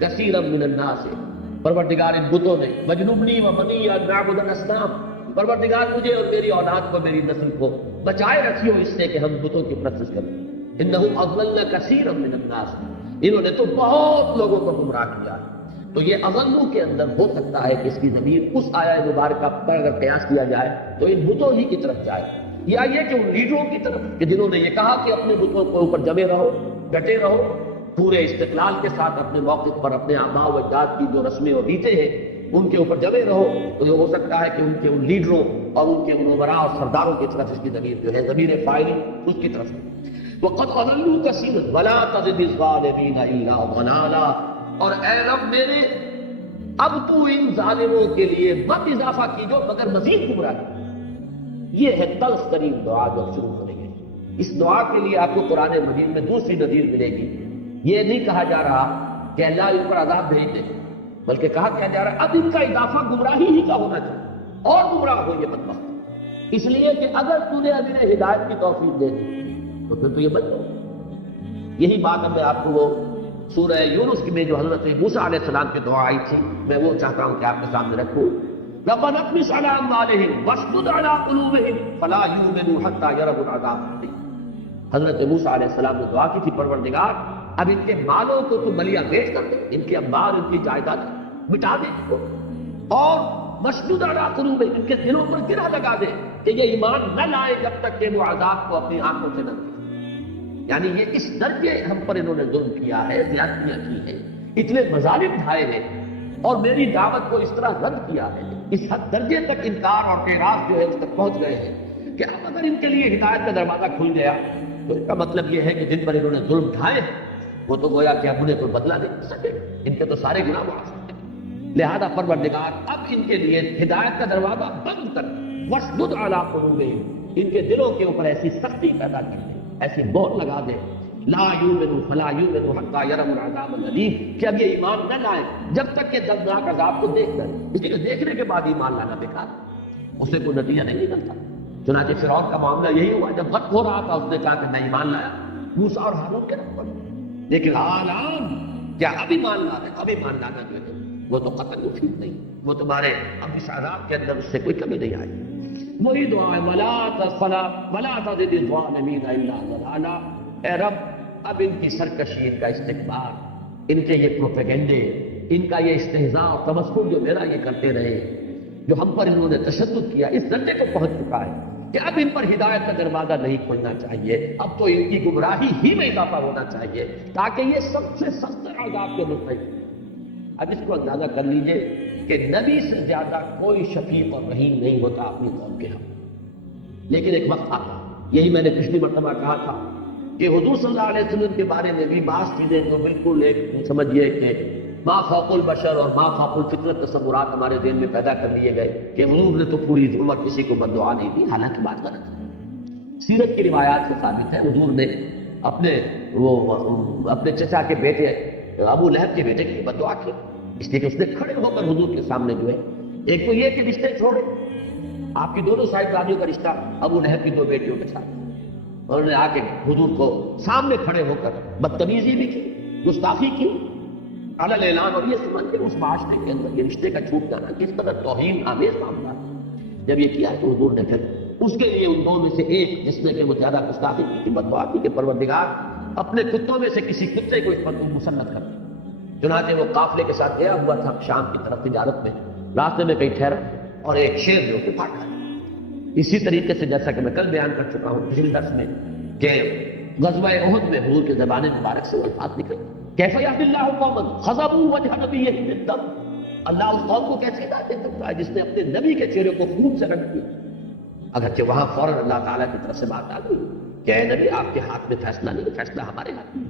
کثیرا من الناس، پروردگار ان بتوں نے، وجنبنی وبنی ان نعبد الاصنام، پروردگار مجھے اور میری اولاد کو، میری نسل کو بچائے رکھیو اس سے کہ ہم بتوں کی پرستش کریں۔ انہم اضللن کثیرا من الناس، انہوں نے تو بہت لوگوں کو گمراہ کیا۔ تو یہ اضلوا کے اندر ہو سکتا ہے کہ اس کی ضمیر اس آیہ مبارکہ پر اگر قیاس کیا جائے تو ان بتوں ہی کی طرف جائے، یا یہ کہ ان لیڈروں کی طرف کہ جنہوں نے یہ کہا کہ اپنے بتوں کے اوپر جمے رہو، ڈٹے رہو، پورے استقلال کے ساتھ اپنے موقف پر اپنے آباء و اجداد کی جو رسمیں و ریتیں ہیں ان کے اوپر جمے رہو، تو یہ ہو سکتا ہے کہ ان کے ان لیڈروں اور ان کے ان امراء اور سرداروں کی طرف اس کی ضمیر جو ہے ضمیر فاعل اس کی طرف وَقَدْ أَضَلُّوا كَثِيرًا وَلَا تَزِدِ الظَّالِمِينَ إِلَّا ضَلَالًا، اور اے رب میرے اب تو ان ظالموں کے لیے مت اضافہ کیجو مگر مزید گمراہی۔ یہ ہے تلخ ترین دعا جو شروع کریں گے۔ اس دعا کے لیے آپ کو قرآن مجید میں دوسری نظیر ملے گی۔ یہ نہیں کہا جا رہا کہ اللہ ان پر عذاب بھیج دے، بلکہ کہا کیا جا رہا ہے اب ان کا اضافہ گمراہی ہی کا ہونا چاہیے اور گمراہ ہو یہ بدبخت، اس لیے کہ اگر تو نے اب انہیں ہدایت کی توفیق دے دی تو پھر تو یہ بن جائے۔ یہی بات اب میں آپ کو وہ سورہ یونس میں جو حضرت موسیٰ علیہ السلام کی دعا آئی تھی میں وہ چاہتا ہوں کہ آپ کے سامنے رکھوں۔ ربنا اطمس على اموالهم واشدد على قلوبهم فلا يؤمنوا حتى يروا العذاب الأليم۔ حضرت موسیٰ علیہ السلام نے دعا کی تھی پروردگار اب ان کے مالوں کو تو ملیاں بیچ کر دے، ان کے اموال ان کی جائیداد مٹا دے اور واشدد على قلوبهم ان کے دلوں پر گرہ لگا دے کہ یہ ایمان نہ لائے جب تک کہ وہ عذاب کو اپنی آنکھوں سے نہ دیکھیں۔ یعنی یہ اس درجے ہم پر انہوں نے ظلم کیا ہے، زیادتیاں کی ہیں، اتنے مظالم ڈھائے ہیں اور میری دعوت کو اس طرح رد کیا ہے، اس حد درجے تک انکار اور اعراض جو ہے اس تک پہنچ گئے ہیں کہ اب اگر ان کے لیے ہدایت کا دروازہ کھل گیا تو اس کا مطلب یہ ہے کہ جن پر انہوں نے ظلم ڈھائے وہ تو گویا کہ اب انہیں کوئی بدلہ نہیں دے سکے، ان کے تو سارے گناہ معاف ہیں۔ لہذا پروردگار اب ان کے لیے ہدایت کا دروازہ بند کر واشدد علی قلوبہم ان کے دلوں کے اوپر ایسی سختی پیدا کر دے، ایسی مہر لگا دے لا یؤمنوا فلا یؤمنوا حتی یروا العذاب الألیم کہ اب یہ ایمان نہ لائیں جب تک کہ دردناک عذاب کو دیکھ کر، اس لیے دیکھنے کے بعد ایمان لانا بیکار، اسے کوئی نتیجہ نہیں نکلتا۔ چنانچہ فرعون کا معاملہ یہی ہوا، جب وقت ہو رہا تھا اس نے کہا کہ میں ایمان لایا موسیٰ اور ہارون کے نام پر، لیکن آلان کیا اب ایمان لانا، اب ایمان لانا جو ہے وہ تو قطعاً مفید نہیں، وہ تمہارے اب اس عذاب کے اندر اس سے کوئی کمی نہیں آئی۔ وہی دعا ہے ولا تزد الظالمین الا ضلالا، اے رب اب ان کی سرکشی، ان کا استکبار، ان کے یہ پروپیگنڈے، ان کا یہ استہزاء اور تمسخر جو میرا یہ کرتے رہے، جو ہم پر انہوں نے تشدد کیا، اس درجے کو پہنچ چکا ہے کہ اب ان پر ہدایت کا دروازہ نہیں کھولنا چاہیے، اب تو ان کی گمراہی ہی میں اضافہ ہونا چاہیے تاکہ یہ سب سے سخت عذاب کے مستحق۔ اب اس کو اندازہ کر لیجئے کہ نبی سے زیادہ کوئی شفیق اور رحیم نہیں ہوتا اپنی قوم کے ہاں، لیکن ایک وقت آتا، یہی میں نے پچھلی مرتبہ کہا تھا کہ حضور صلی اللہ علیہ وسلم کے بارے میں بھی بعض چیزیں جو بالکل ایک سمجھیے کہ ما فوق البشر اور ما فوق الفطرت تصورات ہمارے ذہن میں پیدا کر لیے گئے کہ حضور نے تو پوری عمر کسی کو بد دعا نہیں دی، حالانکہ بات غلط ہے۔ سیرت کی روایات سے ثابت ہے حضور نے اپنے چچا کے بیٹے ابو لہب کے بیٹے کی بد دعا کی، اس لیے کہ اس نے کھڑے ہو کر حضور کے سامنے جو ہے ایک تو یہ کہ رشتے چھوڑے، آپ کی دونوں صاحبزادیوں کا رشتہ ابو لہب کی دو بیٹیوں کے ساتھ، انہوں نے آ کے حضور کو سامنے کھڑے ہو کر بدتمیزی بھی کی، گستاخی کی علی الاعلان، اور یہ سمجھ کے اس معاشرے کے اندر یہ رشتے کا چھوٹ جانا کس قدر توہین آمیز معاملہ ہے۔ جب یہ کیا تو حضور نے پھر اس کے لیے ان دو میں سے ایک جس نے کہ وہ زیادہ گستاخی کی بد دعا کی کہ پروردگار اپنے کتوں میں سے کسی کتے کو اس پر تو مسلط کر دے۔ چنانچہ وہ قافلے کے ساتھ گیا ہوا تھا شام کی طرف تجارت میں، راستے میں کہیں ٹھہرا اور ایک شیر جو کہ پھاٹ گیا۔ اسی طریقے سے جیسا کہ میں کل بیان کر چکا ہوں پچھلے درس میں کہ غزوہ احد میں حضور کے زبان مبارک سے الفاظ نکلے کیف یهدی اللہ قوما خضبوا وجه نبیہم بالدم، اللہ اس قوم کو کیسے ہدایت دے سکتا ہے جس نے اپنے نبی کے چہرے کو خون سے رنگ دیا۔ اگرچہ وہاں فوراً اللہ تعالیٰ کی طرف سے بات آ گئی کہ اے نبی آپ کے ہاتھ میں فیصلہ نہیں، فیصلہ ہمارے ہاتھ میں،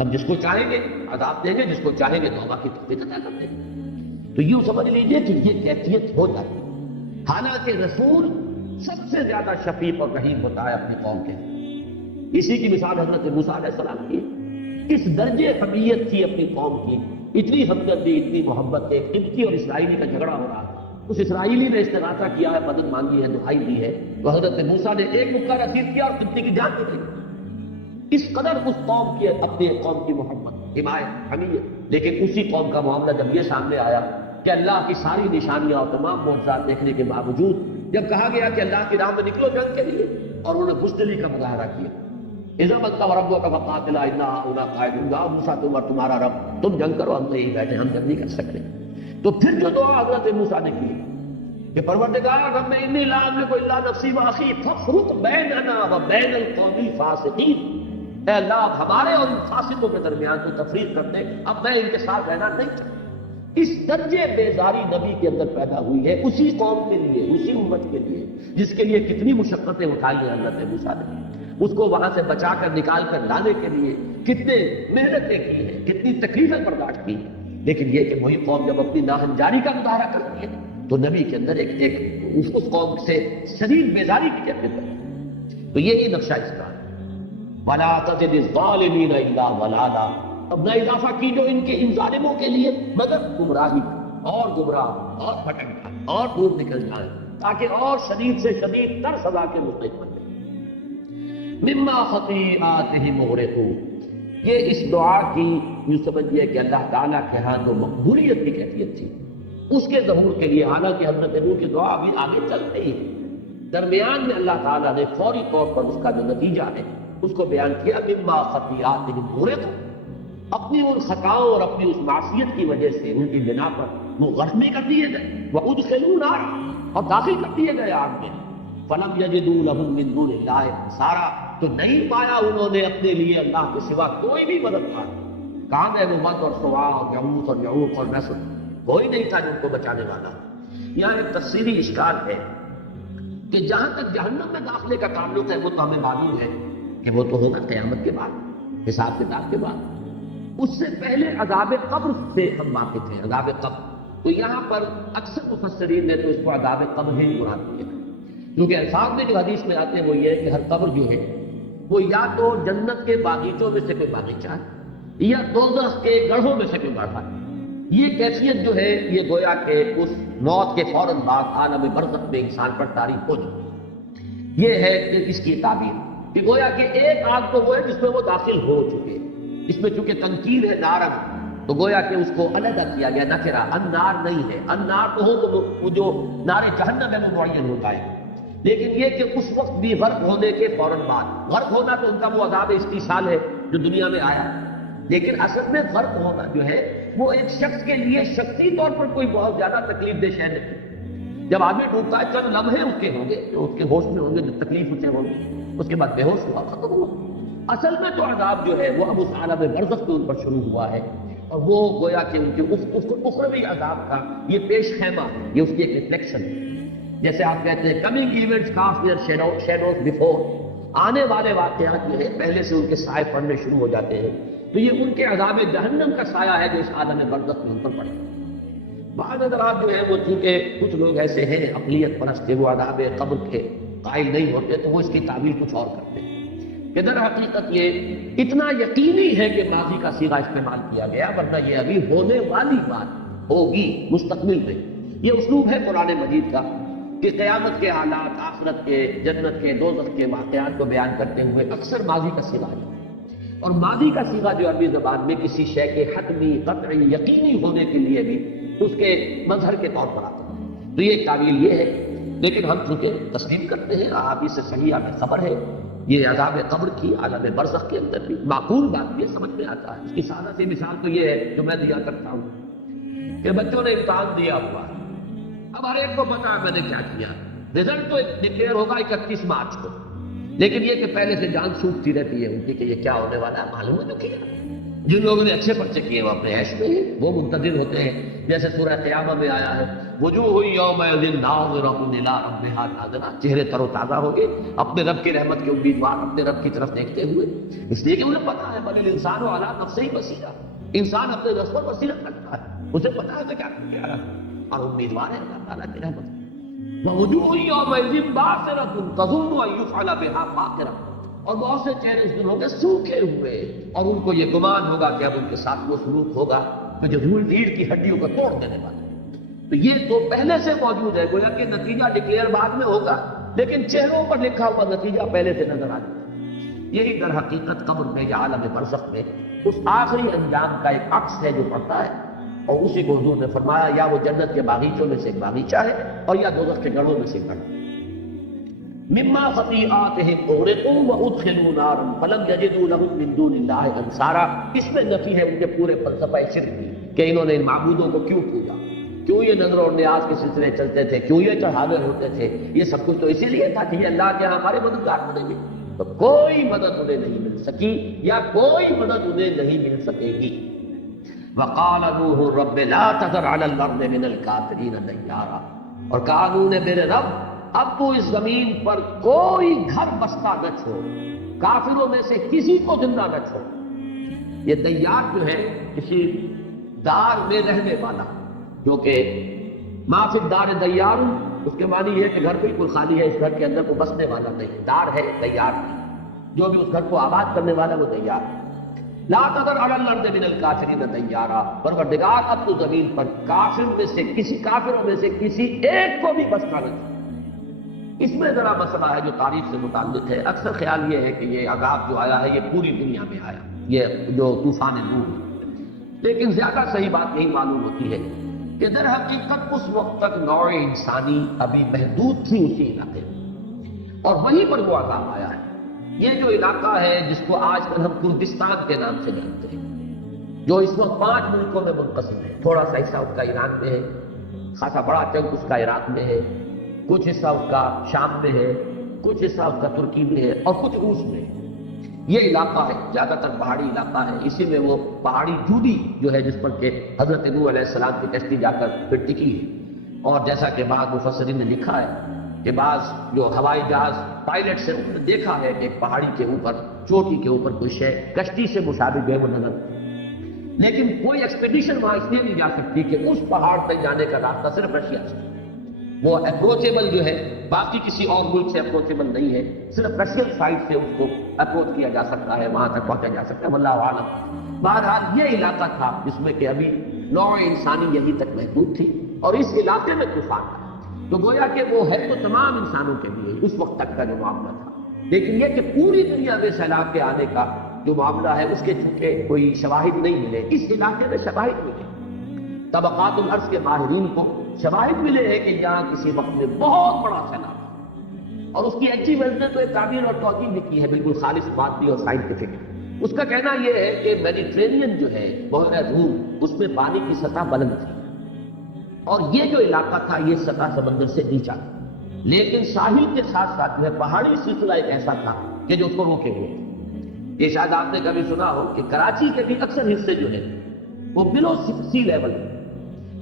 ہم جس کو چاہیں گے عذاب دیں گے، جس کو چاہیں گے توبہ کی توفیق عطا کر دیں گے۔ تو یوں سمجھ لیجئے کہ یہ کیفیت ہو جاتی ہے، حالانکہ رسول سب سے زیادہ شفیق اور رحیم ہوتا ہے اپنی قوم کے۔ اسی کی مثال حضرت موسیٰ علیہ السلام کی، اس درجے حمیت تھی اپنی قوم کی، اتنی ہمدردی، اتنی محبت ہے۔ قبطی اور اسرائیلی کا جھگڑا ہو رہا تھا، اس اسرائیلی نے استغاثہ کیا ہے، مدد مانگی ہے، دعائی دی ہے، تو حضرت موسیٰ نے ایک مکہ رسید کیا اور قبطی کی جان نکلی۔ اس قدر اس قوم کی اپنی قوم کی محبت، حمایت، حمیت۔ لیکن اسی قوم کا معاملہ جب یہ سامنے آیا کہ اللہ کی ساری نشانیاں اور تمام معجزات دیکھنے کے باوجود جب کہا گیا کہ اللہ کی راہ میں نکلو جنگ کے لیے، اور انہوں نے بزدلی کا مظاہرہ کیا، اذا مت ربک فقاتلا انا هؤلاء قاعدون، موسیٰ تم اور تمہارا رب تم جنگ کرو، ہم تو یہی بیٹھے، ہم جنگ نہیں کر سکتے۔ تو پھر جو دعا حضرت موسیٰ نے کی کہ پروردگار رب انی لا املک الا نفسی و اخی فافرق بیننا و بین القوم الفاسقین، اے اللہ اب ہمارے اور ان فاسقوں کے درمیان تو تفریق کر دے، اب میں ان کے ساتھ رہنا نہیں چاہتا۔ اس درجے بیزاری نبی کے اندر پیدا ہوئی ہے، اسی قوم کے لیے، اسی امت کے لیے جس کے لیے کتنی مشقتیں اٹھائی ہیں حضرت موسیٰ نے، اس کو وہاں سے بچا کر نکال کر لانے کے لیے کتنے محنتیں کی ہیں، کتنی تکلیفیں برداشت کی ہیں، لیکن یہ کہ وہی قوم جب اپنی ناہنجاری کا مظاہرہ کرتی ہے تو نبی کے اندر ایک اس قوم سے شدید بیزاری کی کیفیت ہے۔ تو یہی نقشہ اس کا ہے، وَلَا تَزِدِ الظَّالِمِينَ إِلَّا ضَلَالًا۔ اب نہ اضافہ کی جو ان کے ان ظالموں کے لیے مگر گمراہی، اور گمراہ اور بھٹک جائیں اور دور نکل جائیں، تاکہ اور شدید سے شدید تر سزا کے مستحق بن جائیں۔ مما خطیئاتہم مغرقون، یہ اس دعا کی یوں سمجھیے کہ اللہ تعالیٰ کے ہاں جو مقبولیت کی کیفیت تھی اس کے ظہور کے لیے، حالانکہ حضرت نوح کی دعا ابھی آگے چل رہی ہے، درمیان میں اللہ تعالیٰ نے فوری طور پر اس کا جو نتیجہ ہے اس کو بیان کیا، مما خطیئاتہم مغرقون، اپنی ان خطاؤں اور اپنی اس معصیت کی وجہ سے ان کی بنا پر وہ غرق میں کر دیے گئے، وَأُدْخِلُوا نَارًا، اور داخل کر دیے گئے آگ میں، فَلَمْ يَجِدُوا لَهُم مِّن دُونِ اللَّهِ أَنصَارًا، تو نہیں پایا انہوں نے اپنے لیے اللہ کے سوا کوئی بھی مددگار، کام ہے وہ مد اور سوا اور یعوث اور یعوق اور نصر، کوئی نہیں تھا جو ان کو بچانے والا۔ یہاں ایک تفسیری اشکال ہے کہ جہاں تک جہنم میں داخلے کا تعلق ہے وہ تو ہمیں معلوم ہے کہ وہ تو ہوگا قیامت کے بعد، حساب کتاب کے بعد، اس سے پہلے عذاب قبر سے ہم واقف ہیں، عذاب قبر۔ تو یہاں پر اکثر مفسرین نے تو اس کو عذاب قبر ہی مراد کیا، کیونکہ الفاظ میں جو حدیث میں آتے ہیں وہ یہ ہے کہ ہر قبر جو ہے وہ یا تو جنت کے باغیچوں میں سے کوئی باغیچہ ہے یا دوزخ کے گڑھوں میں سے کوئی گڑھا ہے۔ یہ کیفیت جو ہے یہ گویا کہ اس موت کے فوراً بعد عالم برزخ میں انسان پر طاری ہو جائے، یہ ہے کہ اس کی تعبیر کہ گویا کہ ایک آگ تو وہ ہے جس میں وہ داخل ہو چکے، اس میں چونکہ تنکیر ہے نارن، تو گویا کہ اس کو علیحدہ کیا گیا، نکرہ، النار نہیں ہے، النار تو ہو تو وہ جو نار جہنم ہے وہ معین ہو جائے، لیکن یہ کہ اس وقت بھی غرق ہونے کے فوراً بعد، غرق ہونا تو ان کا وہ عذاب استیصال ہے جو دنیا میں آیا، لیکن اصل میں غرق ہونا جو ہے وہ ایک شخص کے لیے شخصی طور پر کوئی بہت زیادہ تکلیف دہ شے نہیں۔ جب آدمی ڈوبتا ہے چند لمحے اس کے ہوں گے جو اس کے ہوش میں ہوں گے، جو تکلیف اسے ہوگی، اس کے بعد بے ہوش ہوا، ختم ہوا۔ اصل میں تو عذاب جو ہے وہ اب اس عالم برزخ کے ان پر شروع ہوا ہے، اور وہ گویا کہ ان کے اخروی عذاب کا یہ پیش خیمہ، یہ اس کی ایک ریفلیکشن ہے۔ جیسے آپ کہتے ہیں coming events cast their shadows before, آنے والے واقعات جو ہے پہلے سے ان کے سائے پڑنے شروع ہو جاتے ہیں، تو یہ ان کے عذاب جہنم کا سایہ ہے جو اس عالم برزخ میں ان پر پڑے۔ بعض حضرات جو ہے وہ چونکہ کچھ لوگ ایسے ہیں اقلیت پرست کہ وہ عذاب قبر کے قائل نہیں ہوتے، تو وہ اس کی تعبیر کچھ اور کرتے ہیں کہ در حقیقت یہ اتنا یقینی ہے کہ ماضی کا صیغہ استعمال کیا گیا، ورنہ یہ ابھی ہونے والی بات ہوگی مستقبل میں۔ یہ اسلوب ہے قرآن مجید کا کہ قیامت کے حالات، آخرت کے، جنت کے، دوزخ کے واقعات کو بیان کرتے ہوئے اکثر ماضی کا صیغہ ہے، اور ماضی کا صیغہ جو عربی زبان میں کسی شے کے حتمی، قطعی، یقینی ہونے کے لیے بھی اس کے مظہر کے طور پر آتا ہے۔ تو یہ تعبیر یہ ہے، لیکن ہم چونکہ تسلیم کرتے ہیں، احادیث سے صحیح ہمیں خبر ہے یہ عذاب قبر کی عالم برزخ کے اندر بھی معقول بات یہ سمجھ میں آتا ہے۔ اس کی سادہ سی مثال تو یہ ہے جو میں دیا کرتا ہوں کہ بچوں نے امتحان دیا ہوا ہے، اب ہر ایک کو پتا ہے میں نے کیا کیا، رزلٹ تو ڈکلیئر ہوگا 31 مارچ کو، لیکن یہ کہ پہلے سے جان چھوٹتی رہتی ہے ان کی کہ یہ کیا ہونے والا ہے، معلوم ہے جو کیا۔ جن لوگوں نے اچھے پرچے کیے وہ اپنے عیش میں ہیں، وہ منتظر ہوتے ہیں، جیسے سورہ قیامہ میں آیا ہے وجوہ یومئذ ناظرۃ الی ربھا ناظرہ، چہرے تر و تازہ ہوں گے اپنے رب کی رحمت کے امیدوار، اپنے رب کی طرف دیکھتے ہوئے، اس لیے کہ انہیں پتا ہے بل الانسان علی نفسہ بصیرہ، انسان اپنے نفس پر بصیرت رکھتا ہے، اسے پتا ہے کہ کیا کر رہا ہے اور امیدوار ہے اللہ تعالیٰ کی رحمت۔ ووجوہ یومئذ باسرۃ تظن ان یفعل بها فاقرہ، اور بہت سے چہرے اس دن ہوں گے سوکھے ہوئے، اور ان کو یہ گمان ہوگا کہ اب ان کے ساتھ وہ سلوک ہوگا تو جو دھول ریڑھ کی ہڈیوں کو توڑ دینے والا ہے۔ تو یہ تو پہلے سے موجود ہے، گویا کہ نتیجہ ڈکلیئر بعد میں ہوگا، لیکن چہروں پر لکھا ہوا نتیجہ پہلے سے نظر آ جائے۔ یہی در حقیقت قبر میں یا عالم برزخ میں اس آخری انجام کا ایک عکس ہے جو پڑتا ہے، اور اسی کو حضور نے فرمایا یا وہ جنت کے باغیچوں میں سے ایک باغیچہ ہے اور یا دوزخ کے گڑھوں میں سے ایک گڑھ۔ مما خطیئاتہم اغرقوا وادخلوا نارا فلم یجدوا لهم من دون اللہ انصارا، اس میں نفی ہے ان کے پورے فلسفہ شرک کی کہ انہوں نے ان معبودوں کو کیوں پوجا، کیوں یہ نظر اور نیاز کے سلسلے چلتے تھے، کیوں یہ چڑھاوے ہوتے تھے، یہ سب کچھ تو اسی لیے تھا کہ یہ اللہ کے یہاں ہمارے مددگار بنیں گے. تو کوئی مدد انہیں نہیں مل سکی یا کوئی مدد انہیں نہیں مل سکے گی. وقال نوح رب لا تذر على الارض من الكافرين ديارا، اور کہا نوح نے میرے رب اب تو اس زمین پر کوئی گھر بستا نہ چھوڑ، کافروں میں سے کسی کو زندہ نہ چھوڑ. یہ دیار جو ہے کسی دار میں رہنے والا، جو کہ ما فی الدار دیار، اس کے معنی یہ ہے کہ گھر بالکل خالی ہے، اس گھر کے اندر کو بسنے والا نہیں، دار ہے دیار نہیں. جو بھی اس گھر کو آباد کرنے والا وہ دیار ہے. لا تذر علی الارض من الکافرین دیارا، پروردگار اب تو زمین پر کافروں میں سے کسی ایک کو بھی بسنا نہ چھوڑ. اس میں ذرا مسئلہ ہے جو تاریخ سے متعلق ہے. اکثر خیال یہ ہے کہ یہ عذاب جو آیا ہے یہ پوری دنیا میں آیا، یہ جو طوفان نوح ہے. لیکن زیادہ صحیح بات یہی معلوم ہوتی ہے کہ در حقیقت اس وقت تک نوع انسانی ابھی محدود تھی اسی علاقے میں، اور وہیں پر وہ عذاب آیا ہے. یہ جو علاقہ ہے جس کو آج کل ہم کردستان کے نام سے جانتے ہیں، جو اس وقت 5 ملکوں میں منقسم ہے، تھوڑا سا حصہ اس کا ایران میں ہے، خاصا بڑا چنک اس کا عراق میں ہے، کچھ حصہ اس کا شام میں ہے، کچھ حصہ اس کا ترکی میں ہے، اور کچھ روس میں ہے. یہ علاقہ ہے زیادہ تر پہاڑی علاقہ ہے. اسی میں وہ پہاڑی جودی جو ہے جس پر کہ حضرت نوح علیہ السلام کی کشتی جا کر پھر ٹکی ہے. اور جیسا کہ بعض مفسرین نے لکھا ہے کہ بعض جو ہوائی جہاز پائلٹ سے انہوں نے دیکھا ہے کہ پہاڑی کے اوپر، چوٹی کے اوپر کوئی شے کشتی سے مشابہ جو ہے وہ نظر، لیکن کوئی ایکسپیڈیشن وہاں اس لیے نہیں جا سکتی کہ اس پہاڑ تک جانے کا راستہ صرف رشیا سے، وہ اپروچیبل جو ہے باقی کسی اور ملک سے اپروچیبل نہیں ہے، صرف رشین سائڈ سے اس کو اپروچ کیا جا سکتا ہے، وہاں تک پہنچا جا سکتا ہے. واللہ عالم. بہرحال یہ علاقہ تھا جس میں کہ ابھی نوع انسانی یہیں تک محدود تھی، اور اس علاقے میں طوفان تھا. تو گویا کہ وہ ہے تو تمام انسانوں کے لیے اس وقت تک کا جو معاملہ تھا، لیکن یہ کہ پوری دنیا میں سیلاب کے آنے کا جو معاملہ ہے اس کے چونکہ کوئی شواہد نہیں ملے. اس علاقے میں شواہد ملے، طبقات الارض کے ماہرین کو شواہد ملے ہیں کہ یہاں کسی وقت میں بہت بڑا سیلاب، اور اس کی ایچیومنٹ نے تو ایک تعبیر اور توجیہ بھی کی ہے بالکل خالص مادی اور سائنٹیفک. اس کا کہنا یہ ہے کہ میڈیٹرینین جو ہے بحیرہ روم، اس میں پانی کی سطح بلند تھی، اور یہ جو علاقہ تھا یہ سطح سمندر سے نیچا تھا، لیکن ساحل کے ساتھ ساتھ جو ہے پہاڑی سلسلہ ایک ایسا تھا کہ جو اس کو روکے ہوئے. یہ شاید آپ نے کبھی سنا ہو کہ کراچی کے بھی اکثر حصے جو ہے وہ بلو سی لیول ہے،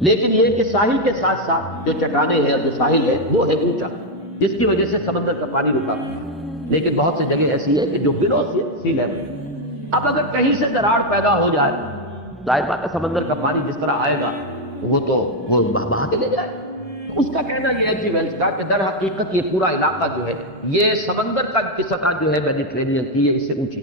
لیکن یہ کہ ساحل کے ساتھ ساتھ جو چٹانیں ہیں اور جو ساحل ہے وہ ہے اونچا، جس کی وجہ سے سمندر کا پانی رکا ہوا ہے. لیکن بہت سی جگہ ایسی ہے کہ جو بلو سی لیول ہے. اب اگر کہیں سے دراڑ پیدا ہو جائے، ظاہر بات ہے سمندر کا پانی جس طرح آئے گا وہ بہا کے لے جائے. اس کا کہنا یہ ہے کہ ویلز کا کہ در حقیقت یہ پورا علاقہ جو ہے یہ سمندر کا کی سطح جو ہے میڈیٹرینین کی ہے، اس سے اونچی.